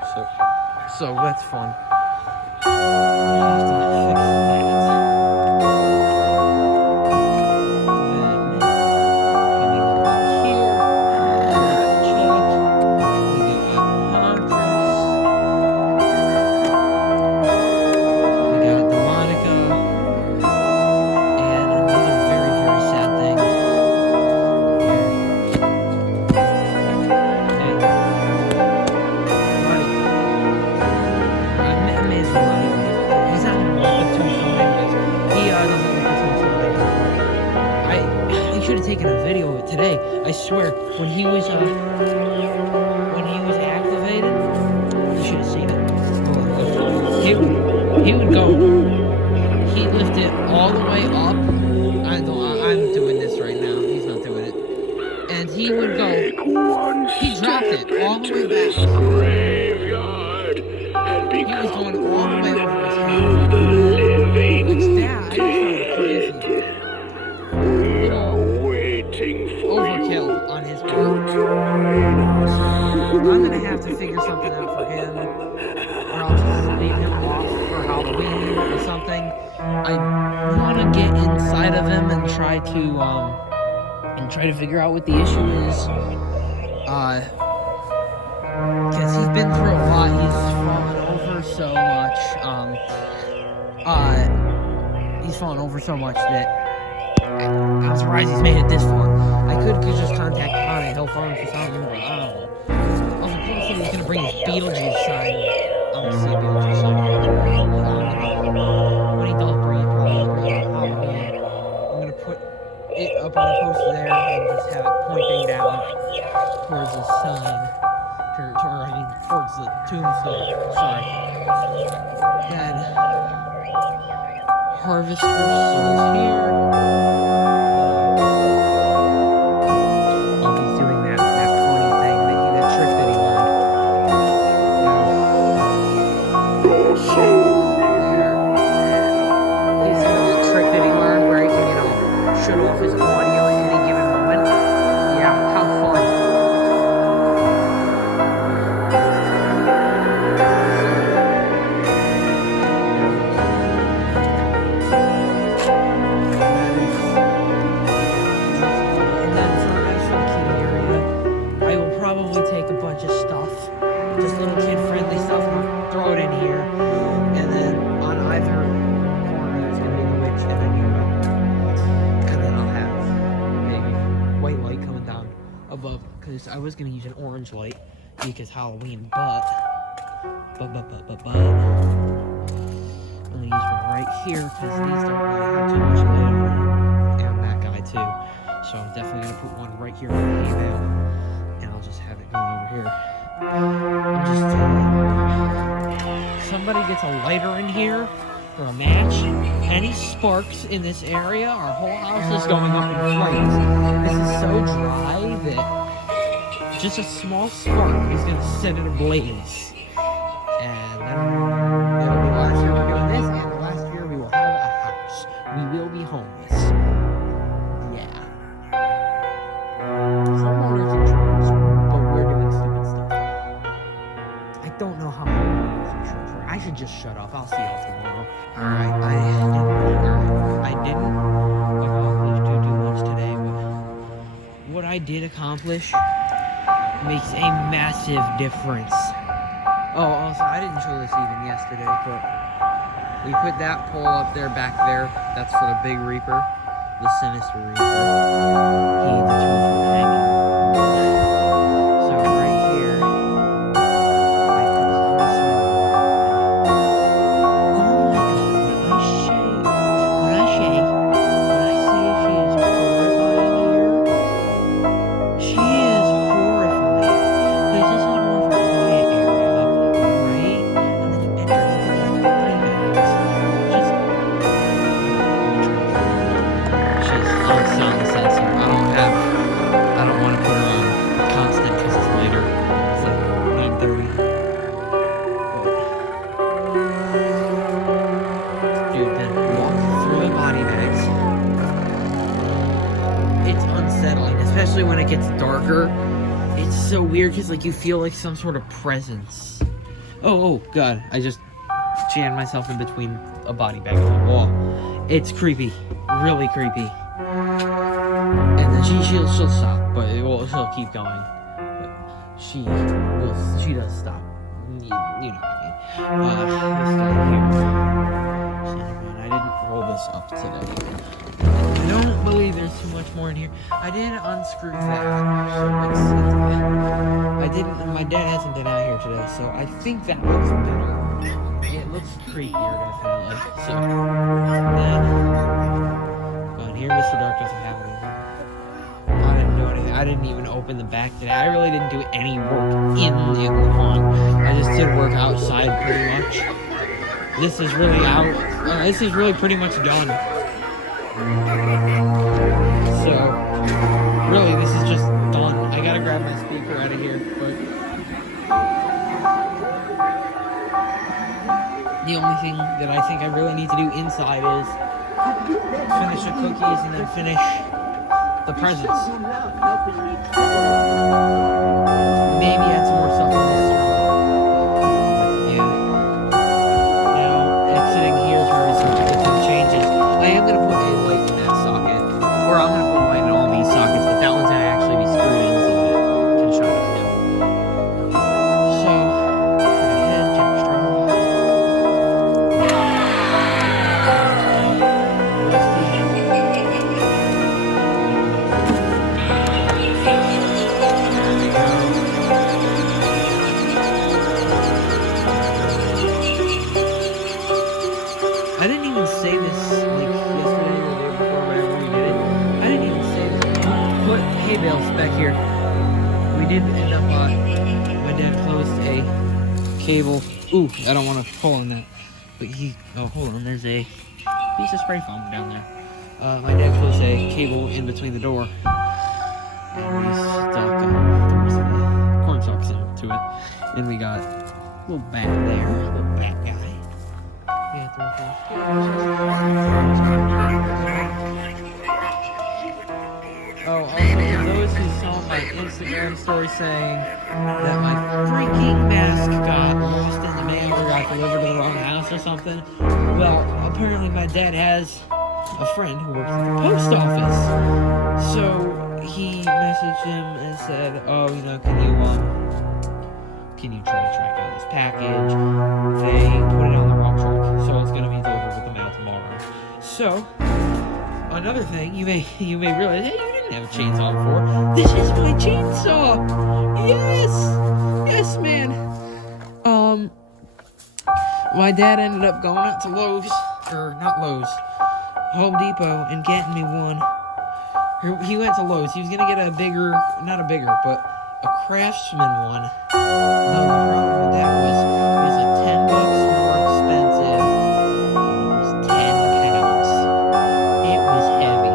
so that's fun. I have to fix that. Then coming over here, check. We got Huntress. We got the Monica. And another very, very sad thing. Here. Hey. Buddy. I may as well not even get. He's not gonna want the tombstone anyways. He doesn't like the tombstone anymore. I should have taken a video of it today. I swear, when he was activated, this back. graveyard and He was become going all the way one over his of head. the living Which, Dad, I dead. just found crazy. We are waiting for Overkill on his you part. to join us. I'm gonna have to figure something out for him, or I'll just leave him off for Halloween or something. I want to get inside of him and try to figure out what the issue is. Because he's been through a lot. He's fallen over so much. He's fallen over so much that I'm surprised he's made it this far. I could just contact Haunted Hill Farms or something, but I don't know. Also, Paul said he's gonna bring his Beetlejuice sign. I don't see a Beetlejuice sign. When he does bring it, probably bring it on Halloween. I'm gonna put it up on a post there and just have it pointing down towards the sign. Towards the tombstone. Sorry. Then Harvester Souls here. Oh, he's doing that funny thing, that trick that he learned. Your soul There. He's doing that trick that he learned where he can, shut off his audio at any given moment. Yeah, how fun. And then for an extra kid area, I will probably take a bunch of stuff, just little kid-friendly stuff, and throw it in here. And then on either corner, there's gonna be the witch and a Nero. And then I'll have maybe white light coming down above, because I was gonna use an orange light because Halloween, but I'm gonna use one right here because these don't really have too much light on them, and that guy too. So I'm definitely gonna put one right here for the hay and I'll just have it going over here. I'm just somebody gets a lighter in here or a match, any sparks in this area, our whole house is going up in flames. This is so dry that just a small spark is gonna set it ablaze. And then it'll be the last year we're doing this, and the last year we will have a house. We will be homeless. Yeah. Homeowners insurance, but we're doing stupid stuff. I don't know how homeowners insurance works. I should just shut off. I'll see y'all tomorrow. Alright, I didn't accomplish too much today, but what I did accomplish makes a massive difference. Oh, also, I didn't show this even yesterday, but we put that pole up there, back there. That's for the Big Reaper, the Sinister Reaper. He needs a tool for hanging. So right here, I put the horseman. Oh my god, when I say she is horrifying here, she is horrifying. Because this is more of a quiet area, right? And then you enter into these body bags. She's on sound sensor. I don't want to put her on constant because it's later. It's like 9:30. Dude, then walk through the body bags. It's unsettling, especially when it gets darker. It's so weird because like you feel like some sort of presence. Oh god, I just jammed myself in between a body bag and a wall. It's creepy, really creepy. And then she'll stop, but she'll keep going. But she does stop. You know what I mean. This guy here. I didn't roll this up today. I don't believe there's too much more in here. I did unscrew that. I didn't. My dad hasn't been out here today, so I think that looks better. It looks creepier, definitely. So then, on here, Mr. Dark doesn't have anything. I didn't do anything. I didn't even open the back today. I really didn't do any work in the lawn. I just did work outside pretty much. This is really out. This is really pretty much done. So, really, this is just done. I gotta grab my speaker out of here, but the only thing that I think I really need to do inside is finish the cookies and then finish the presents. Maybe add some more stuff in this room. Yeah. Now, exiting here is where we start to get some changes. I am going to put a light in that socket. Or I'm going to put a light in all these sockets, but that one's going to actually be screwed in so that it can shine on him. So, for the head, Jack Straw. I didn't even say this like yesterday or the day before, whenever we did it. I didn't even say this. Put hay bales back here. We did end up, my dad closed a cable. Ooh, I don't want to pull on that. But oh, hold on, there's a piece of spray foam down there. My dad closed a cable in between the door. And we stuck the rest of the corn stalks into it. And we got a little bat there, a little bat guy. Oh, also for those who saw my Instagram story saying that my freaking mask got lost in the mail or got delivered to the wrong house or something, well, apparently my dad has a friend who works at the post office. So he messaged him and said, oh, you know, can you try to track out this package? They put it on the wrong truck, so it's gonna be delivered with the mail tomorrow. So, another thing, you may realize, hey, you didn't have a chainsaw before. This is my chainsaw! Yes, man. My dad ended up going out to Lowe's, or not Lowe's, Home Depot, and getting me one. He went to Lowe's. He was gonna get not a bigger, but a Craftsman one. No, the problem with that was it was like $10 more expensive, and it was 10 pounds. It was heavy.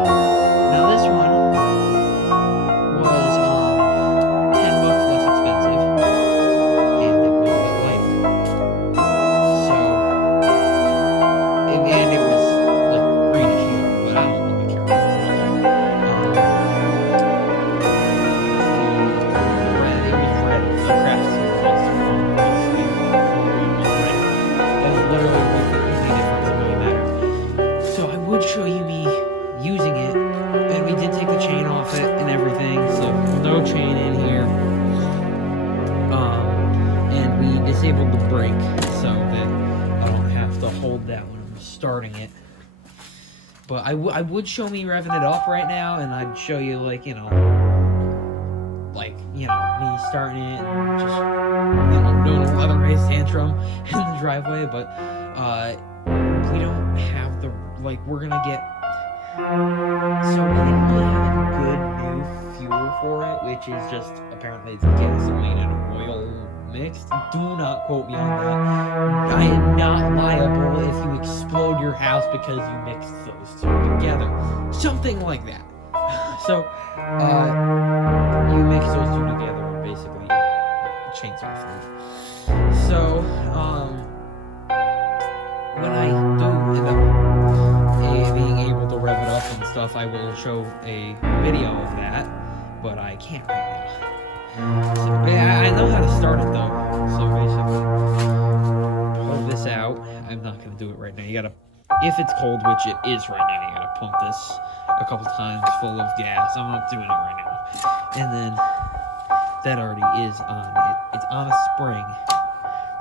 Now this one was $10 less expensive, and it was a bit lighter. So, in the end, it was like greenish yellow, but I don't really care. Show you me using it, and we did take the chain off it and everything, so no chain in here, and we disabled the brake so that I don't have to hold that when I'm starting it. But I would show me revving it up right now, and I'd show you like me starting it and just doing a Leatherface tantrum in the driveway, but we don't have the we're gonna get, so we didn't really have a good new fuel for it, which is just apparently it's gasoline and oil mixed. Do not quote me on that. I am not liable if you explode your house because you mixed those two together, something like that. So you mix those two together and basically chainsaw fluid. So when I do end up being able to rev it up and stuff, I will show a video of that, but I can't right now. So, but I know how to start it though, so basically pull this out. I'm not going to do it right now. You gotta, if it's cold, which it is right now, you gotta pump this a couple times full of gas. I'm not doing it right now. And then that already is on. It's on a spring,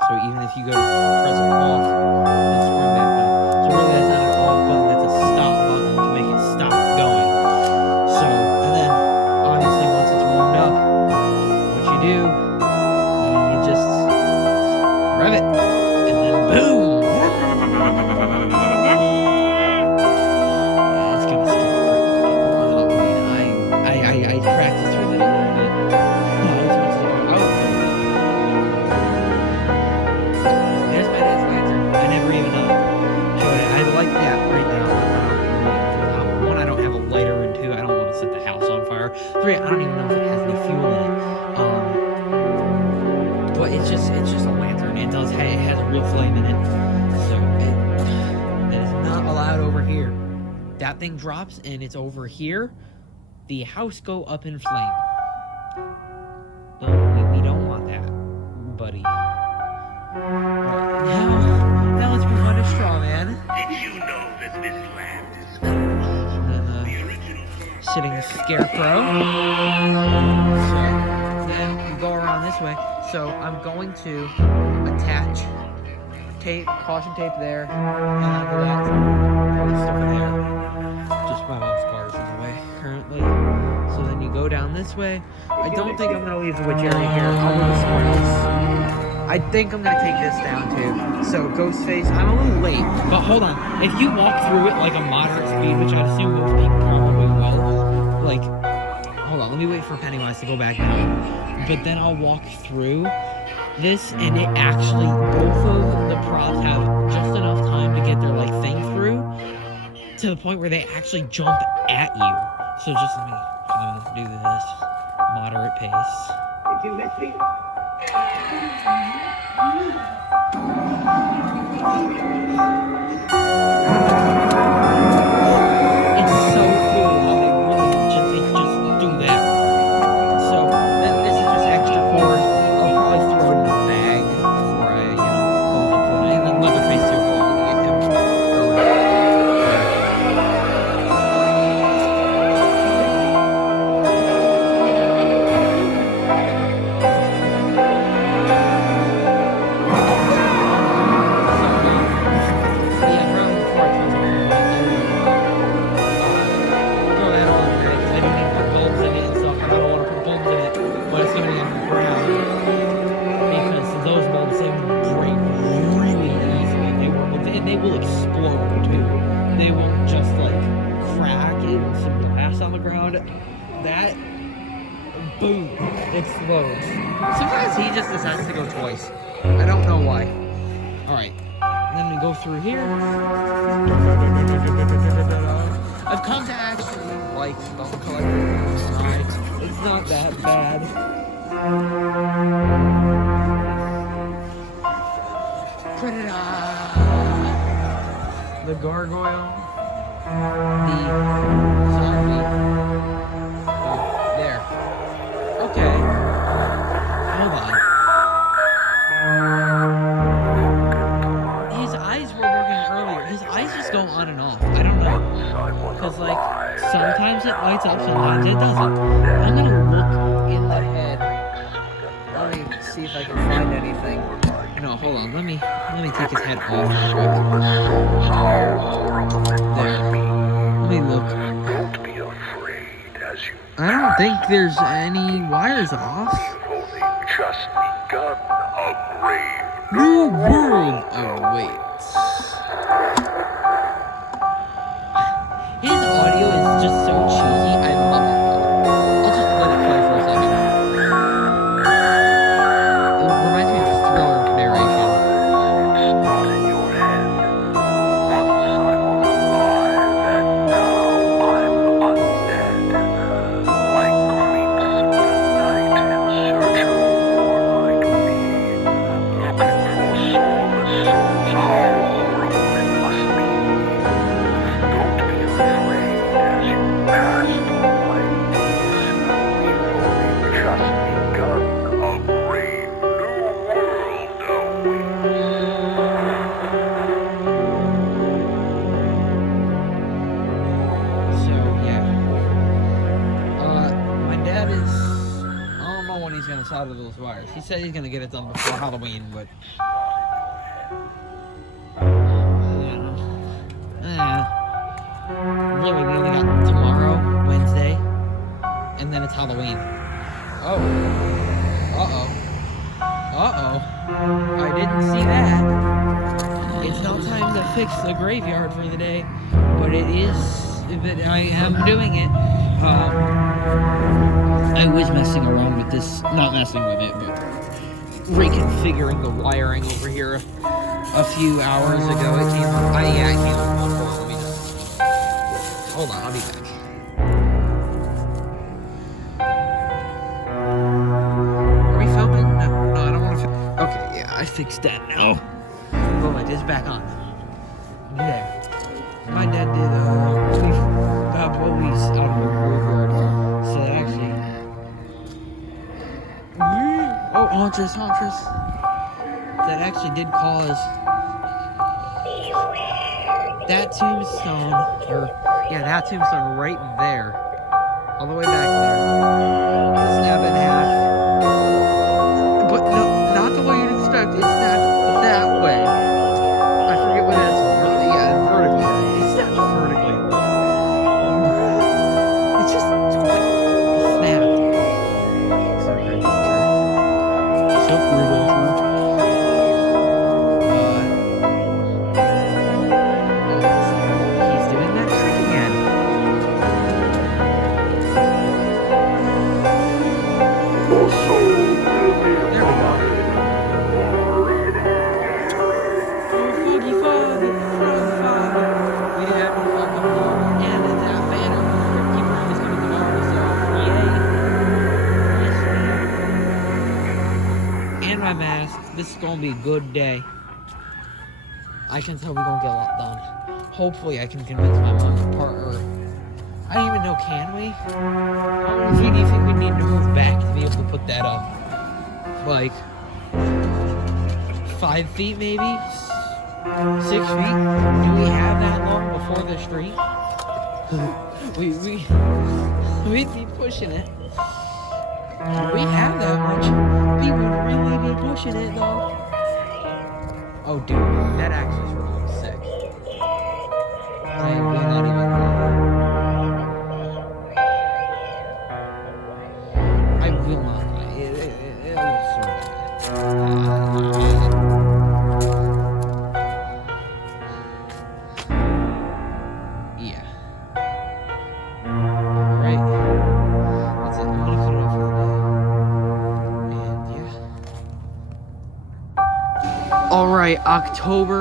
so even if you go to press it off, it'll spring back up. So really that's not an off button, that's a stop button to make it stop going. So, and then obviously once it's warmed up, what you do, you just rev it, and then boom! It's gonna scare the crap out of people. I practiced with it a little bit. There's my dad's lantern. I never even showed it. I like that right now. One, I don't have a lighter, and two, I don't want to set the house on fire. Three, I don't even know if it has any fuel in it. But it's just a lantern. It has a real flame in it. So that is not allowed over here. That thing drops and it's over here. The house go up in flame. We don't want that, buddy. Right, now let's move on to Straw Man. Did you know that this land is And then the original sitting Scarecrow. So then we go around this way. So I'm going to attach tape, caution tape there, and after that, post over there. Just my mom's car is in the way currently. So then you go down this way. I don't think I'm gonna leave the witch area here. I'll move somewhere else. I think I'm gonna take this down too. So Ghostface, I'm a little late, but hold on. If you walk through it like a moderate speed, which I'd assume most people probably will, like, hold on, let me wait for Pennywise to go back down. But then I'll walk through this, and it actually, both of the props have just enough time to get their like thing through to the point where they actually jump at you. So just let me do this moderate pace. Did you miss me? It's so cool how they really just do that. So then this is just extra cord. I'll probably throw it in a bag before I close up for it. And then Leatherface too. I'll get him. That boom explodes. Sometimes he just decides to go twice. I don't know why. Alright. Then we go through here. I've come to actually like Bone Collector. It's not that bad. Predator. The gargoyle. The zombie. There. Okay. Hold on. His eyes were working earlier. His eyes just go on and off. I don't know. Because, like, sometimes it lights up, sometimes it doesn't. I'm gonna look in the head. Let me see if I can find anything. No, hold on. Let me take his head off real quick. There. Let me look. Don't be afraid as you I don't think there's any wires off. have only just begun a brave New world! Oh, wait. His audio is just so cheesy. I love it. I'll just let it play for a second. It reminds me of Thriller narration. in your head. Once I was alive, and now I'm undead. Like creeps in the night in search of more like me. Looking for soulless souls, how horrible it must be. Don't be afraid as you pass through my gates. We've only just begun a brave new world So, yeah. My dad is... I don't know when he's gonna solder those wires. He said he's gonna get it done before Halloween, but... Really, we only got tomorrow, Wednesday, and then it's Halloween. Oh. Uh-oh. Uh-oh. I didn't see that. It's not time to fix the graveyard for the day, but it is... But I am doing it. I was messing around with this, not messing with it, but reconfiguring the wiring over here a few hours ago. It came up. It came up. Let me just... Hold on, I'll be back. Are we filming? No, I don't want to film. Okay, yeah, I fixed that now. good. It's back on. There. My dad did we got bullies out of the graveyard. So that actually. Oh, Huntress. That actually did cause that tombstone, that tombstone right there, all the way back there, snap in half. But no, not the way you'd expect. It's not that way. I forget what that's. Vertically. It's not vertically. It's just snapped. So great. So brutal. He's doing that trick again. There we go. Foggy. We have no fucking ball. And that banner, Crypt Keeper is coming tomorrow, so yay. Yes, and my mask. This is gonna be a good day. I can tell we're gonna get a lot done. Hopefully I can convince my mom to partner. I don't even know, can we? How many feet do you think we need to move back to be able to put that up? Like 5 feet maybe? 6 feet? Do we have that long before the street? We'd be pushing it. Do we have that much? We would really be pushing it though. Oh dude, that actually sort of looks sick. I will not even lie. I will not lie. It looks sort of yeah. Alright. That's it. I'm gonna cut it off for the day. And yeah. Alright, October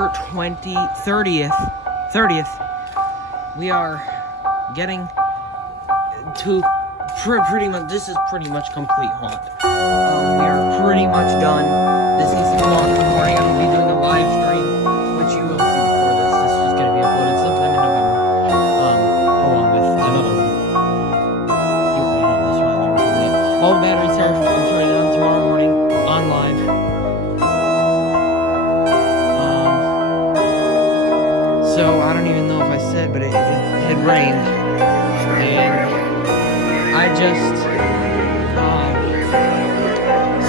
30th. We are getting to pretty much, this is pretty much complete haunt. We are pretty much done. This is the long morning. I'm going to be doing a live stream, which you will see before this. This is going to be uploaded sometime in November, along with another one. You already know this one. All the batteries are turning on tomorrow morning on live. So I don't even know if I said, but it had rained, and I just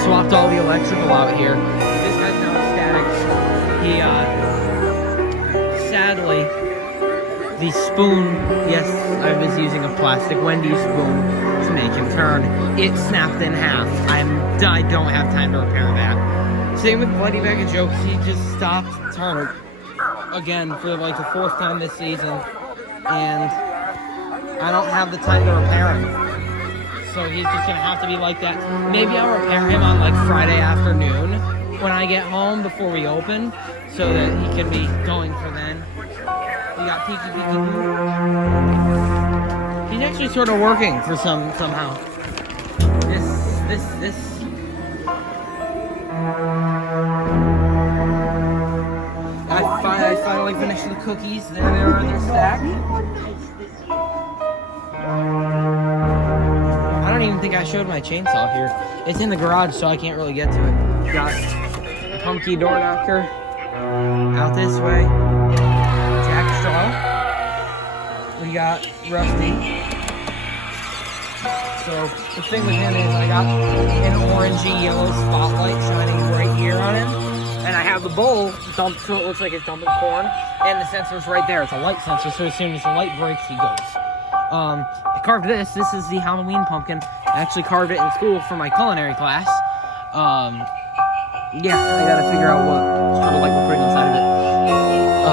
swapped all the electrical out here. This guy's now static. He sadly, the spoon, yes, I was using a plastic Wendy's spoon to make him turn. It snapped in half. I don't have time to repair that. Same with Bloody Bag of Jokes. He just stopped turning again for like the 4th time this season, and I don't have the time to repair him. So he's just gonna have to be like that. Maybe I'll repair him on like Friday afternoon when I get home before we open, so that he can be going for then. We got Peeky Boo. He's actually sort of working for somehow. This. I finally finished the cookies. There they are in their stack. I don't even think I showed my chainsaw here. It's in the garage, so I can't really get to it. Got Punky Door Knocker out this way. Jack Straw. We got Rusty. So the thing with him is I got an orangey yellow spotlight shining right here on him. And I have the bowl dumped so it looks like it's dumping corn. And the sensor's right there. It's a light sensor, so as soon as the light breaks, he goes. I carved this. This is the Halloween pumpkin. I actually carved it in school for my culinary class. Yeah, I gotta figure out what sort of like we're putting inside of it. We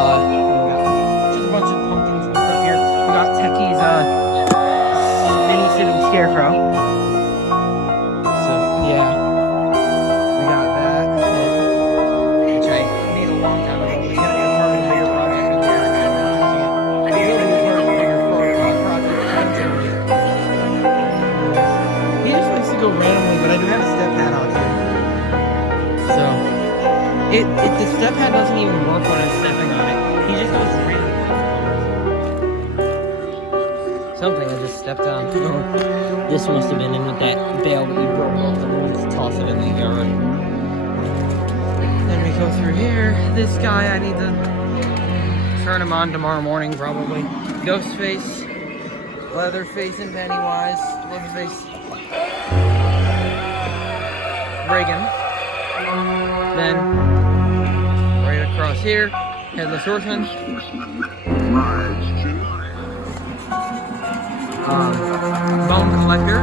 got just a bunch of pumpkins and stuff here. We got Techie's mini sitting scarecrow. So yeah, we got that, which I made a long time ago. We gotta get part of a bigger project in there. I really need part of a bigger project. He just likes to go randomly, but I do have a step pad on here. So The step pad doesn't even work when I'm stepping on it. He just goes straight. Something I just stepped on. Oh, this must have been in with that bale that you broke off and then just toss it in the yard. Then we go through here. This guy, I need to turn him on tomorrow morning probably. Ghostface, Leatherface and Pennywise. Leatherface, Reagan. Then right across here, Headless Horseman. Bone Collector.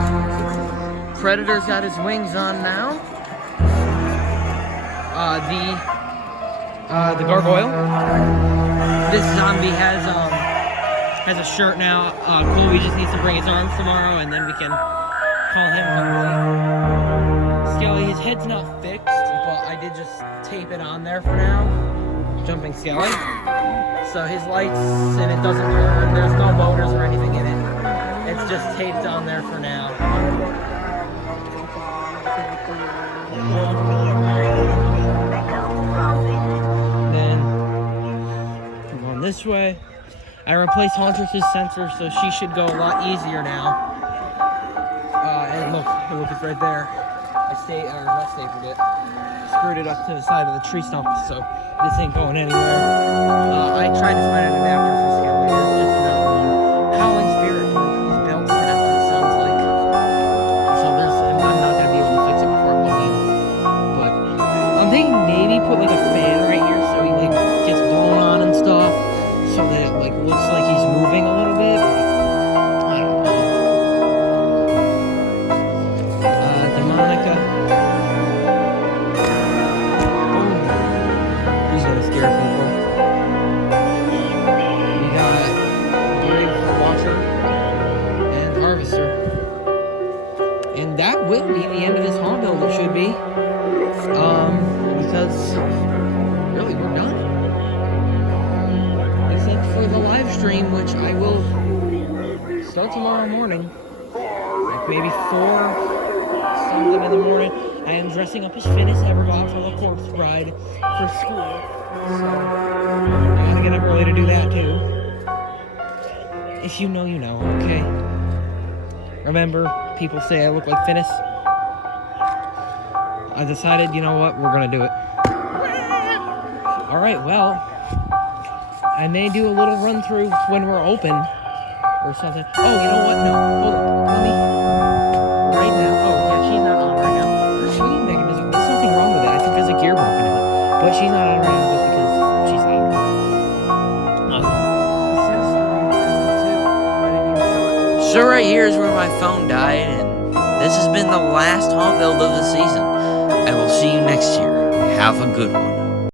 Predator's got his wings on now. The Gargoyle. This zombie has a shirt now. Colby just needs to bring his arms tomorrow, and then we can call him complete. Skelly, his head's not fixed, but I did just tape it on there for now. Jumping Skelly. So his lights, and it doesn't turn. There's no motors or anything in it. It's just taped on there for now. Then I'm going this way. I replaced Hauntress's sensor, so she should go a lot easier now. And look, it's right there. I not stapled it. Screwed it up to the side of the tree stump, so this ain't going anywhere. I tried to find an adapter for Skelly. There's just no one. Howling Spirit his belt snapped, it sounds like. So I'm not gonna be able to fix it before I leave. But I'm thinking maybe put like a fan right here so he like gets blown on and stuff, so that it like looks like he's moving a little bit. But I don't know. Demonica. He's gonna scare people. We got Grave Watcher and Harvester. And that will be the end of this haunt build, it should be. Because really we're done. Except for the live stream, which I will start tomorrow morning. Like maybe 4 something in the morning. I am dressing up as Phineas Evergod for the Corpse Bride for school. So I gotta get up early to do that too. If you know, you know, okay? Remember, people say I look like Phineas. I decided, you know what, we're gonna do it. Alright, well, I may do a little run through when we're open or something. Oh, you know what? No, hold on. Let me. Right now. Oh, yeah, she's not on right now. Her swinging mechanism, there's something wrong with it. I think there's a gear broken out. But she's not on right now just because she's out. So right here is where my phone died, and this has been the last haunt build of the season. I will see you next year. Have a good one.